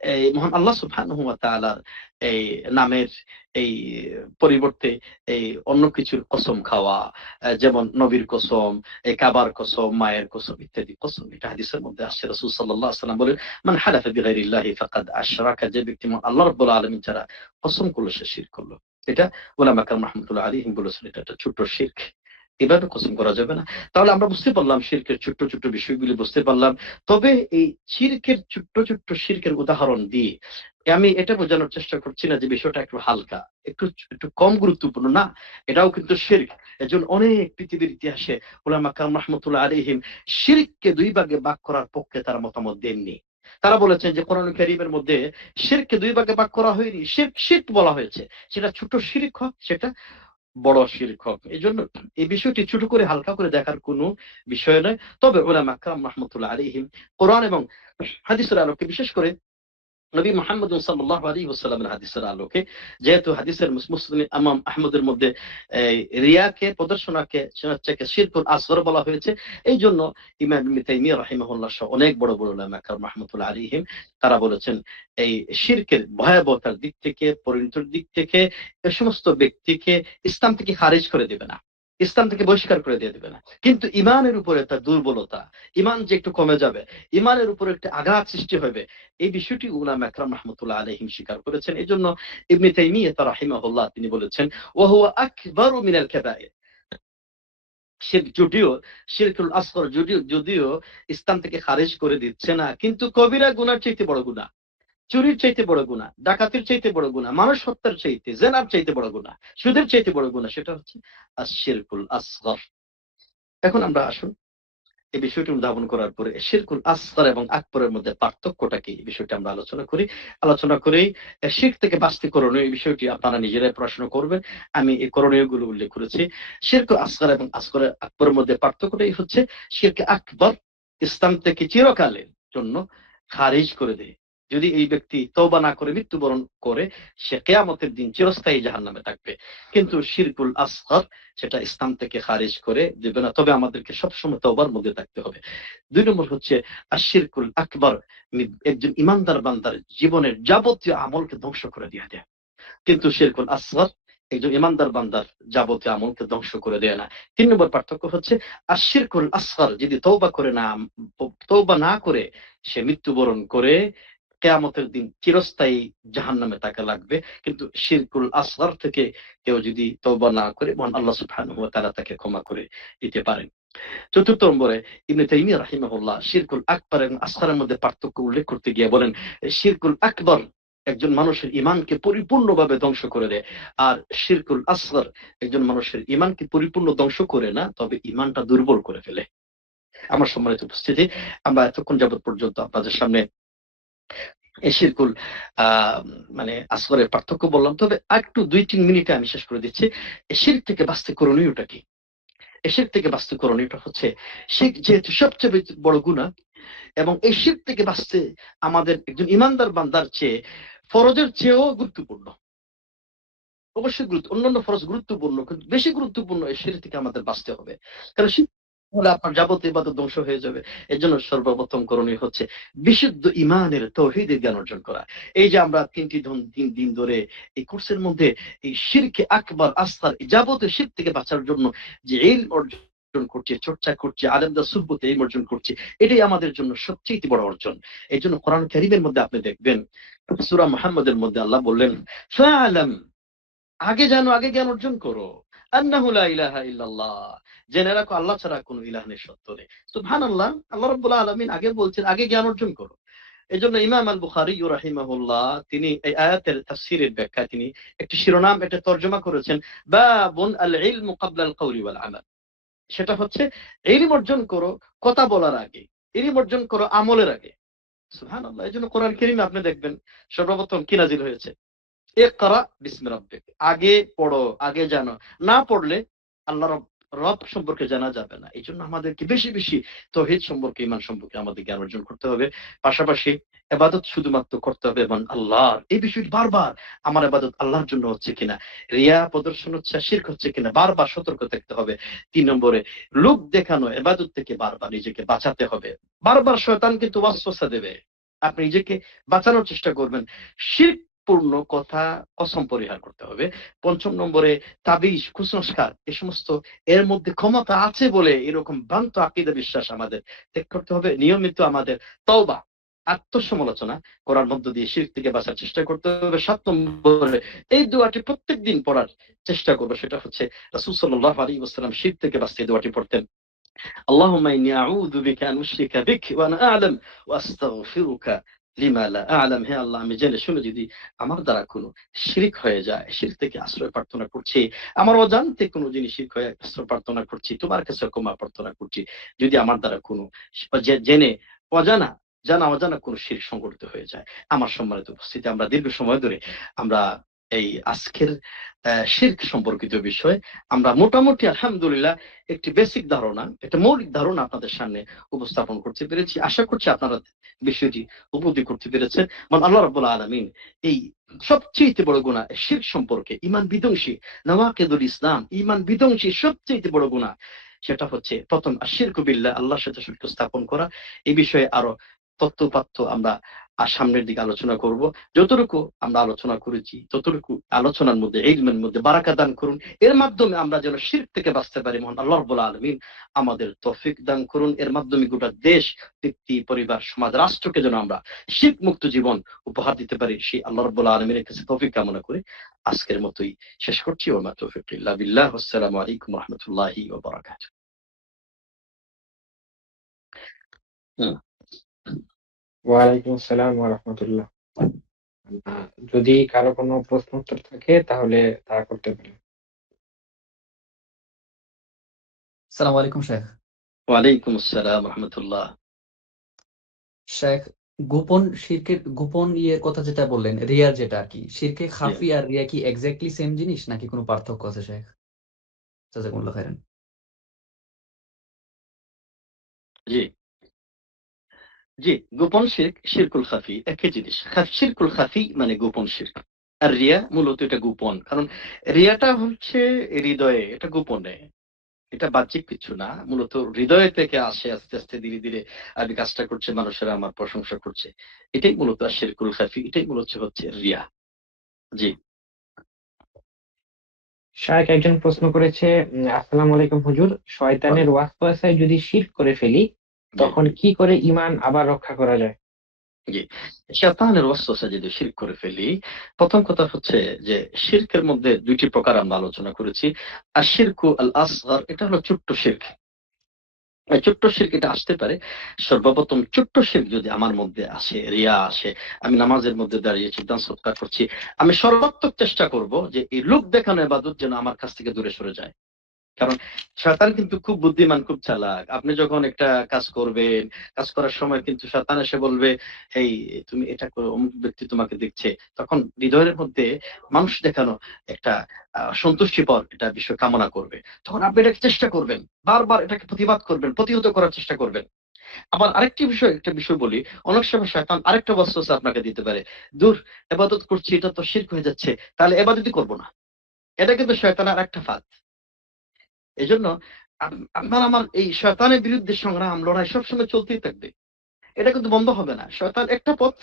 এই মহান আল্লাহ সুবহানাহু ওয়া তাআলার এই নামের এই পরিবর্তে এই অন্য কিছুর কসম খাওয়া, যেমন নবীর কসম, এই কাবার কসম, মায়ের কসম ইত্যাদি কসম, এটা হাদিসের মধ্যে আসছে। রাসূল সাল্লাল্লাহু আলাইহি ওয়াসাল্লাম বলেন, মান হালাফা বিগাইরিল্লাহি ফাকাদ আশরাকা, যে ব্যক্তি আল্লাহ রাব্বুল আলামিন ছাড়া কসম করলো সে শিরক করলো। এটা উলামা কেরাম রাহমাতুল্লাহ আলাইহিম বলেছেন এটা একটা ছোট শিরক, এভাবে কসম করা যাবে না। তাহলে আমরা বুঝতে পারলাম শিরকের ছোট্ট ছোট্ট বিষয়গুলি বুঝতে পারলাম। তবে এই শিরকের ছোট্ট ছোট্ট শিরকের উদাহরণ দিয়ে আমি এটা বোঝানোর চেষ্টা করছি না যে বিষয়টা একটু হালকা, একটু একটু কম গুরুত্বপূর্ণ না, এটাও কিন্তু শিরক। এজন্য অনেক পৃথিবীর ইতিহাসে উলামা কেরাম রাহমাতুল্লাহ আলাইহিম শিরককে দুই ভাগে ভাগ করার পক্ষে তারা মতামত দেননি। তারা বলেছেন যে কোরআন কারীমের মধ্যে শিরককে দুই ভাগে ভাগ করা হয়নি, শিরক শিরক বলা হয়েছে, সেটা ছোট শিরক হোক, সেটা বড় শিরক হোক। এই জন্য এই বিষয়টি ছোট করে হালকা করে দেখার কোনো বিষয় নয়। তবে উলামা কেরাম রাহমাতুল্লাহ আলাইহিম কোরআন এবং হাদিসের আলোকে, বিশেষ করে নবী মুহাম্মদ সাল্লাল্লাহু আলাইহি ওয়াসাল্লামের হাদিসের আলোকে, যেহেতু হাদিসের মুসলিম ইমাম আহমদের মধ্যে রিয়াকে, প্রদর্শনাকে শিরকুল আসগর বলা হয়েছে, এই জন্য ইমাম ইবনে তাইমিয়া রাহিমাহুল্লাহ সহ অনেক বড় বড় উলামা কেরাম রাহমাতুল্লাহ আলাইহিম তারা বলেছেন এই শিরকের ভয়াবহতার দিক থেকে, পরিণতির দিক থেকে এই সমস্ত ব্যক্তিকে ইসলাম থেকে খারিজ করে দেবে না, ইসলাম থেকে বহিষ্কার করে দিয়ে দেবে না, কিন্তু ইমানের উপরে তার দুর্বলতা, ইমান যে একটু কমে যাবে, ইমানের উপরে একটা আঘাত সৃষ্টি হবে, এই বিষয়টি উলামা একরাম রাহমাতুল্লাহ আলাইহিম স্বীকার করেছেন। এই জন্য ইবনে তাইমিয়া রাহিমাহুল্লাহ তিনি বলেছেন, ওয়া হুয়া আকবারু মিনাল কাবায়ের, শিরক যদিও, শিরকুল আসগর যদিও ইসলাম থেকে খারিজ করে দিচ্ছে না, কিন্তু কবিরা গুনার চাইতে বড় গুনাহ, চুরির চাইতে বড় গুনাহ, ডাকাতির চাইতে বড় গুনাহ, মানুষ হত্যার চাইতে, জিনার চাইতে বড় গুনাহ, সুদের চাইতে বড় গুনাহ, সেটা হচ্ছে আশ-শিরকুল আসগর। এখন আমরা আসুন এই বিষয়টি উদ্ভাবন করার পরে শিরকুল আসগর এবং আকবরের মধ্যে পার্থক্যটা কি, এই বিষয়টি আমরা আলোচনা করি। আলোচনা করেই শিরক থেকে বাঁচতে করণীয়, এই বিষয়টি আপনারা নিজেরাই পড়াশোনা করবেন। আমি এই করণীয় গুলো উল্লেখ করেছি। শিরকুল আসগর এবং আকবরের মধ্যে পার্থক্যটাই হচ্ছে, শিরকে আকবর ইসলাম থেকে চিরকালের জন্য খারিজ করে দেয়। যদি এই ব্যক্তি তওবা না করে মৃত্যুবরণ করে, সে কিয়ামতের দিন চিরস্থায়ী জাহান্নামে থাকবে। কিন্তু শিরকুল আসগর সেটা ইসলাম থেকে খারিজ করে দেবে না, তবে আমাদেরকে সবসময় তওবার মধ্যে থাকতে হবে। ২ নম্বর হচ্ছে আশ-শিরকুল আকবার, একজন ইমানদার বান্দার জীবনের যাবতীয় আমলকে ধ্বংস করে দিয়ে দেয়। কিন্তু শিরকুল আসগর একজন ইমানদার বান্দার যাবতীয় আমলকে ধ্বংস করে দেয় না। ৩ নম্বর পার্থক্য হচ্ছে আশ-শিরকুল আসগর যদি তওবা না করে সে মৃত্যুবরণ করে, কিয়ামতের দিন চিরস্থায়ী জাহান্নামে তাকে লাগবে। কিন্তু শিরকুল আসগর থেকে কেউ যদি তওবা না করে, মহান আল্লাহ সুবহানাহু ওয়া তাআলা তাকে ক্ষমা করে দিতে পারেন। ৪র্থ নম্বরে ইবনে তাইমিয়া রাহিমাহুল্লাহ শিরকুল আকবার এবং আসগরের মধ্যে পার্থক্য উল্লেখ করতে গিয়ে বলেন, শিরকুল আকবার একজন মানুষের ঈমানকে পরিপূর্ণভাবে ধ্বংস করে দেয়, আর শিরকুল আসগর একজন মানুষের ঈমানকে পরিপূর্ণ ধ্বংস করে না, তবে ঈমানটা দুর্বল করে ফেলে। আমার সম্মানিত উপস্থিতি, আমরা এতক্ষণ যাবত পর্যন্ত আপনাদের সামনে এই শিরকুল মানে আসগরের পার্থক্য বললাম। তবে একটু ২-৩ মিনিটে আমি শেষ করে দিচ্ছি। এই শিরক থেকে বাঁচতে করণীয়টা কি? এই শিরক থেকে বাঁচতে করণীয়টা হচ্ছে, শিরক যেহেতু সবচেয়ে বড় গুনাহ, এবং এই শিরক থেকে বাঁচতে আমাদের একজন ইমানদার বান্দার চেয়ে ফরজের চেয়েও গুরুত্বপূর্ণ। অবশ্যই অন্যান্য ফরজ গুরুত্বপূর্ণ, কিন্তু বেশি গুরুত্বপূর্ণ এই শিরক থেকে আমাদের বাঁচতে হবে। কারণ শিরক হলে আপনার যাবতীয় ইবাদত ধ্বংস হয়ে যাবে। এজন্য সর্বপ্রথম করণীয় হচ্ছে বিশুদ্ধ ঈমানের তৌহিদের জ্ঞান অর্জন করা। এই যে আমরা ৩ দিন ধরে এই কোর্সের মধ্যে এই শিরকে আকবার, আসগর, যাবতীয় শিরক থেকে বাঁচার জন্য যে ইলম অর্জন করছি, চর্চা করছি, আলেমদের সুহবতে ইলম অর্জন করছি, এটাই আমাদের জন্য সবচেয়ে বড় অর্জন। এই জন্য কোরআন কারীমের মধ্যে আপনি দেখবেন সূরা মুহাম্মদের মধ্যে আল্লাহ বললেন, ফা'লাম, আগে জানো, আগে জ্ঞান অর্জন করো, আন্নাহু লা ইলাহা ইল্লাল্লাহ, জেনে রাখো আল্লাহ ছাড়া কোনো ইলাহ নেই সত্য। সুবহানাল্লাহ, আল্লাহ রাব্বুল আলামিন আগে বলছেন আগে জ্ঞান অর্জন করো। এজন্য ইমাম আল বুখারী রাহিমাহুল্লাহ তিনি এই আয়াতের তাফসীরের ব্যাখ্যায় তিনি একটি শিরোনাম, এটা তরজমা করেছেন, বাবুন আল ইলমু ক্বাবলা আল কওলি ওয়াল আমাল। সেটা হচ্ছে ইলম অর্জন করো কথা বলার আগে, ইলম অর্জন করো আমলের আগে। সুবহানাল্লাহ, এজন্য কোরআন কারীমে আপনি দেখবেন সর্বপ্রথম কি নাযিল হয়েছে, ইকরা বিসমি রাব্বিক, আগে পড়ো, আগে জানো। না পড়লে আল্লাহ রব সম্পর্কে জানা যাবে না। এই জন্য আমাদেরকে বেশি বেশি তৌহিদ সম্পর্কে, ঈমান সম্পর্কে আমাদের জ্ঞান অর্জন করতে হবে। পাশাপাশি ইবাদত শুধুমাত্র করতে হবে এবং আল্লাহর, এই বিষয়টি বারবার আমার ইবাদত আল্লাহর জন্য হচ্ছে কিনা, রিয়া প্রদর্শন হচ্ছে, শিরক হচ্ছে কিনা, বারবার সতর্ক থাকতে হবে। ৩ নম্বরে লোক দেখানো ইবাদত থেকে বারবার নিজেকে বাঁচাতে হবে। বারবার শয়তান কিন্তু ওয়াসওয়াসা দেবে, আপনি নিজেকে বাঁচানোর চেষ্টা করবেন। শিরক পূর্ণ কথা, কসম পরিহার করতে হবে। ৫ম নম্বরে তাবিজ, কুসংস্কার, এ সমস্ত এর মধ্যে ক্ষমতা আছে বলে এরকম ভ্রান্ত আকীদা বিশ্বাস আমাদের ত্যাগ করতে হবে। নিয়মিত আমাদের তওবা, আত্মসমালোচনা করার মধ্য দিয়ে শিরক থেকে বাঁচার চেষ্টা করতে হবে। ৭ নম্বরে এই দোয়াটি প্রত্যেকদিন পড়ার চেষ্টা করব। সেটা হচ্ছে রাসূল সাল্লাল্লাহু আলাইহি ওয়াসাল্লাম শিরক থেকে বাঁচতে এই দোয়াটি পড়তেন। আল্লাহুম্মা ইন্নী আউযু বিকা আন উশরিকা বিক ওয়া আনা আ'লাম ওয়া আস্তাগফিরুকা লিমা লা আ'লাম। হে আল্লাহ, আমি জেনে শুনে যদি আমার দ্বারা কোনো শিরক হয়ে যায়, শিরক থেকে আশ্রয় প্রার্থনা করছি। আমার অজান্তে কোনো জিনিস শিরক হয়ে আশ্রয় প্রার্থনা করছি, তোমার কাছে ক্ষমা প্রার্থনা করছি। যদি আমার দ্বারা কোনো জেনে অজানা, জানা অজানা কোনো শিরক সংঘটিত হয়ে যায়। আমার সম্মানিত উপস্থিতি, আমরা দীর্ঘ সময় ধরে আমরা এই আজকের শিরক সম্পর্কিত বিষয়ে আমরা মোটামুটি আলহামদুলিল্লাহ একটি বেসিক ধারণা, একটা মৌলিক ধারণা আপনাদের সামনে উপস্থাপন করতে পেরেছি। আশা করছি আপনারা বিষয়টি উপলব্ধি করতে পেরেছেন। মানে আল্লাহ রাব্বুল আলামিন এই সবচেয়ে বড় গুনাহ শিরক সম্পর্কে, ঈমান বিধ্বংসী, নওয়াকিদুল ইসলাম, ঈমান বিধ্বংসী সবচেয়ে বড় গুনাহ, সেটা হচ্ছে প্রথম আশিরকু বিল্লাহ, আল্লাহর সাথে শরীক স্থাপন করা। এই বিষয়ে আরো তথ্যপাত্য আমরা সামনের দিকে আলোচনা করব। যতটুকু আমরা আলোচনা করেছি ততটুকু আলোচনার মধ্যে, ইলমের মধ্যে বারাকা দান করুন। এর মাধ্যমে আমরা যেন শিরক থেকে বাঁচতে পারি। মহান আল্লাহ রাব্বুল আলামিন আমাদের তৌফিক দান করুন। এর মাধ্যমে গোটা দেশ, ব্যক্তি, পরিবার, সমাজ, রাষ্ট্রকে যেন আমরা শিরক মুক্ত জীবন উপহার দিতে পারি, সেই আল্লাহ রাব্বুল আলামিনের কাছে তৌফিক কামনা করে আজকের মতোই শেষ করছি। ওয়া মা তৌফিক ইল্লা বিল্লাহ। আসসালামু আলাইকুম ওয়া রাহমাতুল্লাহি ওয়া বারাকাতুহু। হুম। ওয়ালাইকুম আসসালাম ওয়া রাহমাতুল্লাহ। যদি কারো কোনো প্রশ্ন উত্তর থাকে তাহলে তারা করতে পারে। সালাম আলাইকুম শেখ। ওয়ালাইকুম আসসালাম ওয়া রাহমাতুল্লাহ। শেখ, গোপন শিরকের গোপন ইয়ের কথা যেটা বললেন, রিয়ার যেটা আরকি। শিরকে জি, খাফি আর রিয়া কি এক্সাক্টলি সেম জিনিস নাকি কোনো পার্থক্য আছে শেখ? জাযাকুমুল্লাহ খাইরান। জি, জি। গোপন শিরক, শিরকুল খাফি একই জিনিস। শিরকুল খাফি মানে গোপন শিরক। আর রিয়া মূলত এটা গোপন। কারণ রিয়াটা হচ্ছে হৃদয়ে, এটা গোপনে। এটা বাহ্যিক কিছু না। মূলত হৃদয় থেকে আসে আস্তে, আস্তে ধীরে, ধীরে আমি কাজটা করছে, মানুষেরা আমার প্রশংসা করছে। এটাই মূলত শিরকুল খাফি, এটাই মূলত হচ্ছে রিয়া। জি, শায়েখ একজন প্রশ্ন করেছে, আসসালামু আলাইকুম হুজুর, শয়তানের ওয়াসওয়াসায় যদি শিরক করে ফেলি জি, তখন কি করে ঈমান আবার রক্ষা করা যায়? জি। শয়তানের ওয়াসওয়াসা যদি শিরক করে ফেলি, প্রথম কথা হচ্ছে যে শিরকের মধ্যে ২ টি প্রকার আমরা আলোচনা করেছি। আশ-শিরকু আল-আসগর, এটা হলো ছোট্ট শিরক। এই ছোট্ট শিরক এটা আসতে পারে। সর্বপ্রথম ছোট্ট শিরক যদি আমার মধ্যে আসে, রিয়া আসে, আমি নামাজের মধ্যে দাঁড়িয়েছি, দান সদকা করছি। আমি সর্বাত্মক চেষ্টা করব যে এই লোক দেখানো ইবাদত যেন আমার কাছ থেকে দূরে সরে যায়। কারণ শয়তান কিন্তু খুব বুদ্ধিমান, খুব চালাক। আপনি যখন একটা কাজ করবেন, কাজ করার সময় কিন্তু শয়তান এসে বলবে, "এই তুমি এটা করো, অমুক ব্যক্তি তোমাকে দেখছে।" তখন হৃদয়ের মধ্যে মানুষ দেখানো একটা সন্তুষ্টিপর এটা বিষয় কামনা করবে। তখন আপনি এটাকে চেষ্টা করবেন। বারবার এটাকে প্রতিবাদ করবেন, প্রতিহত করার চেষ্টা করবেন। আবার আরেকটি বিষয়, একটা বিষয় বলি, অনেক সময় শয়তান আরেকটা ওয়াসওয়াসা আপনাকে দিতে পারে। "দূর, ইবাদত করছি, এটা তো শিরক হয়ে যাচ্ছে। তাহলে ইবাদতই করব না।" এটা কিন্তু শয়তানের আরেকটা ফাঁদ। এজন্য আপনার আমার এই শয়তানের বিরুদ্ধে সংগ্রাম, লড়াই সবসময় চলতেই থাকবে। এটা কিন্তু বন্ধ হবে না। শয়তান একটা পথ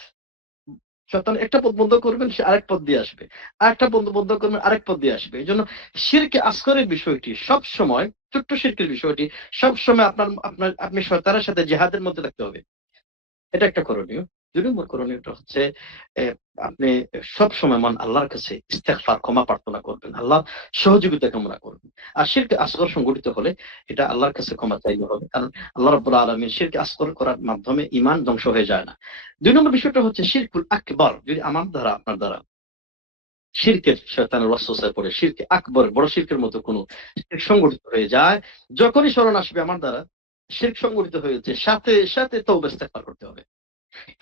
বন্ধ করবেন, সে আরেক পথ দিয়ে আসবে। আরেকটা বন্ধ করবেন, আরেক পথ দিয়ে আসবে। এজন্য শিরকে আসগরের বিষয়টি সবসময়, ছোট্ট শিরকের বিষয়টি সবসময় আপনি শয়তানের সাথে জিহাদের মধ্যে থাকতে হবে। এটা একটা করণীয়। ২ নম্বর করণীয়টা হচ্ছে এ আপনি সবসময় আল্লাহর কাছে ইস্তেগফার, ক্ষমা প্রার্থনা করবেন। আল্লাহর সহযোগিতা কামনা করবেন। আর শিরকে আসগর সংঘটিত হলে এটা আল্লাহর কাছে ক্ষমা চাইতে হবে। কারণ আল্লাহ রাব্বুল আলামিন শিরকে আসগর করার মাধ্যমে ঈমান ধ্বংস হয়ে যায় না। ২ নম্বর বিষয়টা হচ্ছে শিরকুল আকবার। যদি আমার দ্বারা, আপনার দ্বারা শিরকের, শয়তানের ওয়াসওয়াসায় পড়ে শিরকে আকবর, বড় শিরকের মতো কোনো শিরক সংগঠিত হয়ে যায়, যখনই স্মরণ আসবে আমার দ্বারা শিরক সংগঠিত হয়েছে, সাথে, সাথে তওবা ইস্তেগফার করতে হবে।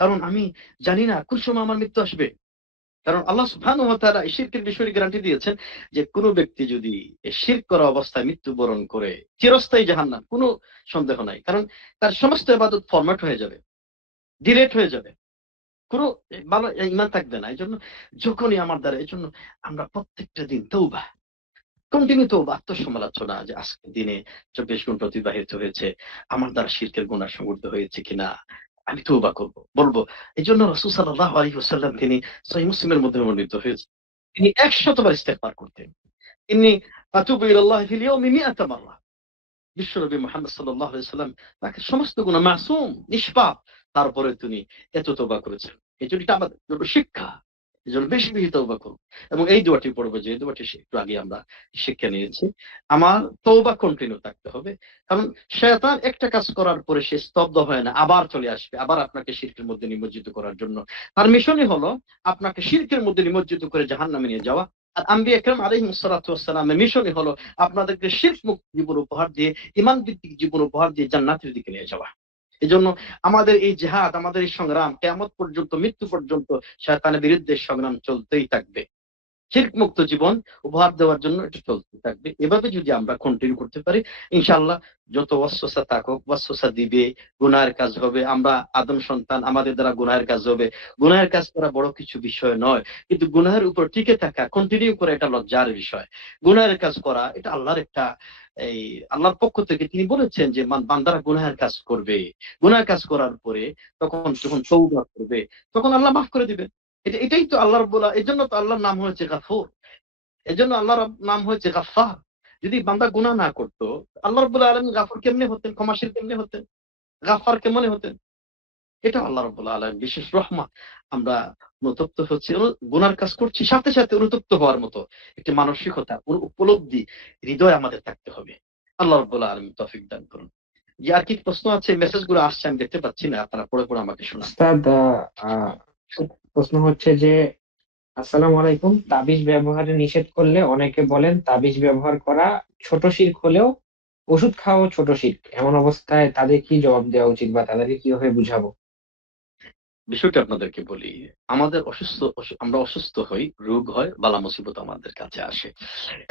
কারণ আমি জানি না কোন সময় আমার মৃত্যু আসবে। কারণ আল্লাহ সুবহানাহু ওয়া তাআলা এই শিরকের বিষয়ে গ্যারান্টি দিয়েছেন যে কোন ব্যক্তি যদি শিরক করা অবস্থায় মৃত্যুবরণ করে চিরস্থায়ী জাহান্নাম, কোন সন্দেহ নাই। কারণ তার সমস্ত ইবাদত ফরম্যাট হয়ে যাবে, ডিলেট হয়ে যাবে। কোন ভালো ঈমান থাকবে না। এজন্য যখনই আমার দ্বারা, এজন্য আমরা প্রত্যেকটা দিন তওবা, কন্টিনিউ তওবা, আত্মসমালোচনা যে আজকের দিনে ২৪ ঘন্টা অতিবাহিত হয়েছে, আমার দ্বারা শিরকের গুনাহ সংঘটিত হয়েছে কিনা? আমি তওবা করব, বলবো। এই জন্য রাসূল সাল্লাল্লাহু আলাইহি ওয়াসাল্লাম তিনি সহিহ মুসলিমের মধ্যে বর্ণিত হয়েছে, তিনি ১০০ বার ইস্তেগফার করতেন। ইন্নী আতুবু ইলাল্লাহি ফিল ইয়াউমি ১০০ মাররা। বিশ্বনবী মুহাম্মদ সাল্লাল্লাহু আলাইহি ওয়াসাল্লাম তাকে সমস্ত গুনাহ মাসুম, নিষ্পাপ, তারপরে তিনি এত তওবা করেছেন। এজন্য এটা আমাদের জন্য শিক্ষা। এজন্য বেশি বেশি তওবা করুন এবং এই দোয়াটি পড়বো, যে দোয়াটি একটু আগে আমরা শিক্ষা নিয়েছি। আমার তওবা কন্টিনিউ থাকতে হবে। কারণ শয়তান একটা কাজ করার পরে সে স্তব্ধ হয় না, আবার চলে আসবে, আবার আপনাকে শিরকের মধ্যে নিমজ্জিত করার জন্য। তার মিশনই হলো আপনাকে শিরকের মধ্যে নিমজ্জিত করে জাহান্নামে নিয়ে যাওয়া। আর আম্বিয়া কেরাম আলাইহিস সালাতু ওয়াস সালামের মিশনই হলো আপনাদেরকে শিরক মুক্ত জীবন উপহার দিয়ে, ঈমান ভিত্তিক জীবন উপহার দিয়ে জান্নাতের দিকে নিয়ে যাওয়া। এজন্য আমাদের এই জিহাদ, আমাদের এই সংগ্রাম কিয়ামত পর্যন্ত, মৃত্যু পর্যন্ত শয়তানের বিরুদ্ধে সংগ্রাম চলতেই থাকবে। শিরক মুক্ত জীবন উপহার দেওয়ার জন্য এটা চলতে থাকবে। এভাবে যদি আমরা কন্টিনিউ করতে পারি, ইনশাআল্লাহ যত ওয়াসওয়াসা থাকুক, ওয়াসওয়াসা দিবে, গুনাহের কাজ হবে। আমরা আদম সন্তান, আমাদের দ্বারা গুনাহের কাজ হবে। গুনাহের কাজ করা বড় কিছু বিষয় নয়, কিন্তু গুনাহের উপর টিকে থাকা, কন্টিনিউ করা, এটা লজ্জার বিষয়। গুনাহের কাজ করা এটা আল্লাহর একটা এই আল্লাহর পক্ষ থেকে তিনি বলেছেন যে বান্দারা গুনাহের কাজ করবে। গুনাহের কাজ করার পরে তখন যখন তওবা করবে, তখন আল্লাহ মাফ করে দিবেন। এটাই তো আল্লাহ রাব্বুল এজন্য তো আল্লাহর নাম হয়েছে গাফুর। এজন্য আল্লাহর নাম হয়েছে গাফফার। যদি বান্দা গুনাহ না করত, আল্লাহ রাব্বুল আলামিন গাফুর কেমনে হতেন, ক্ষমাশীল কেমনে হতেন, গাফফার কেমনে হতেন? এটা আল্লাহ রাব্বুল আলামিন বিশেষ রহমত। আমরা অনুতপ্ত হচ্ছি, গুনার কাজ করছি, সাথে সাথে অনুতপ্ত হওয়ার মতো একটি মানসিকতা, উপলব্ধি হৃদয় আমাদের থাকতে হবে। আল্লাহ রাব্বুল আলামিন তৌফিক দান করুন। জি, আর কি প্রশ্ন আছে? মেসেজগুলো আসছে, আমি দেখতে পাচ্ছি না, আপনারা পড়ে পড়ে আমাকে শোনান। উস্তাদ, প্রশ্ন হচ্ছে যে আসসালামু আলাইকুম, তাবিজ ব্যবহারে নিষেধ করলে অনেকে বলেন তাবিজ ব্যবহার করা ছোট শিরক হলেও ওষুধ খাওয়াও ছোট শিরক। এমন অবস্থায় তাদের কি জবাব দেওয়া উচিত বা তাদেরকে কিভাবে বুঝাবো? বিষয়টা আপনাদেরকে বলি। আমাদের আমরা অসুস্থ হই, রোগ হয়, বালা মুসিবত আমাদের কাছে আসে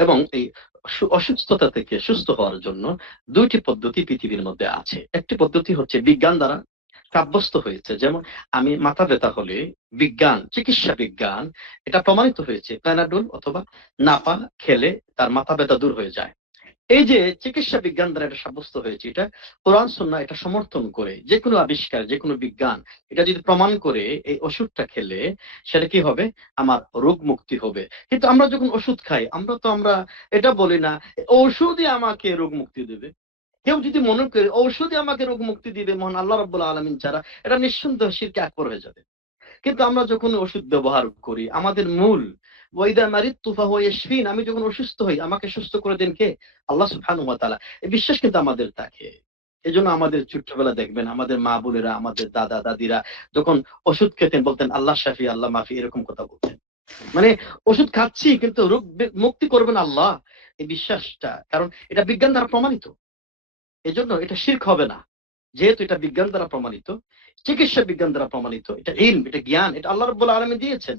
এবং এই অসুস্থতা থেকে সুস্থ হওয়ার জন্য ২ টি পদ্ধতি পৃথিবীর মধ্যে আছে। একটি পদ্ধতি হচ্ছে বিজ্ঞান দ্বারা সাব্যস্ত হয়েছে। যেমন আমি মাথা ব্যথা হলে চিকিৎসা বিজ্ঞান এটা প্রমাণিত হয়েছে, প্যানাডোল অথবা নাপা খেলে তার মাথা ব্যথা দূর হয়ে যায়। এই যে চিকিৎসা বিজ্ঞান দ্বারা এটা সাব্যস্ত হয়েছে, এটা কোরআন সুন্নাহ এটা সমর্থন করে। যেকোনো আবিষ্কার, যেকোনো বিজ্ঞান এটা যদি প্রমাণ করে এই ওষুধটা খেলে সেটা কি হবে, আমার রোগ মুক্তি হবে। কিন্তু আমরা যখন ওষুধ খাই, আমরা এটা বলি না ঔষধই আমাকে রোগ মুক্তি দেবে। কেউ যদি মনে করে ঔষধই আমাকে রোগ মুক্তি দিবে মহান আল্লাহ রাব্বুল আলামিন ছাড়া, এটা নিঃসন্দেহে শিরকে আকবার হয়ে যাবে। কিন্তু আমরা যখন ওষুধ ব্যবহার করি, আমাদের মূল ওয়াইদা মারিদতু ফাহুয়া ইয়াশফিন, আমি যখন অসুস্থ হই আমাকে সুস্থ করে দেন কে? আল্লাহ সুবহানাহু ওয়া তাআলা। এই বিশ্বাস কিন্তু আমাদের থাকে। এজন্য আমাদের ছোট্টবেলা দেখবেন আমাদের মা বোনেরা, আমাদের দাদা দাদিরা যখন ওষুধ খেতেন বলতেন আল্লাহ শাফি, আল্লাহ মাফি, এরকম কথা বলতেন। মানে ওষুধ খাচ্ছি কিন্তু রোগ মুক্তি করবেন আল্লাহ, এই বিশ্বাসটা, কারণ এটা বিজ্ঞান দ্বারা প্রমাণিত। এজন্য এটা শিরক হবে না। যেহেতু এটা বিজ্ঞান দ্বারা প্রমাণিত, চিকিৎসা বিজ্ঞান দ্বারা প্রমাণিত, এটা ইলম, এটা জ্ঞান, এটা আল্লাহ রাব্বুল আলামিন দিয়েছেন।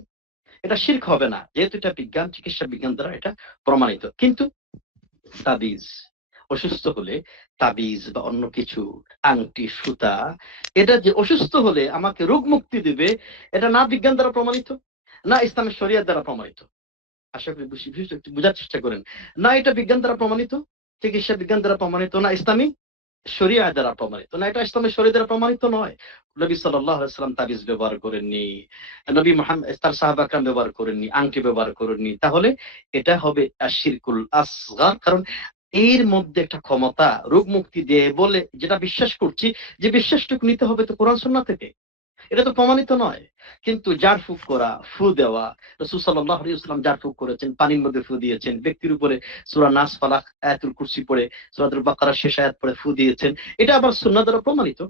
এটা শিরক হবে না, যেহেতু এটা বিজ্ঞান, চিকিৎসা বিজ্ঞান দ্বারা এটা প্রমাণিত। কিন্তু তাবিজ, অসুস্থ হলে তাবিজ বা অন্য কিছু, আংটি, সুতা, এটা যে অসুস্থ হলে আমাকে রোগ মুক্তি দিবে, এটা না বিজ্ঞান দ্বারা প্রমাণিত, না ইসলামের শরিয়াত দ্বারা প্রমাণিত। আশা করি বিষয়টা একটু বোঝার চেষ্টা করেন। না এটা বিজ্ঞান দ্বারা প্রমাণিত, চিকিৎসা বিজ্ঞান দ্বারা প্রমাণিত, না ইসলামী শরিয়া দ্বারা প্রমাণিত, না এটা ইসলামের শরিয়া দ্বারা প্রমাণিত নয়। নবী সাল্লাল্লাহু আলাইহি ওয়াসাল্লাম তাবিজ ব্যবহার করেননি, নবী মুহাম্মদ তার সাহাবা کرام ব্যবহার করেননি, আংটি ব্যবহার করেননি। তাহলে এটা হবে আশিরকুল আসগার। কারণ এর মধ্যে একটা ক্ষমতা রোগ মুক্তি দেয় বলে যেটা বিশ্বাস করছি, যে বিশ্বাসটুকু নিতে হবে তো কোরআন সুন্নাহ থেকে, এটা তো প্রমাণিত নয়। কিন্তু জার ফুক করা, ফু দেওয়া, রাসূল সাল্লাল্লাহু আলাইহি ওয়াসাল্লাম জার ফুক করেছেন, পানির মধ্যে ফু দিয়েছেন, ব্যক্তির উপরে সূরা নাস, ফালাক, আয়াতুল কুরসি পড়ে, সূরাতুল বাকারার শেষ আয়াত পড়ে ফু দিয়েছেন। এটা আবার সুন্নাহ দ্বারা প্রমাণিত।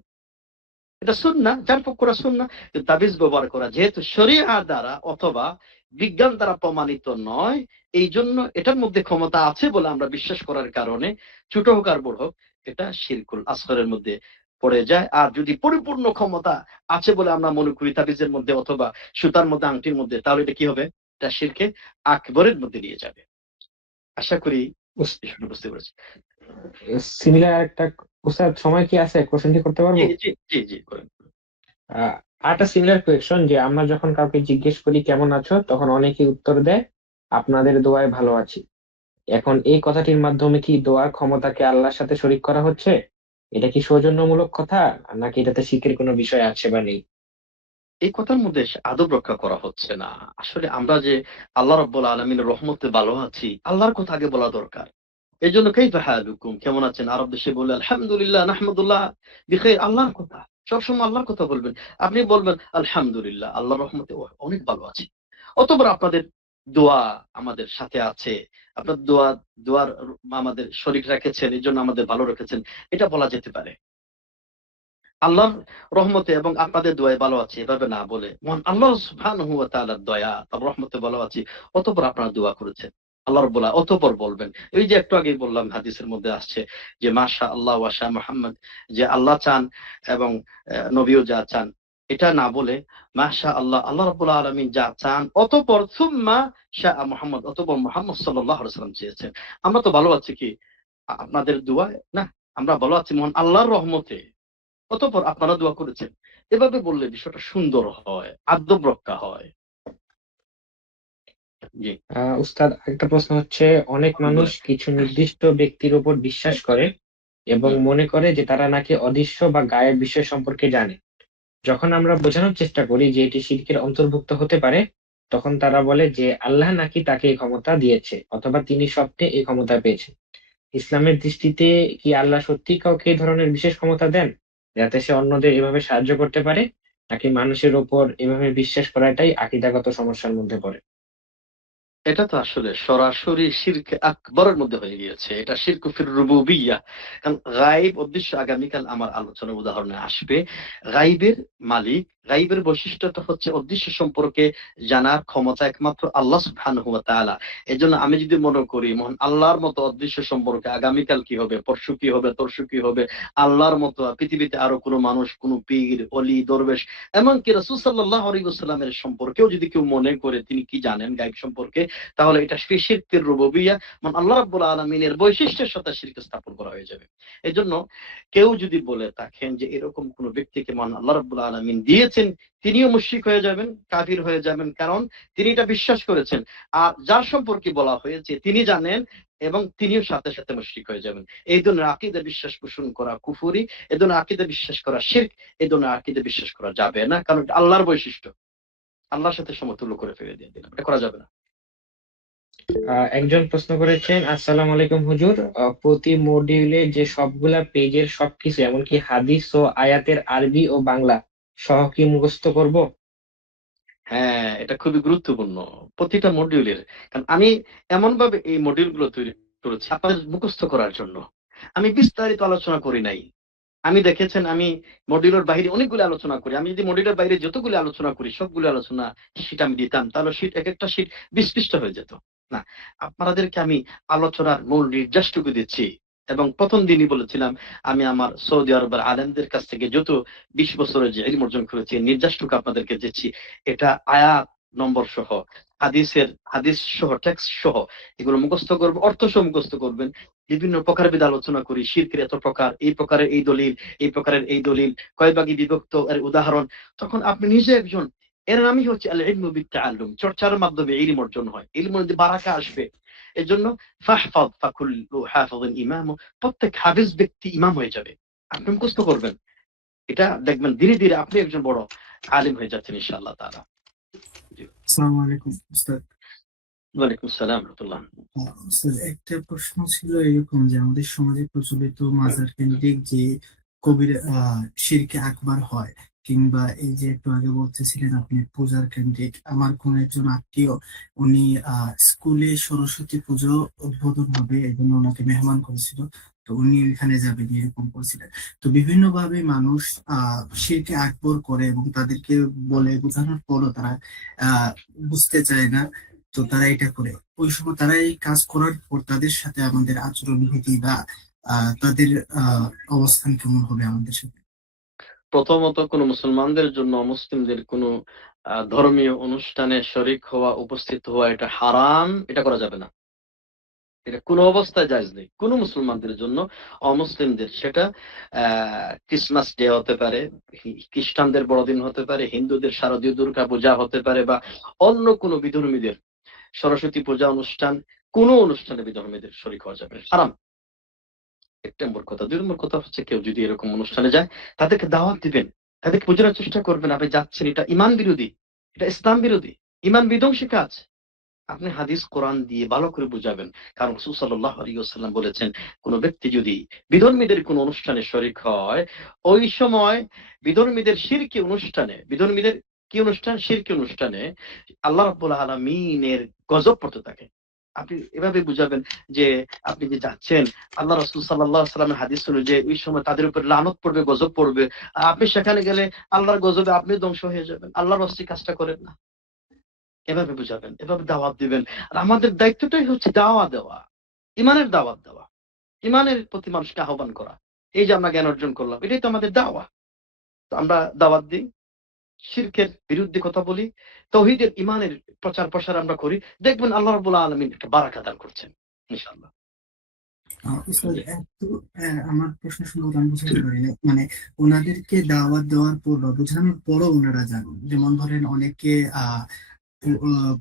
এটা সুন্নাহ, জার ফুক করা সুন্নাহ। কিন্তু তাবিজ ব্যবহার করা যেহেতু শরিয়া দ্বারা অথবা বিজ্ঞান দ্বারা প্রমাণিত নয়, এই জন্য এটার মধ্যে ক্ষমতা আছে বলে আমরা বিশ্বাস করার কারণে, ছোট হোক আর বড় হোক, এটা শিরকুল আসগরের মধ্যে পড়ে যায়। আর যদি পরিপূর্ণ ক্ষমতা আছে বলে আমরা মনে করি তাবিজের মধ্যে অথবা সুতার মধ্যে, আংটির মধ্যে, তাহলে এটা কি হবে, এটা শিরকে আকবরের মধ্যে নিয়ে যাবে। আশা করি বিষয়টা বুঝতে পেরেছি। সিমিলার একটা, উস্তাদ সময় কি আছে, কোশ্চেনটি করতে জি পারবো? জি জি জি করেন। আরেকটা সিমিলার কোয়েশ্চন, যে আমরা যখন কাউকে জিজ্ঞেস করি কেমন আছো, তখন অনেকেই উত্তর দেয় আপনাদের দোয়ায় ভালো আছি। এখন এই কথাটির মাধ্যমে কি দোয়ার ক্ষমতাকে আল্লাহর সাথে শরীক করা হচ্ছে? এটা কি সৌজন্যমূলক কথা, নাকি এটাতে শিখের কোনো বিষয় আছে বা নেই? এই কথার মধ্যে আদব রক্ষা করা হচ্ছে না। আসলে আমরা যে আল্লাহ রাব্বুল আলামিনের রহমতে ভালো আছি, আল্লাহর কথা আগে বলা দরকার। এজন্য কাইফা হালুকুম, কেমন আছেন? আরব দেশে বললে আলহামদুলিল্লাহ নাহমাদুল্লাহ বিখাইর, আল্লাহর কথা। সবসময় আল্লাহর কথা বলবেন। আপনি বলবেন আলহামদুলিল্লাহ, আল্লাহর রহমতে অনেক ভালো আছি। অতঃপর আপনাদের দোয়া আমাদের সাথে আছে। আপনার দোয়ার আমাদের শরীক রেখেছেন, এজন্য আমাদের ভালো রেখেছেন। এটা বলা যেতে পারে। আল্লাহর রহমতে এবং আপনাদের দোয়ায় ভালো আছি এভাবে না বলে মহান আল্লাহ সুবহানাহু ওয়া তাআলার দয়া তার রহমতে ভালো আছি, অতঃপর আপনারা দোয়া করেছেন। আল্লাহ রাব্বুল অতঃপর বলবেন। এই যে একটু আগেই বললাম, হাদিসের মধ্যে আসছে যে মাশা আল্লাহ ওয়া শা মুহাম্মদ, যে আল্লাহ চান এবং নবীও যা চান, এটা না বলে মাশা আল্লাহ, আল্লাহ রাব্বুল আলামিন যা চান, অতঃপর সুম্মা শা মুহাম্মদ, অতঃপর মুহাম্মদ সাল্লাল্লাহু আলাইহি ওয়াসাল্লাম চেয়েছেন। আমরা তো ভালো আছি কি আপনাদের দোয়ায় না, আমরা ভালো আছি মহান আল্লাহর রহমতে, অতঃপর আপনারা দোয়া করেছেন। এভাবে বললে বিষয়টা সুন্দর হয়, আদব রক্ষা হয়। জি। উস্তাদ, একটা প্রশ্ন হচ্ছে, অনেক মানুষ বলেন। কিছু নির্দিষ্ট ব্যক্তির উপর বিশ্বাস করে এবং হুম। মনে করে যে তারা নাকি অদৃশ্য বা গায়েব বিষয় সম্পর্কে জানে। যখন আমরা বোঝানোর চেষ্টা করি যে এটি শিরকের অন্তর্ভুক্ত হতে পারে, তখন তারা বলে যে আল্লাহ নাকি তাকে এই ক্ষমতা দিয়েছে, অথবা তিনি স্বপ্নে এই ক্ষমতা পেয়েছেন। ইসলামের দৃষ্টিতে কি আল্লাহ সত্যিই কাউকে এই ধরনের বিশেষ ক্ষমতা দেন, যাতে সে অন্যদের এভাবে সাহায্য করতে পারে? নাকি মানুষের উপর এভাবে বিশ্বাস করাটাই আকীদাগত সমস্যার মধ্যে পড়ে? এটা তো আসলে সরাসরি শিরক আকবরের মধ্যে হয়ে গিয়েছে। এটা শিরক ফির রুবুবিয়্যাহ। কারণ গায়েব অদৃশ্য আগামীকাল আমার আলোচনার উদাহরণে আসবে। গায়েবের মালিক, গায়েবের বৈশিষ্ট্যটা হচ্ছে অদৃশ্য সম্পর্কে জানার ক্ষমতা একমাত্র আল্লাহ সুবহানাহু ওয়া তাআলা। এজন্য আমি যদি মনে করি মহান আল্লাহর মতো অদৃশ্য সম্পর্কে আগামীকাল কি হবে, পরশু কি হবে, তরশু কি হবে, আল্লাহর মতো পৃথিবীতে আরো কোনো মানুষ, কোনো পীর, অলি, দরবেশ, এমনকি রাসূল সাল্লাল্লাহু আলাইহি ওয়াসাল্লামের সম্পর্কেও যদি কেউ মনে করে তিনি কি জানেন গায়েব সম্পর্কে, তাহলে এটা শিরকের রুবুবিয়্যাহ, মানে আল্লাহ রাব্বুল আলামিনের বৈশিষ্ট্যের সাথে শিরক স্থাপন করা হয়ে যাবে। এজন্য কেউ যদি বলে থাকেন যে এরকম কোন ব্যক্তিকে মান আল্লাহ রাব্বুল আলামিন দিয়েছেন, তিনিও মুশরিক হয়ে যাবেন, কাফির হয়ে যাবেন। কারণ তিনি এটা বিশ্বাস করেছেন। আর যার সম্পর্কে বলা হয়েছে তিনি জানেন এবং তিনিও সাথে সাথে মুশরিক হয়ে যাবেন। এই ধরনের আকীদা বিশ্বাস পোষণ করা কুফরি, এই ধরনের আকীদা বিশ্বাস করা শিরক, এই ধরনের আকীদা বিশ্বাস করা যাবে না। কারণ এটা আল্লাহর বৈশিষ্ট্য। আল্লাহর সাথে সমতুল্য করে ফেলে দিয়ে দিলাম। এটা করা যাবে না। একজন প্রশ্ন করেছেন, আসসালামু আলাইকুম হুজুর, প্রতি মডিউলে যে সবগুলা পেজের সবকিছু এমনকি হাদিস ও আয়াতের আরবি ও বাংলা সহ কি মুখস্থ করব? হ্যাঁ, এটা খুবই গুরুত্বপূর্ণ। প্রতিটা মডিউলের। কারণ আমি এমনভাবে এই মডিউলগুলো তৈরি করেছি আপনাদের মুখস্থ করার জন্য। আমি বিস্তারিত আলোচনা করি নাই। আমি দেখেছেন আমি মডিউলের বাইরে অনেকগুলো আলোচনা করি। আমি যদি মডিউলের বাইরে যতগুলো আলোচনা করি সবগুলো আলোচনা শীট আমি দিতাম, তাহলে একেকটা শীট 20 পৃষ্ঠা হয়ে যেত। না, আপনাদেরকে আমি আলোচনার মূল নির্দেশটুকু দিচ্ছি। এবং প্রথম দিনই বলেছিলাম আমি আমার সৌদি আরবের আলেমদের কাছ থেকে যত 20 বছরের যে ইলম অর্জন করেছি এর নির্দেশটুকু আপনাদেরকে দিচ্ছি। এটা আয়াত নম্বর সহ, হাদিস সহ, টেক্সট সহ এগুলো মুখস্থ করবেন, অর্থ সহ মুখস্থ করবেন। বিভিন্ন প্রকারভেদ আলোচনা করি। শিরকের এত প্রকার, এই প্রকারের এই দলিল, এই প্রকারের এই দলিল, কয় ভাগে বিভক্ত এর উদাহরণ। তখন আপনি নিজে একজন, এর নামই হচ্ছে আল ইলমু বিত্তাআল্লুম, চর্চার মাধ্যমে ইলম অর্জন হয়, ইলমের মধ্যে বারাকা আসবে। এজন্য ফাহফায ফাকুল্লু হাফিযিন ইমাম, প্রত্যেক হাফেজ ব্যক্তি ইমাম হয়ে যাবে। আপনি মুখস্থ করবেন, এটা দেখবেন ধীরে ধীরে আপনি একজন বড় আলিম হয়ে যাচ্ছেন ইনশাআল্লাহ তাআলা। জি। আসসালামু আলাইকুম উস্তাদ। ওয়ালাইকুম আসসালাম ওয়া রাহমাতুল্লাহ। উস্তাদ, একটা প্রশ্ন ছিল এরকম যে আমাদের সমাজে প্রচলিত মাজার কেন্দ্রিক যে কবির শিরকে আকবার হয়, কিংবা এই যে একটু আগে বলতেছিলেন আপনি পূজার কেন্দ্রিক, আমার কোন একজন আত্মীয় উনি স্কুলে সরস্বতী পুজো উদ্বোধন হবে এই জন্য ওনাকে মেহমান করেছিল, তো উনি এখানে যাবেন এরকম করেছিলেন। তো বিভিন্ন ভাবে মানুষ শিরকে আকবর করে এবং তাদেরকে বলে বোঝানোর পরও তারা আহ বুঝতে চায় না, তো তারা এটা করে। ওই সময় তারা এই কাজ করার পর তাদের সাথে আমাদের আচরণ বিধি বা তাদের আহ অবস্থান কেমন হবে আমাদের সাথে? প্রথমত কোন মুসলমানদের জন্য অমুসলিমদের কোন ধর্মীয় অনুষ্ঠানে শরিক হওয়া, উপস্থিত হওয়া এটা হারাম, এটা করা যাবে না। এটা কোনো অবস্থায় জায়েজ নেই কোন মুসলমানদের জন্য। অমুসলিমদের সেটা ক্রিসমাস ডে হতে পারে, খ্রিস্টানদের বড়দিন হতে পারে, হিন্দুদের শারদীয় দুর্গা পূজা হতে পারে, বা অন্য কোনো বিধর্মীদের সরস্বতী পূজা অনুষ্ঠান, কোনো অনুষ্ঠানে বিধর্মীদের শরিক হওয়া যাবে না, হারাম। এক নম্বর কথা। ২ নম্বর কথা হচ্ছে কেউ যদি এরকম অনুষ্ঠানে যায় তাদেরকে দাওয়াত দিবেন। তাদেরকে বোঝানোর চেষ্টা করবেন আপনি যাচ্ছেন এটা ঈমান বিরোধী, এটা ইসলাম বিরোধী, ঈমান বিধ্বংসী কাজ। আপনি হাদিস কোরআন দিয়ে ভালো করে বুঝাবেন। কারণ রাসূল সাল্লাল্লাহু আলাইহি ওয়াসাল্লাম বলেছেন, কোন ব্যক্তি যদি বিধর্মীদের কোন অনুষ্ঠানে শরীক হয়, ওই সময় বিধর্মীদের শিরকি অনুষ্ঠানে, বিধর্মীদের কি অনুষ্ঠান? শিরকি অনুষ্ঠানে আল্লাহ রাব্বুল আলামিনের গজব পড়তে থাকে। আপনি এভাবে বুঝাবেন যে আপনি যে যাচ্ছেন, আল্লাহ রাসূল সাল্লাল্লাহু আলাইহি ওয়াসাল্লামের হাদিস অনুযায়ী ওই সময় তাদের উপর লানত পড়বে, গজব পড়বে। আপনি সেখানে গেলে আল্লাহর গজবে আপনি ধ্বংস হয়ে যাবেন। আল্লাহর ওয়াস্তে কাজটা করেন না। এভাবে বুঝাবেন, এভাবে দাওয়াত দিবেন। আর আমাদের দায়িত্বটাই হচ্ছে দাওয়া দেওয়া, ইমানের দাওয়াত দেওয়া, ইমানের প্রতি মানুষকে আহ্বান করা। এই যে আমরা জ্ঞান অর্জন করলাম, এটাই তো আমাদের দাওয়া। তো আমরা দাওয়াত দিই, শিরকের বিরুদ্ধে কথা বলি, তাওহীদের ইমানের প্রচার প্রসার আমরা করি। দেখবেন আল্লাহ রাব্বুল আলামিন একটা বারাকা দান করছেন ইনশাআল্লাহ। উস্তাদ একটু আমার প্রশ্ন শুনে আমি বুঝতে পারি না, মানে ওনাদেরকে দাওয়াত দেওয়ার পর বা বোঝানোর পরও ওনারা যান, যেমন ধরেন অনেকে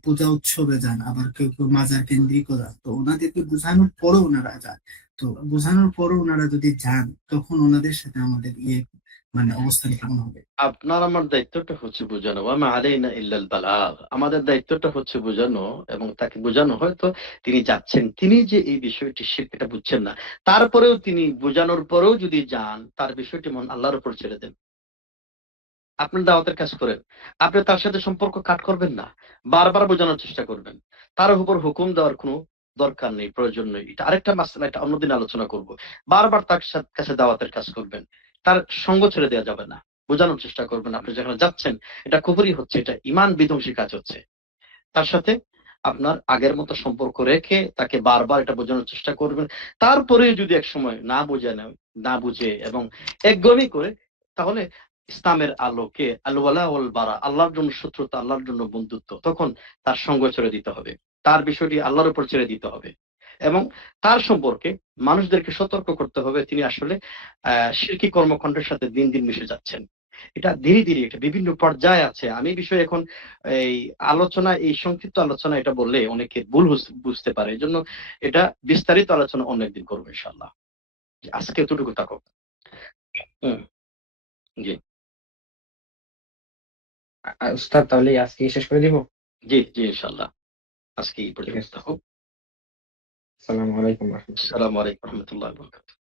পূজা উৎসবে যান, আবার কেউ কেউ মাজার কেন্দ্রিকও যান, তো ওনাদেরকে বোঝানোর পরও ওনারা যান। তো বোঝানোর পরও ওনারা যদি যান, তখন ওনাদের সাথে আমাদের মানে অবস্থান কেমন হবে? আপনার আমার দায়িত্বটা হচ্ছে বোঝানো। ওয়া মা আলাইনা ইল্লাল বালাগ। আমাদের দায়িত্বটা হচ্ছে বোঝানো, এবং তাকে বোঝানো হয়তো তিনি যাচ্ছেন, তিনি যে এই বিষয়টি শিরক এটা বুঝছেন না। তারপরেও তিনি বোঝানোর পরেও যদি যান, তার বিষয়টি মন আল্লাহর উপর ছেড়ে দেন। আপনি দাওয়াতের কাজ করেন। আপনি তার সাথে সম্পর্ক কাট করবেন না। বারবার বোঝানোর চেষ্টা করবেন। তার উপর হুকুম দেওয়ার কোনো দরকার নেই, প্রয়োজন নেই। এটা আরেকটা মাসলা, এটা অন্যদিন আলোচনা করব। বারবার তার কাছে দাওয়াতের কাজ করবেন। তার সঙ্গ ছেড়ে দেওয়া যাবে না। বোঝানোর চেষ্টা করবেন আপনি যেখানে যাচ্ছেন এটা কুফরি হচ্ছে, এটা ঈমান বিধ্বংসী কাজ হচ্ছে। তার সাথে আপনার আগের মতো সম্পর্ক রেখে তাকে বারবার এটা বোঝানোর চেষ্টা করবেন। তারপরে যদি একসময় না বুঝে এবং একগমি করে, তাহলে ইসলামের আলোকে আল ওয়ালা ওয়াল বারা, আল্লাহর জন্য শত্রুতা, আল্লাহর জন্য বন্ধুত্ব, তখন তার সঙ্গ ছেড়ে দিতে হবে। তার বিষয়টি আল্লাহর উপর ছেড়ে দিতে হবে। এবং তার সম্পর্কে মানুষদেরকে সতর্ক করতে হবে তিনি আসলে শিরকি কর্মকাণ্ডের সাথে দিন দিন মিশে যাচ্ছেন। এটা ধীরে ধীরে এটা বিভিন্ন পর্যায়ে আছে। আমি এই বিষয়ে এখন এই আলোচনা, এই সংক্ষিপ্ত আলোচনা এটা বললে অনেকে ভুল বুঝতে পারে। এজন্য এটা বিস্তারিত আলোচনা অন্যদিন করবো ইনশাআল্লাহ। আজকে এতটুকু থাকুক। হুম, জি উস্তাদ তাহলে আজকে শেষ করে দিব। জি জি ইনশাআল্লাহ। আজকে এই ঠিক পর্যন্ত আছে। থাকুক। আসসালামু আলাইকুম ওয়া রাহমাতুল্লাহ। আসসালামু আলাইকুম ওয়া রাহমাতুল্লাহি ওয়া বারাকাতুহু।